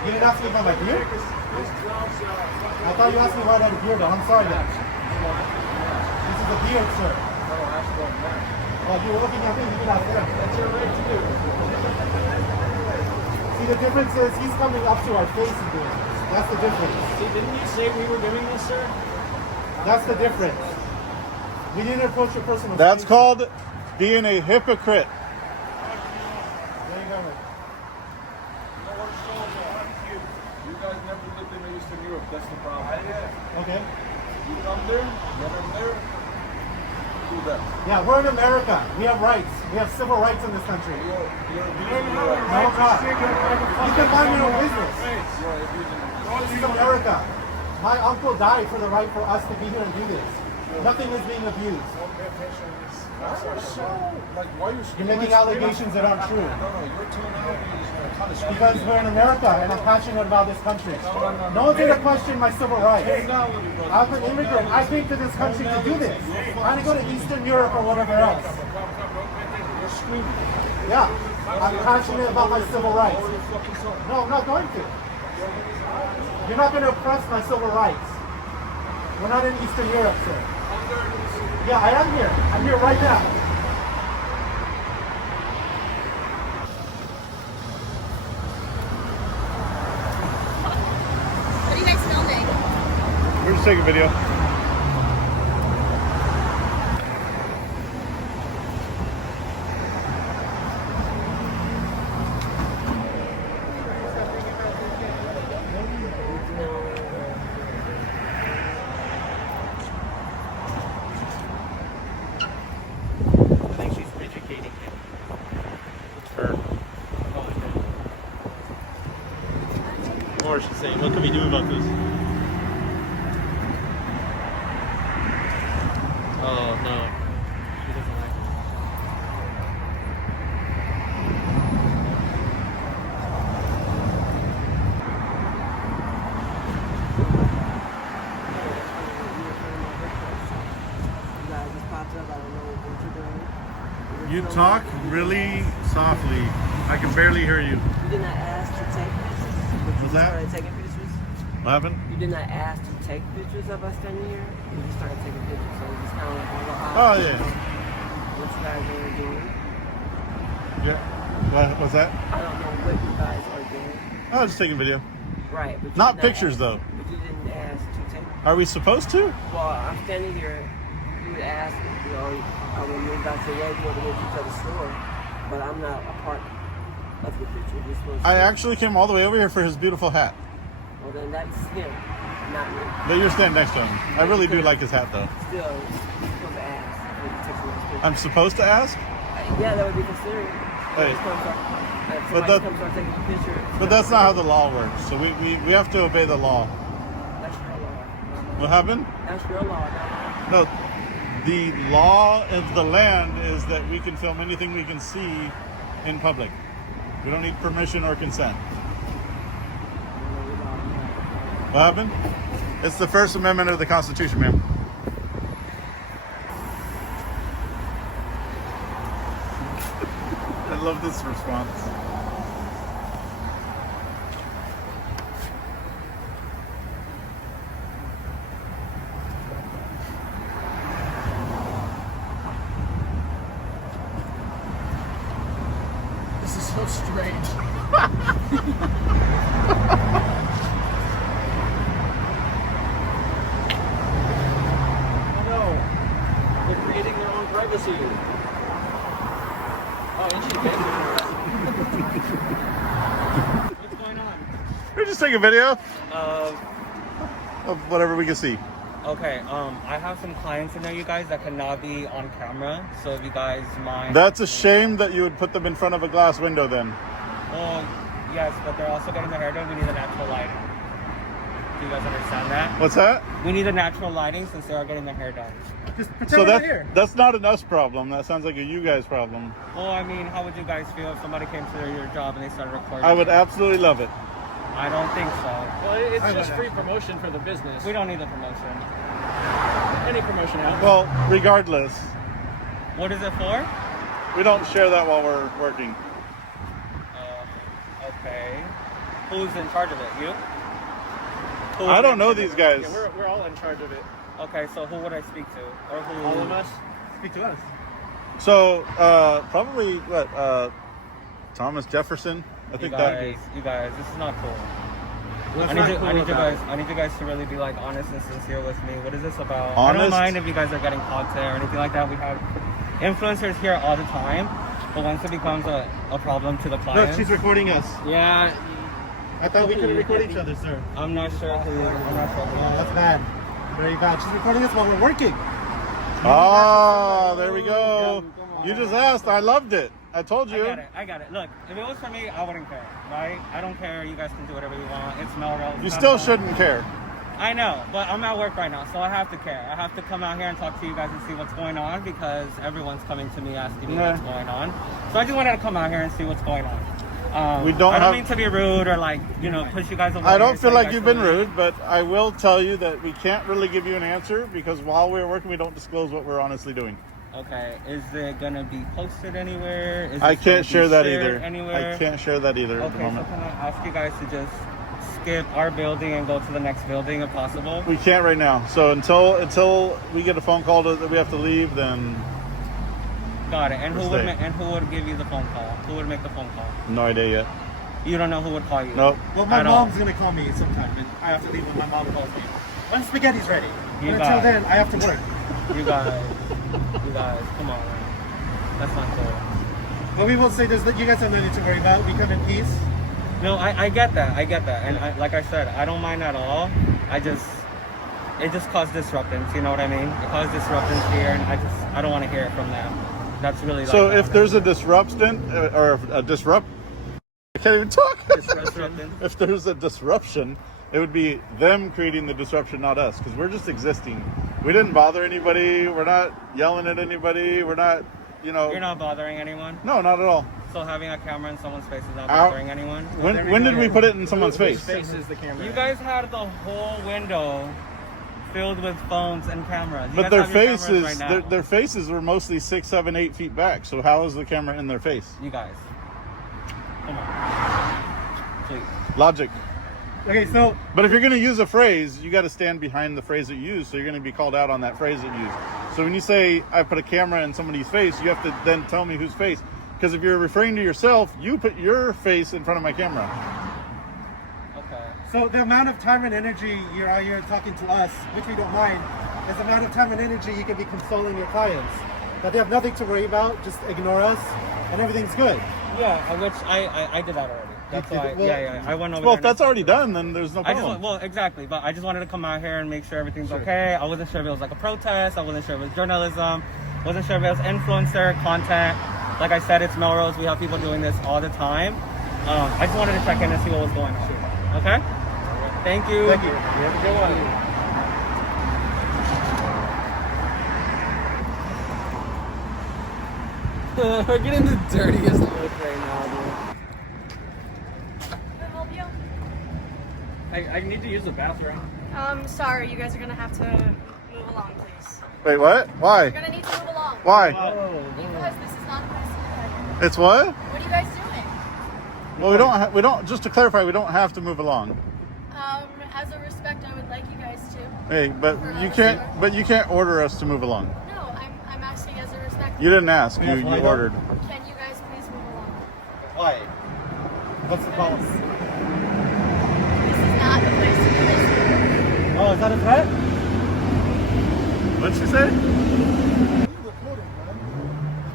You didn't ask me about my beard? I thought you asked me why I had a beard. I'm sorry then. This is a beard, sir. Well, you were looking at me, you can ask them. That's your right to do. See, the difference is he's coming up to our face and doing this. That's the difference. See, didn't you say we were doing this, sir? That's the difference. We didn't approach your personal That's space. called being a hypocrite. There you go. You guys never lived in Eastern Europe. That's the problem. Okay. You come there, never there. Do that. Yeah, we're in America. We have rights. We have civil rights in this country. You're No, God. You can mind your own business. This is America. My uncle died for the right for us to be here and do this. Nothing is being abused. Like, why you You're making allegations that aren't true. No, your tonality is kind of Because we're in America and I'm passionate about this country. No one's going to question my civil rights. I'm an immigrant. I came to this country to do this. I didn't go to Eastern Europe or whatever else. You're screaming. Yeah, I'm passionate about my civil rights. No, I'm not going to. You're not going to oppress my civil rights. We're not in Eastern Europe, sir. Yeah, I am here. I'm here right now. What are you guys filming? We're just taking a video. Or she's saying, what can we do about this? Oh no. She doesn't like it. You talk really softly. I can barely hear you. You did not ask to take pictures. What's that? Started taking pictures. What happened? You did not ask to take pictures of us standing here. You just started taking pictures, so it's kind of like a little Oh odd. yeah. What you guys are doing? Yeah. What's that? I don't know what you guys are doing. Oh, just taking video. Right, but you Not did pictures ask, though. But you didn't ask to take. Are we supposed to? Well, I'm standing here. You would ask, you know, I would move back to the way to go to the store, but I'm not a part of the picture. You're supposed to. I actually came all the way over here for his beautiful hat. Well, then that's him, not me. But you're standing next to him. I really do like his hat though. Still, you're supposed to ask when you take someone's picture. I'm supposed to ask? Yeah, that would be considered. Hey. But that's not how the law works. So we have to obey the law. That's your law. What happened? That's your law. No, the law of the land is that we can film anything we can see in public. We don't need permission or consent. What happened? It's the First Amendment of the Constitution, ma'am. I love this response. This is so strange. They're creating their own privacy. Oh, and she's What's going on? We're just taking a video Uh, of whatever we can see. okay, I have some clients in there, you guys, that cannot be on camera. So if you guys mind. That's a shame that you would put them in front of a glass window then. Well, yes, but they're also getting their hair done. We need the natural lighting. Do you guys understand that? What's that? We need the natural lighting since they are getting their hair done. So that's not an us problem. That sounds like a you guys problem. Well, I mean, how would you guys feel if somebody came to your job and they started recording? I would absolutely love it. I don't think so. Well, it's just free promotion for the business. We don't need the promotion. Any promotion helps. Well, regardless. What is it for? We don't share that while we're working. Okay. Who's in charge of it? You? I don't know these guys. Yeah, we're all in charge of it. Okay, so who would I speak to? Or who? All of us? Speak to us. So, probably what? Thomas Jefferson. I think you guys, this is not cool. What's I not need cool you about guys. I need you guys to really be like honest and sincere with me. What is this about? I Honest? don't mind if you guys are getting content or anything like that. We have influencers here all the time, but once it becomes a problem to the Look, client, she's recording us. yeah, I thought we couldn't record each other, sir. I'm not sure. I'm not sure. Oh, that's bad. Very bad. She's recording us while we're working. Oh, there we go. You just asked. I loved it. I told you. I got it. Look, if it was for me, I wouldn't care, right? I don't care. You guys can do whatever you want. It's Melrose. You still shouldn't care. I know, but I'm at work right now, so I have to care. I have to come out here and talk to you guys and see what's going on because everyone's coming to me asking me what's going on. So I just wanted to come out here and see what's going on. I don't mean to be rude or like, push you guys away. I don't feel like you've been rude, but I will tell you that we can't really give you an answer because while we're working, we don't disclose what we're honestly doing. Okay, is it gonna be posted anywhere? Is I this gonna can't be share that shared either. Anywhere? I can't share that either at the Okay, so moment. can I ask you guys to just skip our building and go to the next building if possible? We can't right now. So until we get a phone call that we have to leave, then Got it. And we'll who stay. and who would give you the phone call? Who would make the phone call? No idea yet. You don't know who would call you? Nope. Well, my At all. mom's gonna call me sometime, and I have to leave when my mom calls me. When spaghetti's ready. You And got until it. then, I have to work. You guys, come on. That's not cool. But we will say this: that you guys have nothing to worry about. We come in peace. No, I get that. And like I said, I don't mind at all. It just caused disruptance. You know what I mean? It caused disruptance here, and I don't want to hear it from them. That's really like So if there's a disruption or a disrupt, I can't even talk. If there's a disruption, it would be them creating the disruption, not us, because we're just existing. We didn't bother anybody. We're not yelling at anybody. We're not, You're not bothering anyone? No, not at all. So having a camera in someone's face is not bothering anyone? When did we put it in someone's face? Face is the camera. You guys had the whole window filled with phones and cameras. You But guys their have your cameras faces, right now. their faces were mostly 6, 7, 8 feet back. So how is the camera in their face? You guys, come on, please. Logic. Okay, so. But if you're going to use a phrase, you got to stand behind the phrase that you use. So you're going to be called out on that phrase that you use. So when you say I put a camera in somebody's face, you have to then tell me whose face. Because if you're referring to yourself, you put your face in front of my camera. So the amount of time and energy you're out here talking to us, which we don't mind, is the amount of time and energy you can be consoling your clients. That they have nothing to worry about, just ignore us, and everything's good. Yeah, which I did that already. That's why. I went over. Well, there if that's already done, then there's no problem. Exactly. But I just wanted to come out here and make sure everything's okay. I wasn't sure if it was like a protest. I wasn't sure if it was journalism. Wasn't sure if it was influencer content. Like I said, it's Melrose. We have people doing this all the time. I just wanted to check in and see what was going on. Okay? Thank you. Thank you. You have a good one. We're getting the dirtiest look right now, dude. I need to use the bathroom. Sorry, you guys are gonna have to move along, please. Wait, what? Why? You're gonna need to move along. Why? Because this is not the place to do that. It's what? What are you guys doing? Well, we don't. Just to clarify, we don't have to move along. As a respect, I would like you guys to. Hey, but you can't. But you can't order us to move along. No, I'm asking as a respect. You didn't ask. You ordered. Can you guys please move along? Why? What's the problem? This is not the place to do this. Oh, is that a threat? What'd she say?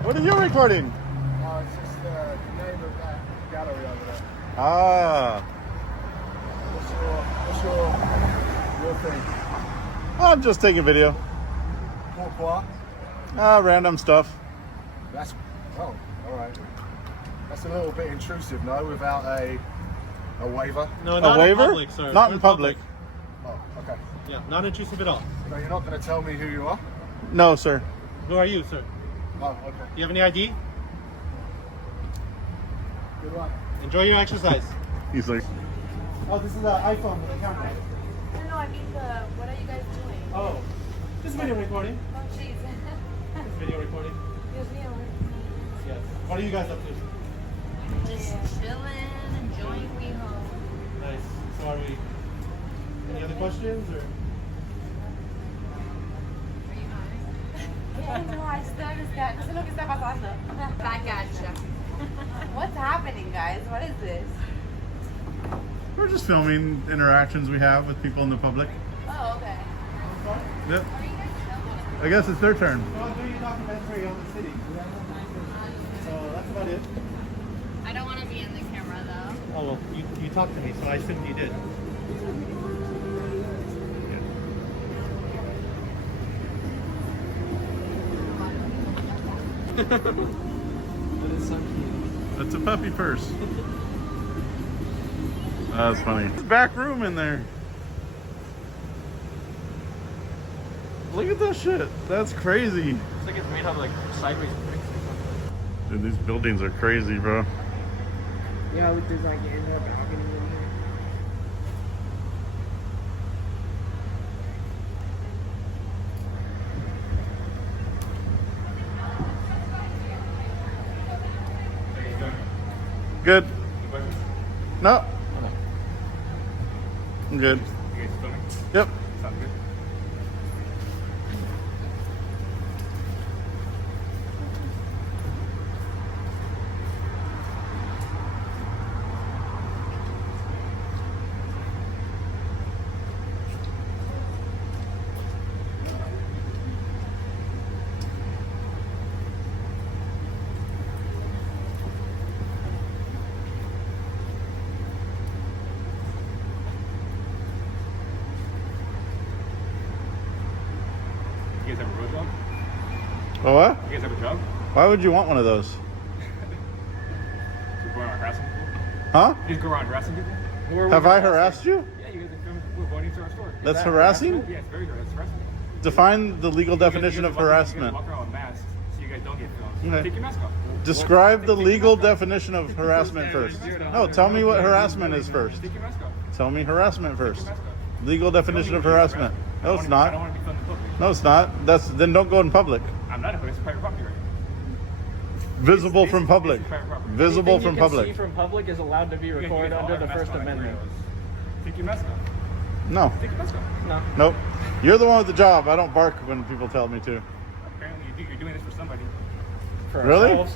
What are you recording? It's just the name of that gallery over there. Ah. What's your thing? I'm just taking video. Pourquoi? Random stuff. That's, all right. That's a little bit intrusive, no, without a waiver? No, A waiver? in public, sir. Not in public. Oh, okay. Yeah, not intrusive at all. No, you're not going to tell me who you are? No, sir. Who are you, sir? Oh, okay. Do you have any ID? Good luck. Enjoy your exercise. He's like. Oh, this is an iPhone with a camera. No, I mean what are you guys doing? Oh, this is video recording. Oh, jeez. This video recording. Dios mío. Yes. What are you guys up to? Just chilling, enjoying WeHo. Nice. So are we? Any other questions or? No, I just don't understand. No sé lo que está pasando. I gotcha. What's happening, guys? What is this? We're just filming interactions we have with people in the public. Oh, okay. Yep. I guess it's their turn. Well, I'm doing a documentary on the city. So that's about it. I don't want to be in the camera though. Oh, well, you talked to me, so I assumed you did. That is so cute. That's a puppy purse. That's funny. Back room in there. Look at that shit. That's crazy. It's like it's made out of like sideways bricks or something. Dude, these buildings are crazy, bro. Yeah, look, there's like in there balcony in here. Good. No. I'm good. You guys filming? Yep. Sounds good. You guys have a road dog? Oh, what? You guys have a dog? Why would you want one of those? To go around harassing people? Huh? You just go around harassing people? Have I harassed you? Yeah, you guys are filming. We're going into our store. That's harassing? Yeah, it's very harassing. Define the legal definition of harassment. You guys walk around with masks so you guys don't get filmed. Okay. Take your mask off. Describe the legal definition of harassment first. No, tell me what harassment is first. Take your mask off. Tell me harassment first. Legal definition of harassment. No, it's I not. don't want to be filmed in public. No, it's not. Then don't go in public. I'm not a police. It's private property right now. Visible from public. Visible from See public. from public is allowed to be recorded under the First Amendment. Take your mask off. No. Take your mask off. No. Nope. You're the one with the job. I don't bark when people tell me to. Apparently you do. You're doing this for somebody. For Really? ourselves.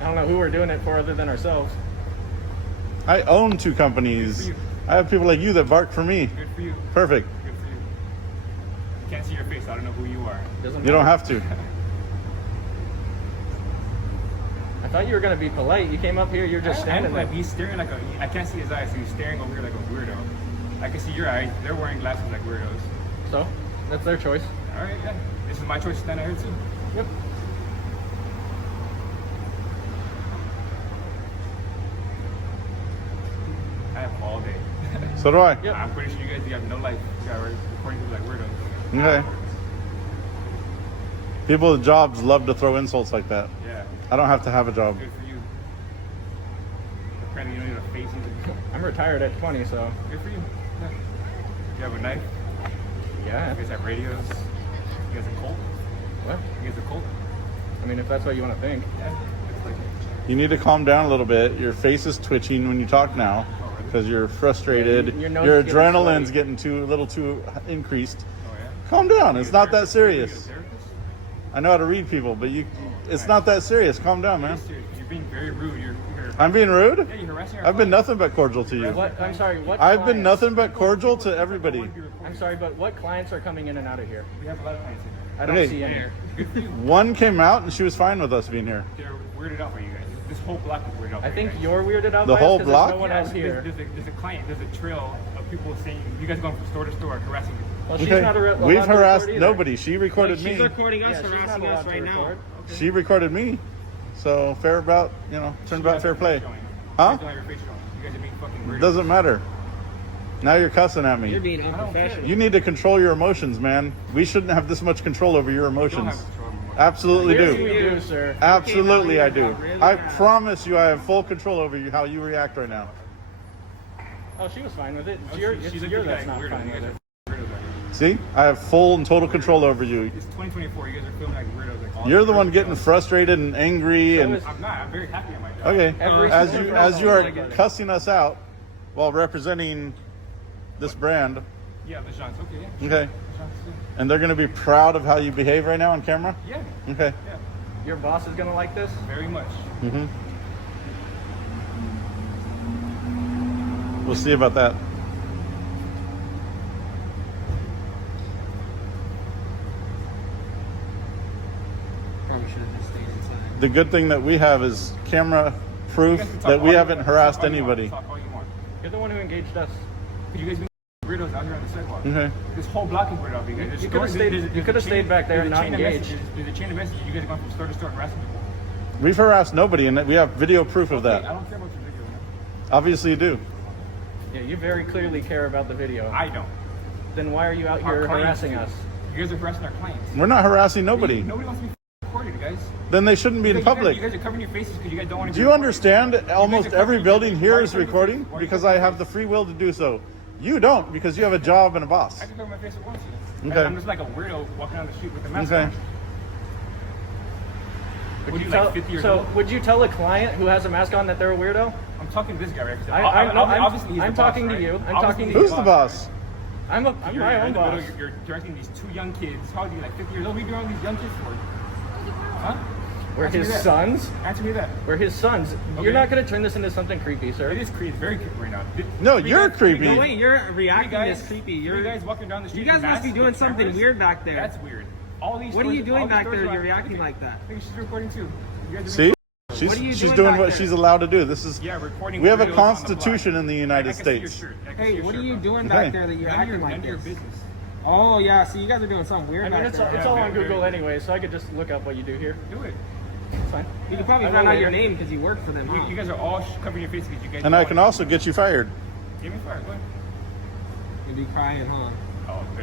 I don't know who we're doing it for other than ourselves. I own 2 companies. I have people like you that bark for me. Good for you. Perfect. Good for you. You can't see your face. I don't know who you are. You don't have to. I thought you were gonna be polite. You came up here. You're just standing there. He's staring like a. I can't see his eyes, so he's staring over here like a weirdo. I can see your eyes. They're wearing glasses like weirdos. So, that's their choice. All right, yeah. This is my choice to stand out here too. Yep. I have all day. So do I. I'm pretty sure you guys have no life. You guys are recording people like weirdos. Okay. People with jobs love to throw insults like that. Yeah. I don't have to have a job. Good for you. Apparently you don't need a face either. I'm retired at 20, so. Good for you. Yeah. You have a knife? Yeah. You guys have radios? You guys a cult? What? You guys a cult? I mean, if that's what you want to think. Yeah. It's like, You need to calm down a little bit. Your face is twitching when you talk now because you're frustrated. Your nose Your is getting adrenaline's sweaty. getting a little too increased. oh yeah? Calm down. It's not that You serious. a therapist? I know how to read people, but it's not that serious. Calm down, man. You're being very rude. You're I'm being rude? Yeah, you're harassing our I've been clients. nothing but cordial to you. What? I'm sorry. What? I've been clients? nothing but cordial to everybody. I'm sorry, but what clients are coming in and out of here? We have a lot of clients in here. I don't Okay. see any. Good for you. One came out and she was fine with us being here. They're weirded out by you guys. This whole block is weirded out by I think you guys. you're weirded out The by whole us 'cause block? There's no one else here. There's a client, there's a trail of people saying, you guys going from store to store harassing people. Well, she's Okay. not allowed We've to harassed record either. nobody. She recorded She's me. recording us, Yeah, she's harassing not us allowed right to now. record. She recorded me. So fair about, turn about fair play. Huh? You guys don't have your face showing. You guys are being fucking weird. Doesn't matter. Now you're cussing at You're me. being unprofessional. You need to control your emotions, man. We shouldn't have this much control over your emotions. Absolutely Yes, do. we do, sir. Absolutely, I do. Really I bad. promise you, I have full control over you, how you react right now. Oh, she was fine with it. Oh, You're, she's it's a you're big that's guy, not weirdo. fine You with guys it. are weirdos out here. See, I have full and total control over you. It's 2024. You guys are feeling like weirdos. Like all You're the weirdos. one getting frustrated and angry, and I'm not. I'm very happy at my job. okay. Every As single you person. are cussing us out while representing this brand, Yeah, the Jeans. Okay, yeah. okay, Jeans, and they're going to be proud of how you behave right now on camera. yeah. Okay. Yeah, Your boss is gonna like this. very much. Mm-hmm. We'll see about that. Probably should have just stayed inside. The good thing that we have is camera proof that we haven't harassed anybody. Talk all you want. You're the one who engaged us. You guys been weirdos out here on the sidewalk. Okay. This whole block is weird out here. You could've stayed back there and not engaged. There's a chain of messages. You guys are going from store to store harassing people. We've harassed nobody, and we have video proof of I that. don't care about your video, man. Obviously, you do. Yeah, you very clearly care about the video. I don't. Then why are you out Our here clients harassing do. us? You guys are harassing our clients. We're not harassing nobody. Nobody wants to be recorded, guys. Then they shouldn't be in public. You guys are covering your faces because you guys don't want to Do be you recorded. understand? Almost every building here is Why are you covering your recording face? Why are you because covering I your have the free will to do so. You don't because you have a job and a boss. I can cover my face if I want to. Okay. I'm just like a weirdo walking down the street with a mask Okay. on. Would you tell, 50 years so old? would you tell a client who has a mask on that they're a weirdo? I'm talking to this guy, right? Obviously he's I'm the talking boss, to right? you. I'm talking to you. Who's the boss? I'm my own boss. You're directing these 2 young kids, probably like 50 years old. What are you doing these young kids for? Huh? We're his sons. Answer me that. We're his sons. Okay. You're not going to turn this into something creepy, sir. It is creepy. Very creepy right now. No, you're creepy. No, wait, you're reacting guys, as creepy. You guys walking down the street. You guys must be doing with something cameras? weird back there. That's weird. All these. What are you stores- all doing these back stores there? are You're on- reacting like that. I think she's recording too. You guys are See? What are you She's doing doing back what there? she's allowed to do. This is recording we have a weirdos on the block. constitution in the United States. Hey, what are you doing back there that you're acting like your this? business. Oh yeah, so you guys are doing something weird I mean, back it's, there. it's all on Google anyway, so I could just look up what you do here. Do it. It's fine. You can probably I find will out your later. name because you work for them. You guys are all covering your face because you guys. And I can also get you fired. Give me fire. Go ahead. You'd be crying, huh? Oh, I'm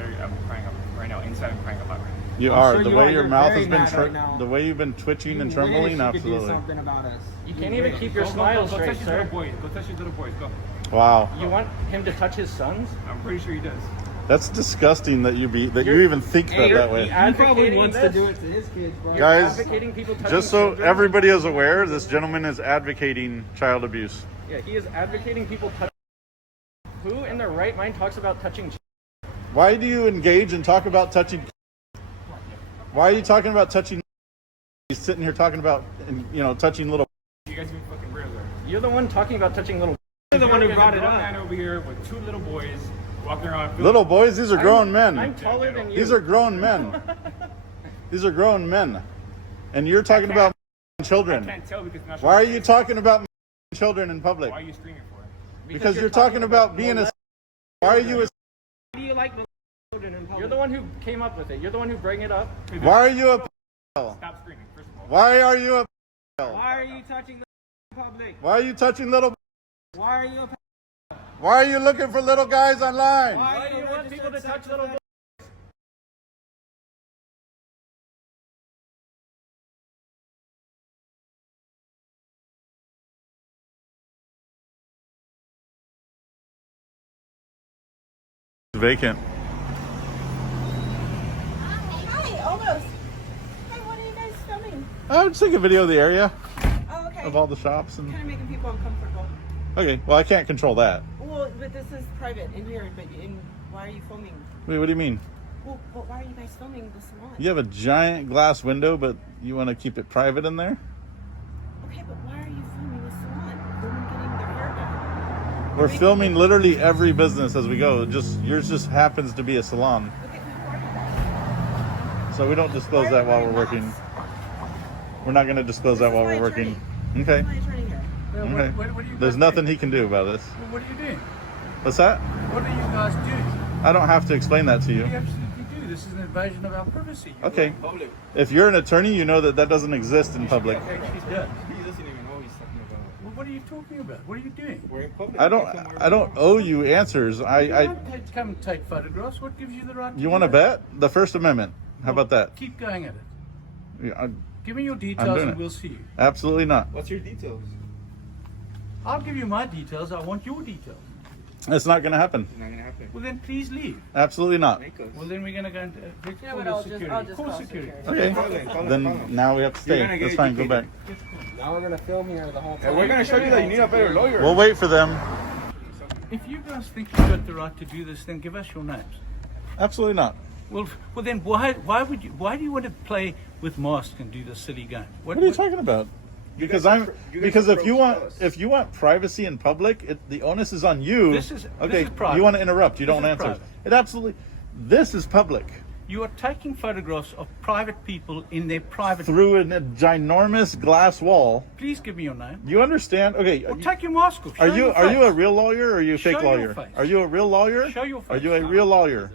crying up right now. Inside, I'm crying up loud right now. You I'm are sure the you way are. your You're mouth very has been mad right now. the way you've been twitching and You trembling. wish you could do Absolutely. something about us. You can't even keep your Go smile touch straight, your sir. little boys. Go touch your little boys. Go. Wow, You want him to touch his sons? I'm pretty sure he does. that's disgusting that you even think that way. He probably wants to do it to his kids, bro. Guys, advocating people touching just so children. everybody is aware, this gentleman is advocating child abuse. Yeah, he is advocating people touching. Who in their right mind talks about touching? Why do you engage and talk about touching? Why are you talking about touching? He's sitting here talking about, touching little. You guys are fucking weirdos. You're the one talking about touching little. You're the one who brought it Grown up. man over here with 2 little boys walking around. Little boys, these are grown men. I'm taller than you. These are grown men. These are grown men. And you're talking about children. I can't tell because I'm not Why are you talking about children in public? Why are you screaming for it? Because you're talking about being a. Why are you a. Why do you like the children in public? You're the one who came up with it. You're the one who bring it up. Why are you a. Stop screaming, first of all. Why are you a. Why are you touching the public? Why are you touching little. Why are you? Why are you looking for little guys online? Why do you want people to touch little boys? Vacant. Hi, almost. Hi, what are you guys filming? I would take a video of the area Oh, okay. of all the shops and. Kind of making people uncomfortable. Okay, well I can't control that. Well, but this is private in here. But why are you filming? Wait, what do you mean? Well, why are you guys filming the salon? You have a giant glass window, but you want to keep it private in there? Okay, but why are you filming the salon? Women getting their hair done. We're filming literally every business as we go. Yours just happens to be a salon. Okay, who are you guys? So we don't disclose that while we're working. We're not going to disclose that while we're working. Okay. My attorney here. Okay. What are you There's guys nothing he can do about this. doing? What are you doing? What's that? What are you guys doing? I don't have to explain that to you. You absolutely do. This is an invasion of our privacy. You're Okay. in public. If you're an attorney, you know that doesn't exist in public. Yeah. He doesn't even know what he's talking about. Well, what are you talking about? What are you doing? We're in public. I don't owe you answers. You I don't come and take photographs. What gives you the right to you do want to that? bet? The First Amendment. How about that? Keep going at it. Yeah, Give me your I'm details doing and it. we'll see you. Absolutely not. What's your details? I'll give you my details. I want your details. It's not going to happen. It's not gonna happen. Well, then please leave. Absolutely not. Make us. Well, then we're going to go and Yeah, call but the I'll security. just Call call security. Okay. Call them. Then now we have to You're stay. gonna get That's fine. Go back. educated. Now we're gonna film here the whole time. And we're gonna show you that you need a better lawyer. We'll wait for them. If you guys think you've got the right to do this, then give us your names. Absolutely not. Well, then why do you want to play with masks and do the silly game? What are you talking about? Because if you want privacy in public, the onus is on you. This is private. You want to interrupt. You This don't is answer. private. It absolutely. This is public. You are taking photographs of private people in their private. Through a ginormous glass wall. Please give me your name. You understand? Okay. Well, take your mask off. Are Show you your are you face. a real lawyer or are you a fake Show your lawyer? face. Are you a real lawyer? Show your Are face. you a real lawyer?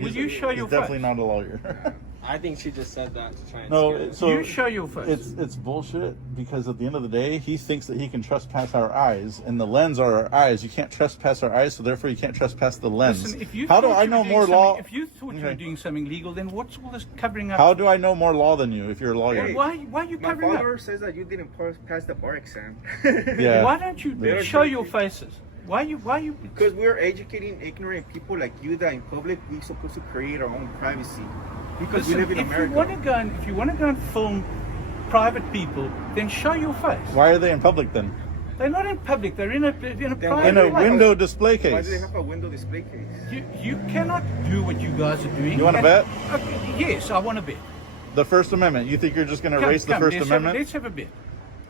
Will you show your He's face? definitely not a lawyer. I think she just said that to try and No, scare us. so You show your face. It's bullshit because at the end of the day, he thinks that he can trespass our eyes, and the lens are our eyes. You can't trespass our eyes, so therefore you can't trespass the lens. Listen, if you How do thought I you know were doing more something- law? If you thought you were Okay. doing something legal, then what's all this covering up? How do I know more law than you if you're a lawyer? Why are you My covering up? father says that you didn't pass the bar exam. Yeah. Why don't you They're show crazy. your faces? Why you? Because we're educating ignorant people like you that in public we're supposed to create our own privacy. Because Listen, we live in if America. you want to go and film private people, then show your face. Why are they in public then? They're not in public. They're in a private. In a window display case. Why do they have a window display case? You cannot do what you guys are doing. You want to bet? Okay, yes, I want to bet. The First Amendment. You think you're just going to erase the First Amendment? Let's have a bet.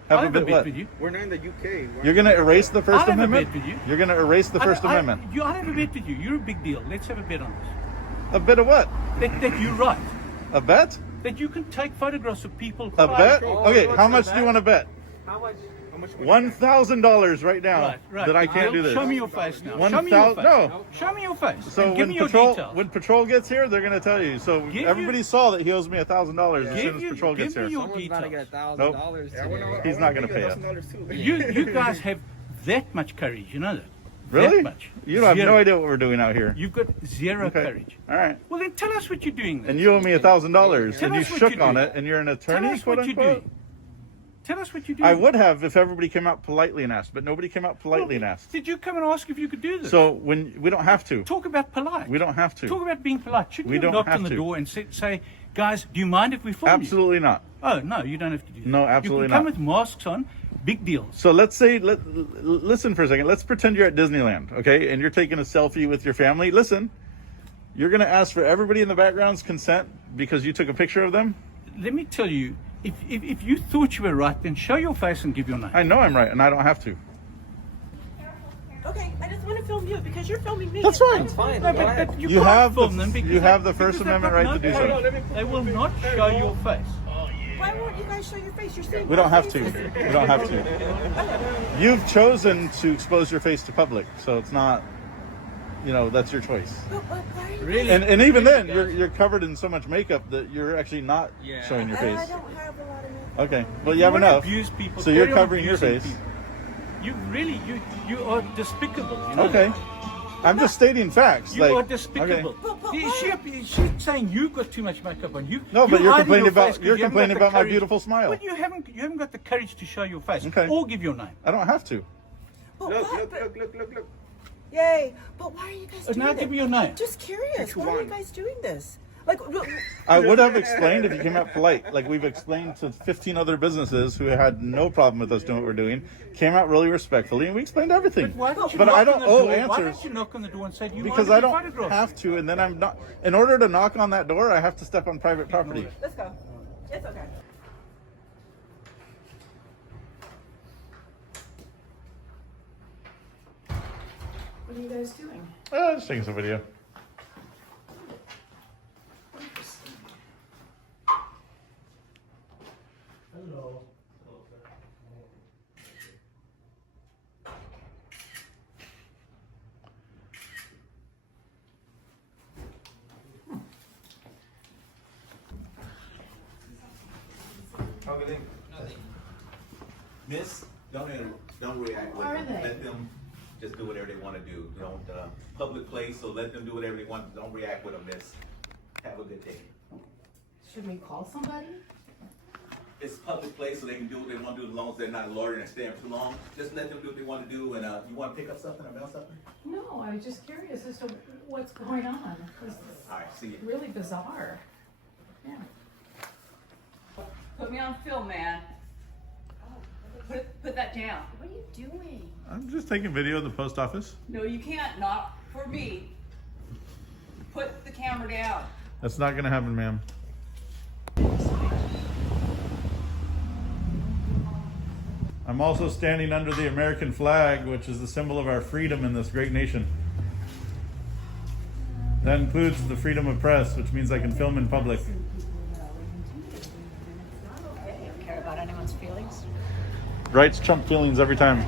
Have a bet what? with you. We're not in the UK. You're going to erase the First I'll have a Amendment? bet with you. You're going to erase the First Amendment? I'll have a bet with you. You're a big deal. Let's have a bet on this. A bet of what? That you're right. A bet? That you can take photographs of people. A bet? Okay, how much do you want to bet? How much? $1,000 right now that I can't do this. Show me your face now. 1,000? No. Show me your face. So give me your details. when patrol gets here, they're going to tell you. So everybody saw that he owes me $1,000 as soon as patrol gets here. Someone's about to get $1,000. He's not going to pay it. You guys have that much courage, you know that? Really? That much. You have no idea what we're doing out here. You've got zero courage. All right. Well, then tell us what you're doing. Then. And you owe me $1,000, and you us what shook you're on doing. it, and you're an attorney, Tell us what you're doing. Tell us what you do. I would have if everybody came out politely and asked, but nobody came out politely and asked. Did you come and ask if you could do this? So when we don't have to. Talk about polite. We don't have to. Talk about being polite. Should We you don't knock have on the to. door and say, guys, do you mind if we film Absolutely not. Oh, no, you don't have to do that. No, absolutely you can come not. with masks on, big deal. So let's say, listen for a second. Let's pretend you're at Disneyland, okay? And you're taking a selfie with your family. Listen, you're going to ask for everybody in the background's consent because you took a picture of them? Let me tell you, if you thought you were right, then show your face and give your name. I know I'm right, and I don't have to. Okay, I just want to film you because you're filming me. That's fine. That's fine. No, but You have the First Amendment right to do so. They will not show your face. Why won't you guys show your face? You're saying We don't have to. We don't have to. You've chosen to expose your face to public, so it's not, that's your choice. Really? And even then, you're covered in so much makeup that you're actually not showing your face. I don't have a lot of makeup. Okay, well, you have enough. Abuse people, so you're covering your face. people. You are despicable. You know? Okay. I'm just stating facts. You are despicable. Okay. She's saying you got too much makeup on. No, but you're complaining about you haven't got the my courage. beautiful smile. But you haven't got the courage to show your face Okay. or give your name. I don't have to. Look. Yay! But why are you guys doing now this? give me your name. Just curious. Why are you guys doing this? Like, I would have explained if you came out polite. Like we've explained to 15 other businesses who had no problem with us doing what we're doing, came out really respectfully, and we explained everything. But I don't owe Why answers don't you knock on the door and say, because I don't have to, and then I'm not. In order to knock on that door, I have to step on private property. let's go. It's okay. What are you guys doing? Just taking some video. Hello. Miss, don't react with them. Let them just do whatever they want to do. Don't public place, so let them do whatever they want. Don't react with them, miss. Have a good day. Should we call somebody? It's public place, so they can do what they want to do as long as they're not loitering and staying too long. Just let them do what they want to do. And you want to pick up something or mail something? No, I was just curious as to what's going on. This is All right, see you. really bizarre. Yeah. Put me on film, man. Put that down. What are you doing? I'm just taking video of the post office. No, you can't. Not for me. Put the camera down. That's not going to happen, ma'am. I'm also standing under the American flag, which is the symbol of our freedom in this great nation. That includes the freedom of press, which means I can film in public. You don't care about anyone's feelings? Rights trump feelings every time.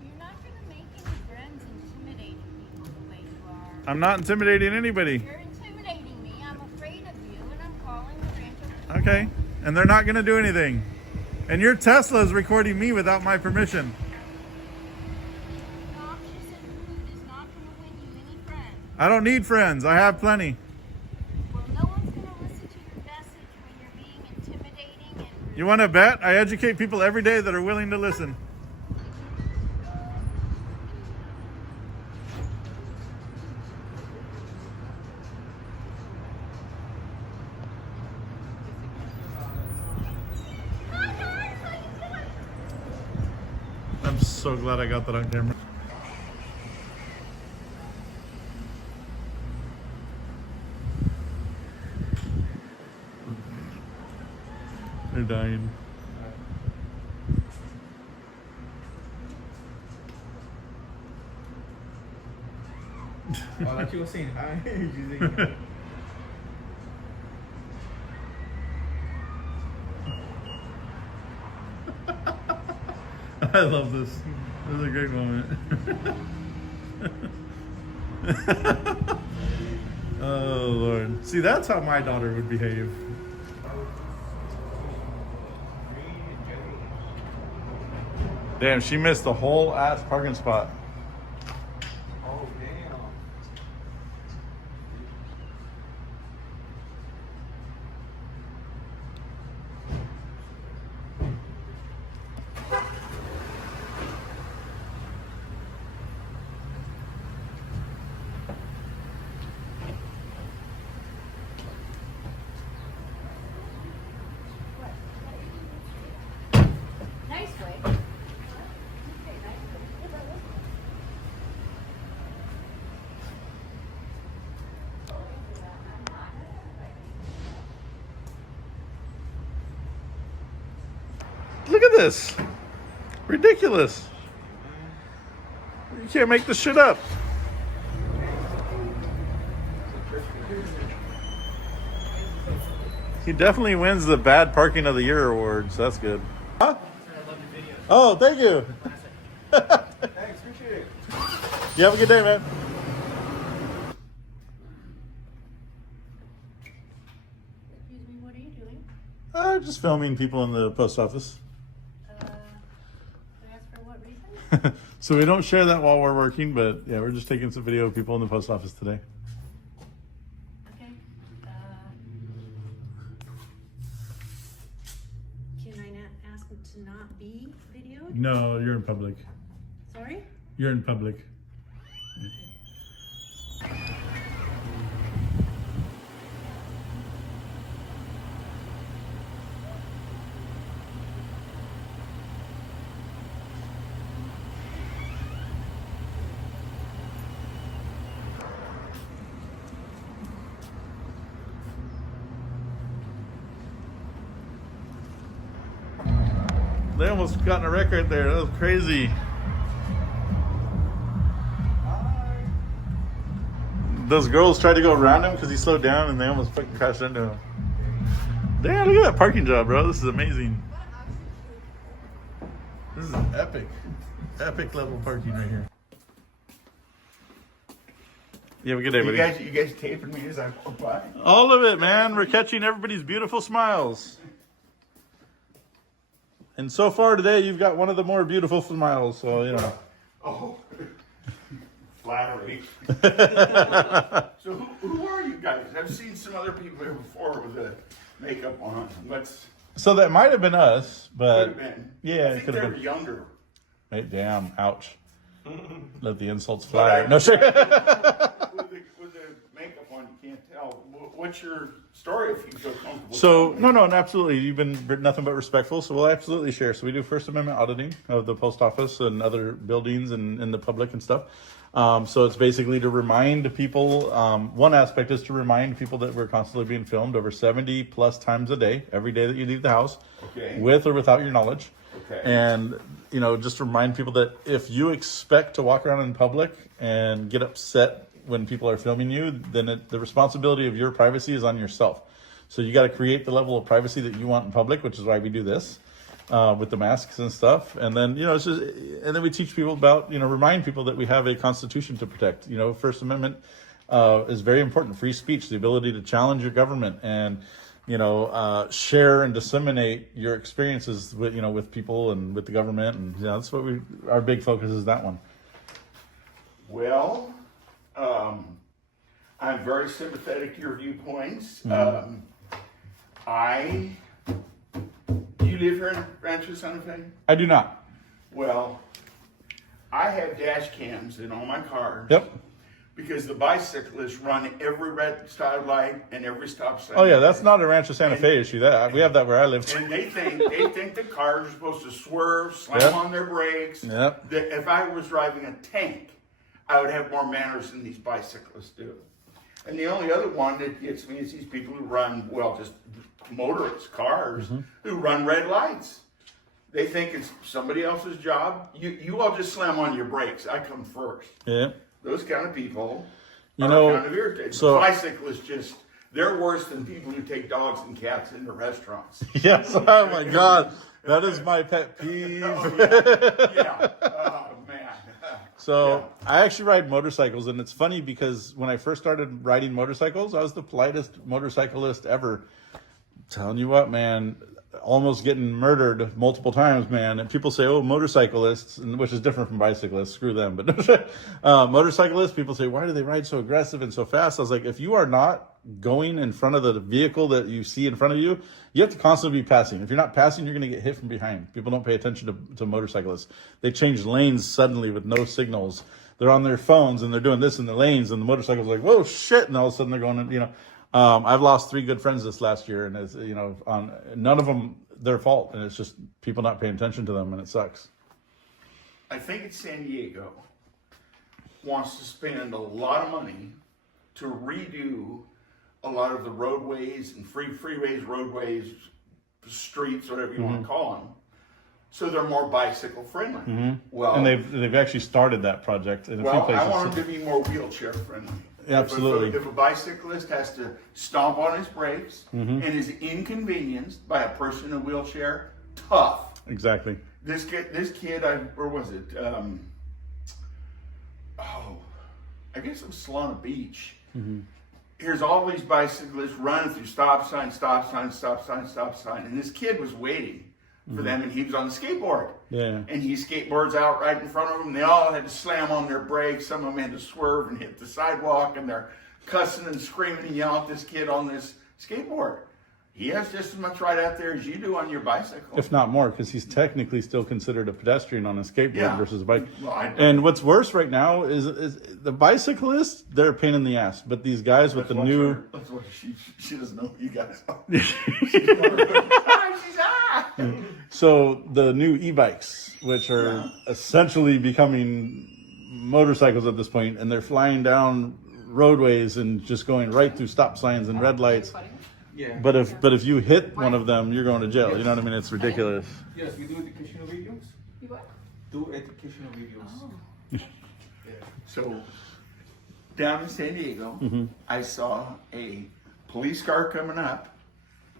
You're not going to make any friends intimidating people the way you are. I'm not intimidating anybody. You're intimidating me. I'm afraid of you, and I'm calling the Rancho. Okay. And they're not going to do anything. And your Tesla is recording me without my permission. I don't need friends. I have plenty. Well, no one's going to listen to your message when you're being intimidating and... You want to bet? I educate people every day that are willing to listen. so glad I got that on camera. They're dying. Oh, I thought you were saying hi. I love this. This is a great moment. Oh Lord. See, that's how my daughter would behave. Damn, she missed the whole ass parking spot. Oh, damn. Nicely. Look at this. Ridiculous. You can't make this shit up. He definitely wins the bad parking of the year award, so that's good. Huh? Oh, thank you. Thanks, appreciate it. You have a good day, man. Excuse me, what are you doing? Just filming people in the post office. Can I ask for what reason? So we don't share that while we're working, but yeah, we're just taking some video of people in the post office today. Okay. Can I not ask them to not be videoed? No, you're in public. Sorry? You're in public. They almost got in a wreck right there. That was crazy. Those girls tried to go around him because he slowed down and they almost fucking crashed into him. Damn, look at that parking job, bro. This is amazing. This is epic. Epic level parking right here. You have a good day, buddy. You guys taping me as I walk by? All of it, man. We're catching everybody's beautiful smiles. And so far today, you've got one of the more beautiful smiles, so, you know. Oh, flattery. So who are you guys? I've seen some other people here before with the makeup on. So that might have been us, but... Could have been. Yeah, I think it could have they been. were younger. Right, damn, ouch. Let the insults fly. No, sure. with the makeup on, you can't tell. What's your story if you feel comfortable? So, no, absolutely. You've been nothing but respectful, so we'll absolutely share. So we do First Amendment auditing of the post office and other buildings and in the public and stuff. So it's basically to remind people, one aspect is to remind people that we're constantly being filmed over 70 plus times a day, every day that you leave the house, with or without your knowledge. Okay. And, you know, just remind people that if you expect to walk around in public and get upset when people are filming you, then the responsibility of your privacy is on yourself. So you got to create the level of privacy that you want in public, which is why we do this with the masks and stuff. And then, you know, it's just, and then we teach people about, you know, remind people that we have a constitution to protect. You know, First Amendment is very important. Free speech, the ability to challenge your government and, you know, share and disseminate your experiences with, you know, with people and with the government. And, you know, that's what our big focus is, that one. Well, I'm very sympathetic to your viewpoints. Mm-hmm. Do you live here in Rancho Santa Fe? I do not. Well, I have dash cams in all my cars. Yep. because the bicyclists run every red stop light and every stop sign. Oh yeah, that's not a Rancho Santa Fe issue. That we have that where I live. And they think the cars are supposed to swerve, slam on their brakes. Yep. That if I was driving a tank, I would have more manners than these bicyclists do. And the only other one that gets me is these people who run, well, just motorists, cars, who run red lights. They think it's somebody else's job. You all just slam on your brakes. I come first. Yeah. Those kind of people You are know, kind of irritating. so- Bicyclists just, they're worse than people who take dogs and cats into restaurants. Yes. Oh my God, that is my pet peeve. Oh man. So I actually ride motorcycles, and it's funny because when I first started riding motorcycles, I was the politest motorcyclist ever. Telling you what, man, almost getting murdered multiple times, man. And people say, oh, motorcyclists, which is different from bicyclists, screw them. But motorcyclists, people say, why do they ride so aggressive and so fast? I was like, if you are not going in front of the vehicle that you see in front of you, you have to constantly be passing. If you're not passing, you're going to get hit from behind. People don't pay attention to motorcyclists. They change lanes suddenly with no signals. They're on their phones and they're doing this in the lanes, and the motorcycle's like, whoa, shit. And all of a sudden they're going, I've lost 3 good friends this last year, and it's, on none of them their fault, and it's just people not paying attention to them, and it sucks. I think it's San Diego wants to spend a lot of money to redo a lot of the roadways and freeways, roadways, streets, whatever you want to call them, so they're more bicycle friendly. Well, and they've actually started that project in a few places. I want them to be more wheelchair friendly. Absolutely. If a bicyclist has to stomp on his brakes and is inconvenienced by a person in a wheelchair, tough. Exactly. This kid, where was it? I guess it was Solana Beach. Here's all these bicyclists running through stop sign, and this kid was waiting for them, and he was on the skateboard. Yeah. And he skateboards out right in front of them. They all had to slam on their brakes. Some of them had to swerve and hit the sidewalk, and they're cussing and screaming and yelling at this kid on this skateboard. He has just as much right out there as you do on your bicycle. If not more, because he's technically still considered a pedestrian on a skateboard versus a bike. Well, and what's worse right now is the bicyclists, they're a pain in the ass. But these guys with the new... That's what she doesn't know who you guys are. So the new e-bikes, which are essentially becoming motorcycles at this point, and they're flying down roadways and just going right through stop signs and red lights. Yeah. But if you hit one of them, you're going to jail. You know what I mean? It's ridiculous. Yes, we do educational videos. You what? Do educational videos. So, down in San Diego, I saw a police car coming up.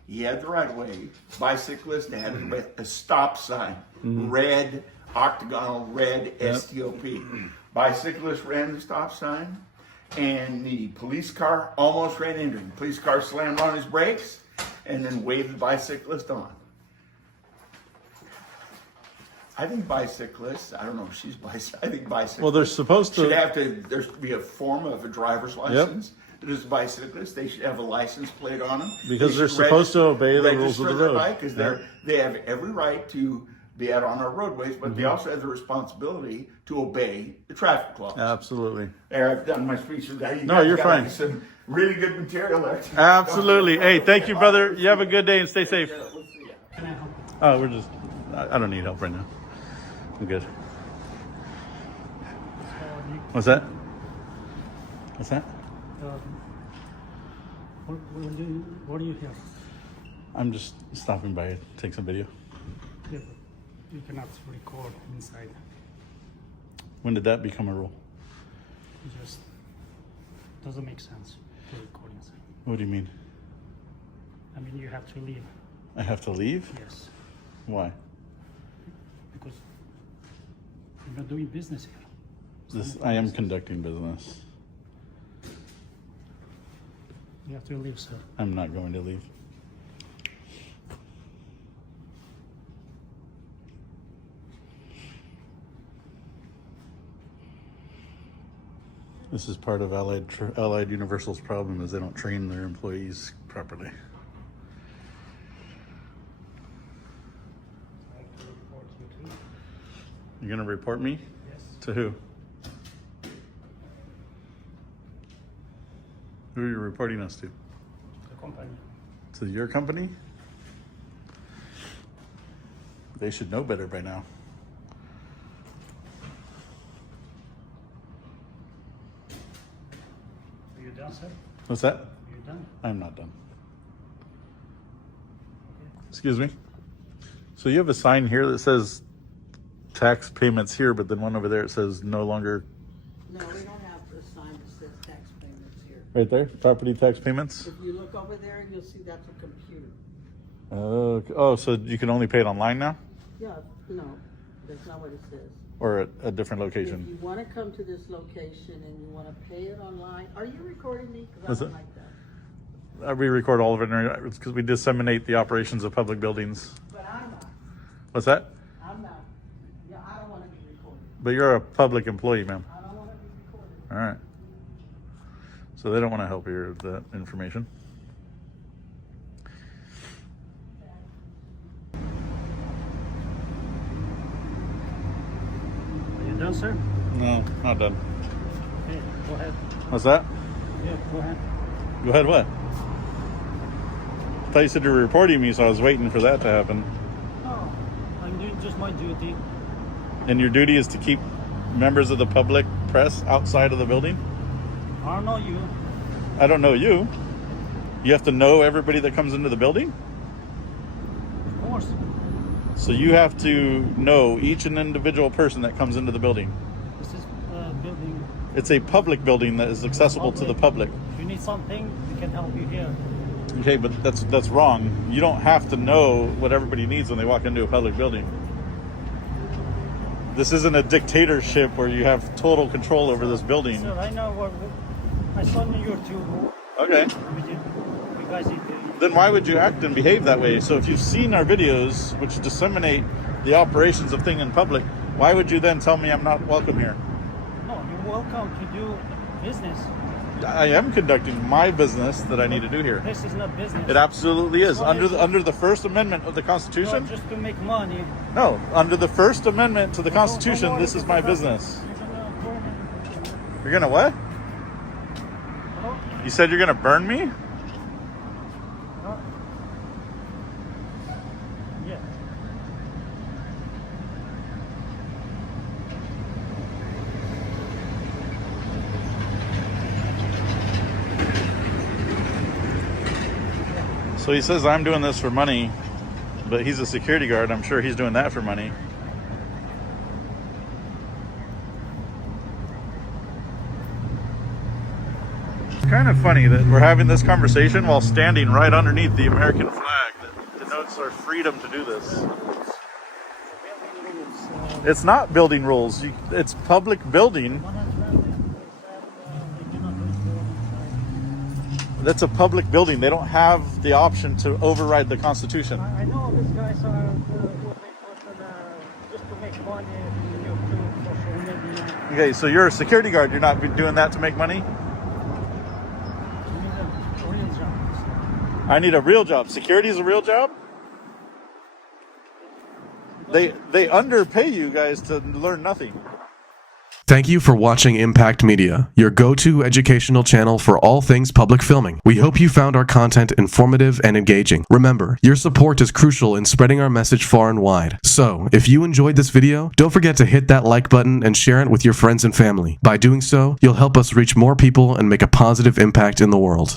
He had the right of way. Bicyclist had a stop sign, red, octagonal, red, STOP. Bicyclist ran the stop sign, and the police car almost ran into him. Police car slammed on his brakes and then waved the bicyclist on. I think bicyclists, I don't know if she's bicyclist, I think bicyclists. Well, they're supposed to. There should be a form of a driver's license. There's bicyclists, they should have a license plate on them. Because they're supposed to obey the rules of the road. Because they have every right to be out on our roadways, but they also have the responsibility to obey the traffic laws. Absolutely. There, I've done my speech today. No, you're fine. Some really good material there. Absolutely. Hey, thank you, brother. You have a good day and stay safe. Oh, I don't need help right now. I'm good. What's that? What's that? What do you have? I'm just stopping by to take some video. Yeah, but you cannot record inside. When did that become a rule? It just doesn't make sense to record inside. What do you mean? I mean, you have to leave. I have to leave? Yes. Why? Because you're not doing business here. I am conducting business. You have to leave, sir. I'm not going to leave. This is part of Allied Universal's problem, is they don't train their employees properly. You're gonna report me? Yes. To who? Who are you reporting us to? The company. To your company? They should know better by now. Are you done, sir? What's that? Are you done? I'm not done. Excuse me. So you have a sign here that says tax payments here, but then one over there it says no longer. No, we don't have a sign that says tax payments here. Right there, property tax payments. If you look over there, you'll see that's a computer. Oh, so you can only pay it online now, Yeah, no, that's not what it says. or at a different If location? you want to come to this location and you want to pay it online, are you recording me? Because Is I don't it? like that. We record all of it because we disseminate the operations of public buildings. But I'm not. What's that? I'm not. Yeah, I don't want to be recorded. But you're a public employee, ma'am. I don't want to be recorded. All right. So they don't want to help you with that information. Are you done, sir? No, not done. Okay, go ahead. What's that? Yeah, go ahead. Go ahead, what? I thought you said you were reporting me, so I was waiting for that to happen. No, I'm doing just my duty. And your duty is to keep members of the public press outside of the building? I don't know you. I don't know you. You have to know everybody that comes into the building? Of course. So you have to know each and individual person that comes into the building. This is a building. It's a public building that is accessible to the public. If you need something, we can help you here. Okay, but that's wrong. You don't have to know what everybody needs when they walk into a public building. This isn't a dictatorship where you have total control over this building. Sir, I know what I saw on YouTube. Okay. You guys need to. Then why would you act and behave that way? So if you've seen our videos, which disseminate the operations of thing in public, why would you then tell me I'm not welcome here? No, you're welcome to do business. I am conducting my business that I need to do here. This is not business. It absolutely is. What is it? Under the First Amendment of the Constitution? No, just to make money. No, under the First Amendment to the Constitution, this is my business. You're gonna what? You said you're gonna burn me? Yeah. So he says I'm doing this for money, but he's a security guard. I'm sure he's doing that for money. It's kind of funny that we're having this conversation while standing right underneath the American flag that denotes our freedom to do this. It's not building rules. It's public building. That's a public building. They don't have the option to override the Constitution. I know these guys are what they put just to make money YouTube, social media. Okay, so you're a security guard. You're not doing that to make money? I need a real job. Security is a real job? They underpay you guys to learn nothing. Thank you for watching Impact Media, your go-to educational channel for all things public filming. We hope you found our content informative and engaging. Remember, your support is crucial in spreading our message far and wide. So, if you enjoyed this video, don't forget to hit that like button and share it with your friends and family. By doing so, you'll help us reach more people and make a positive impact in the world.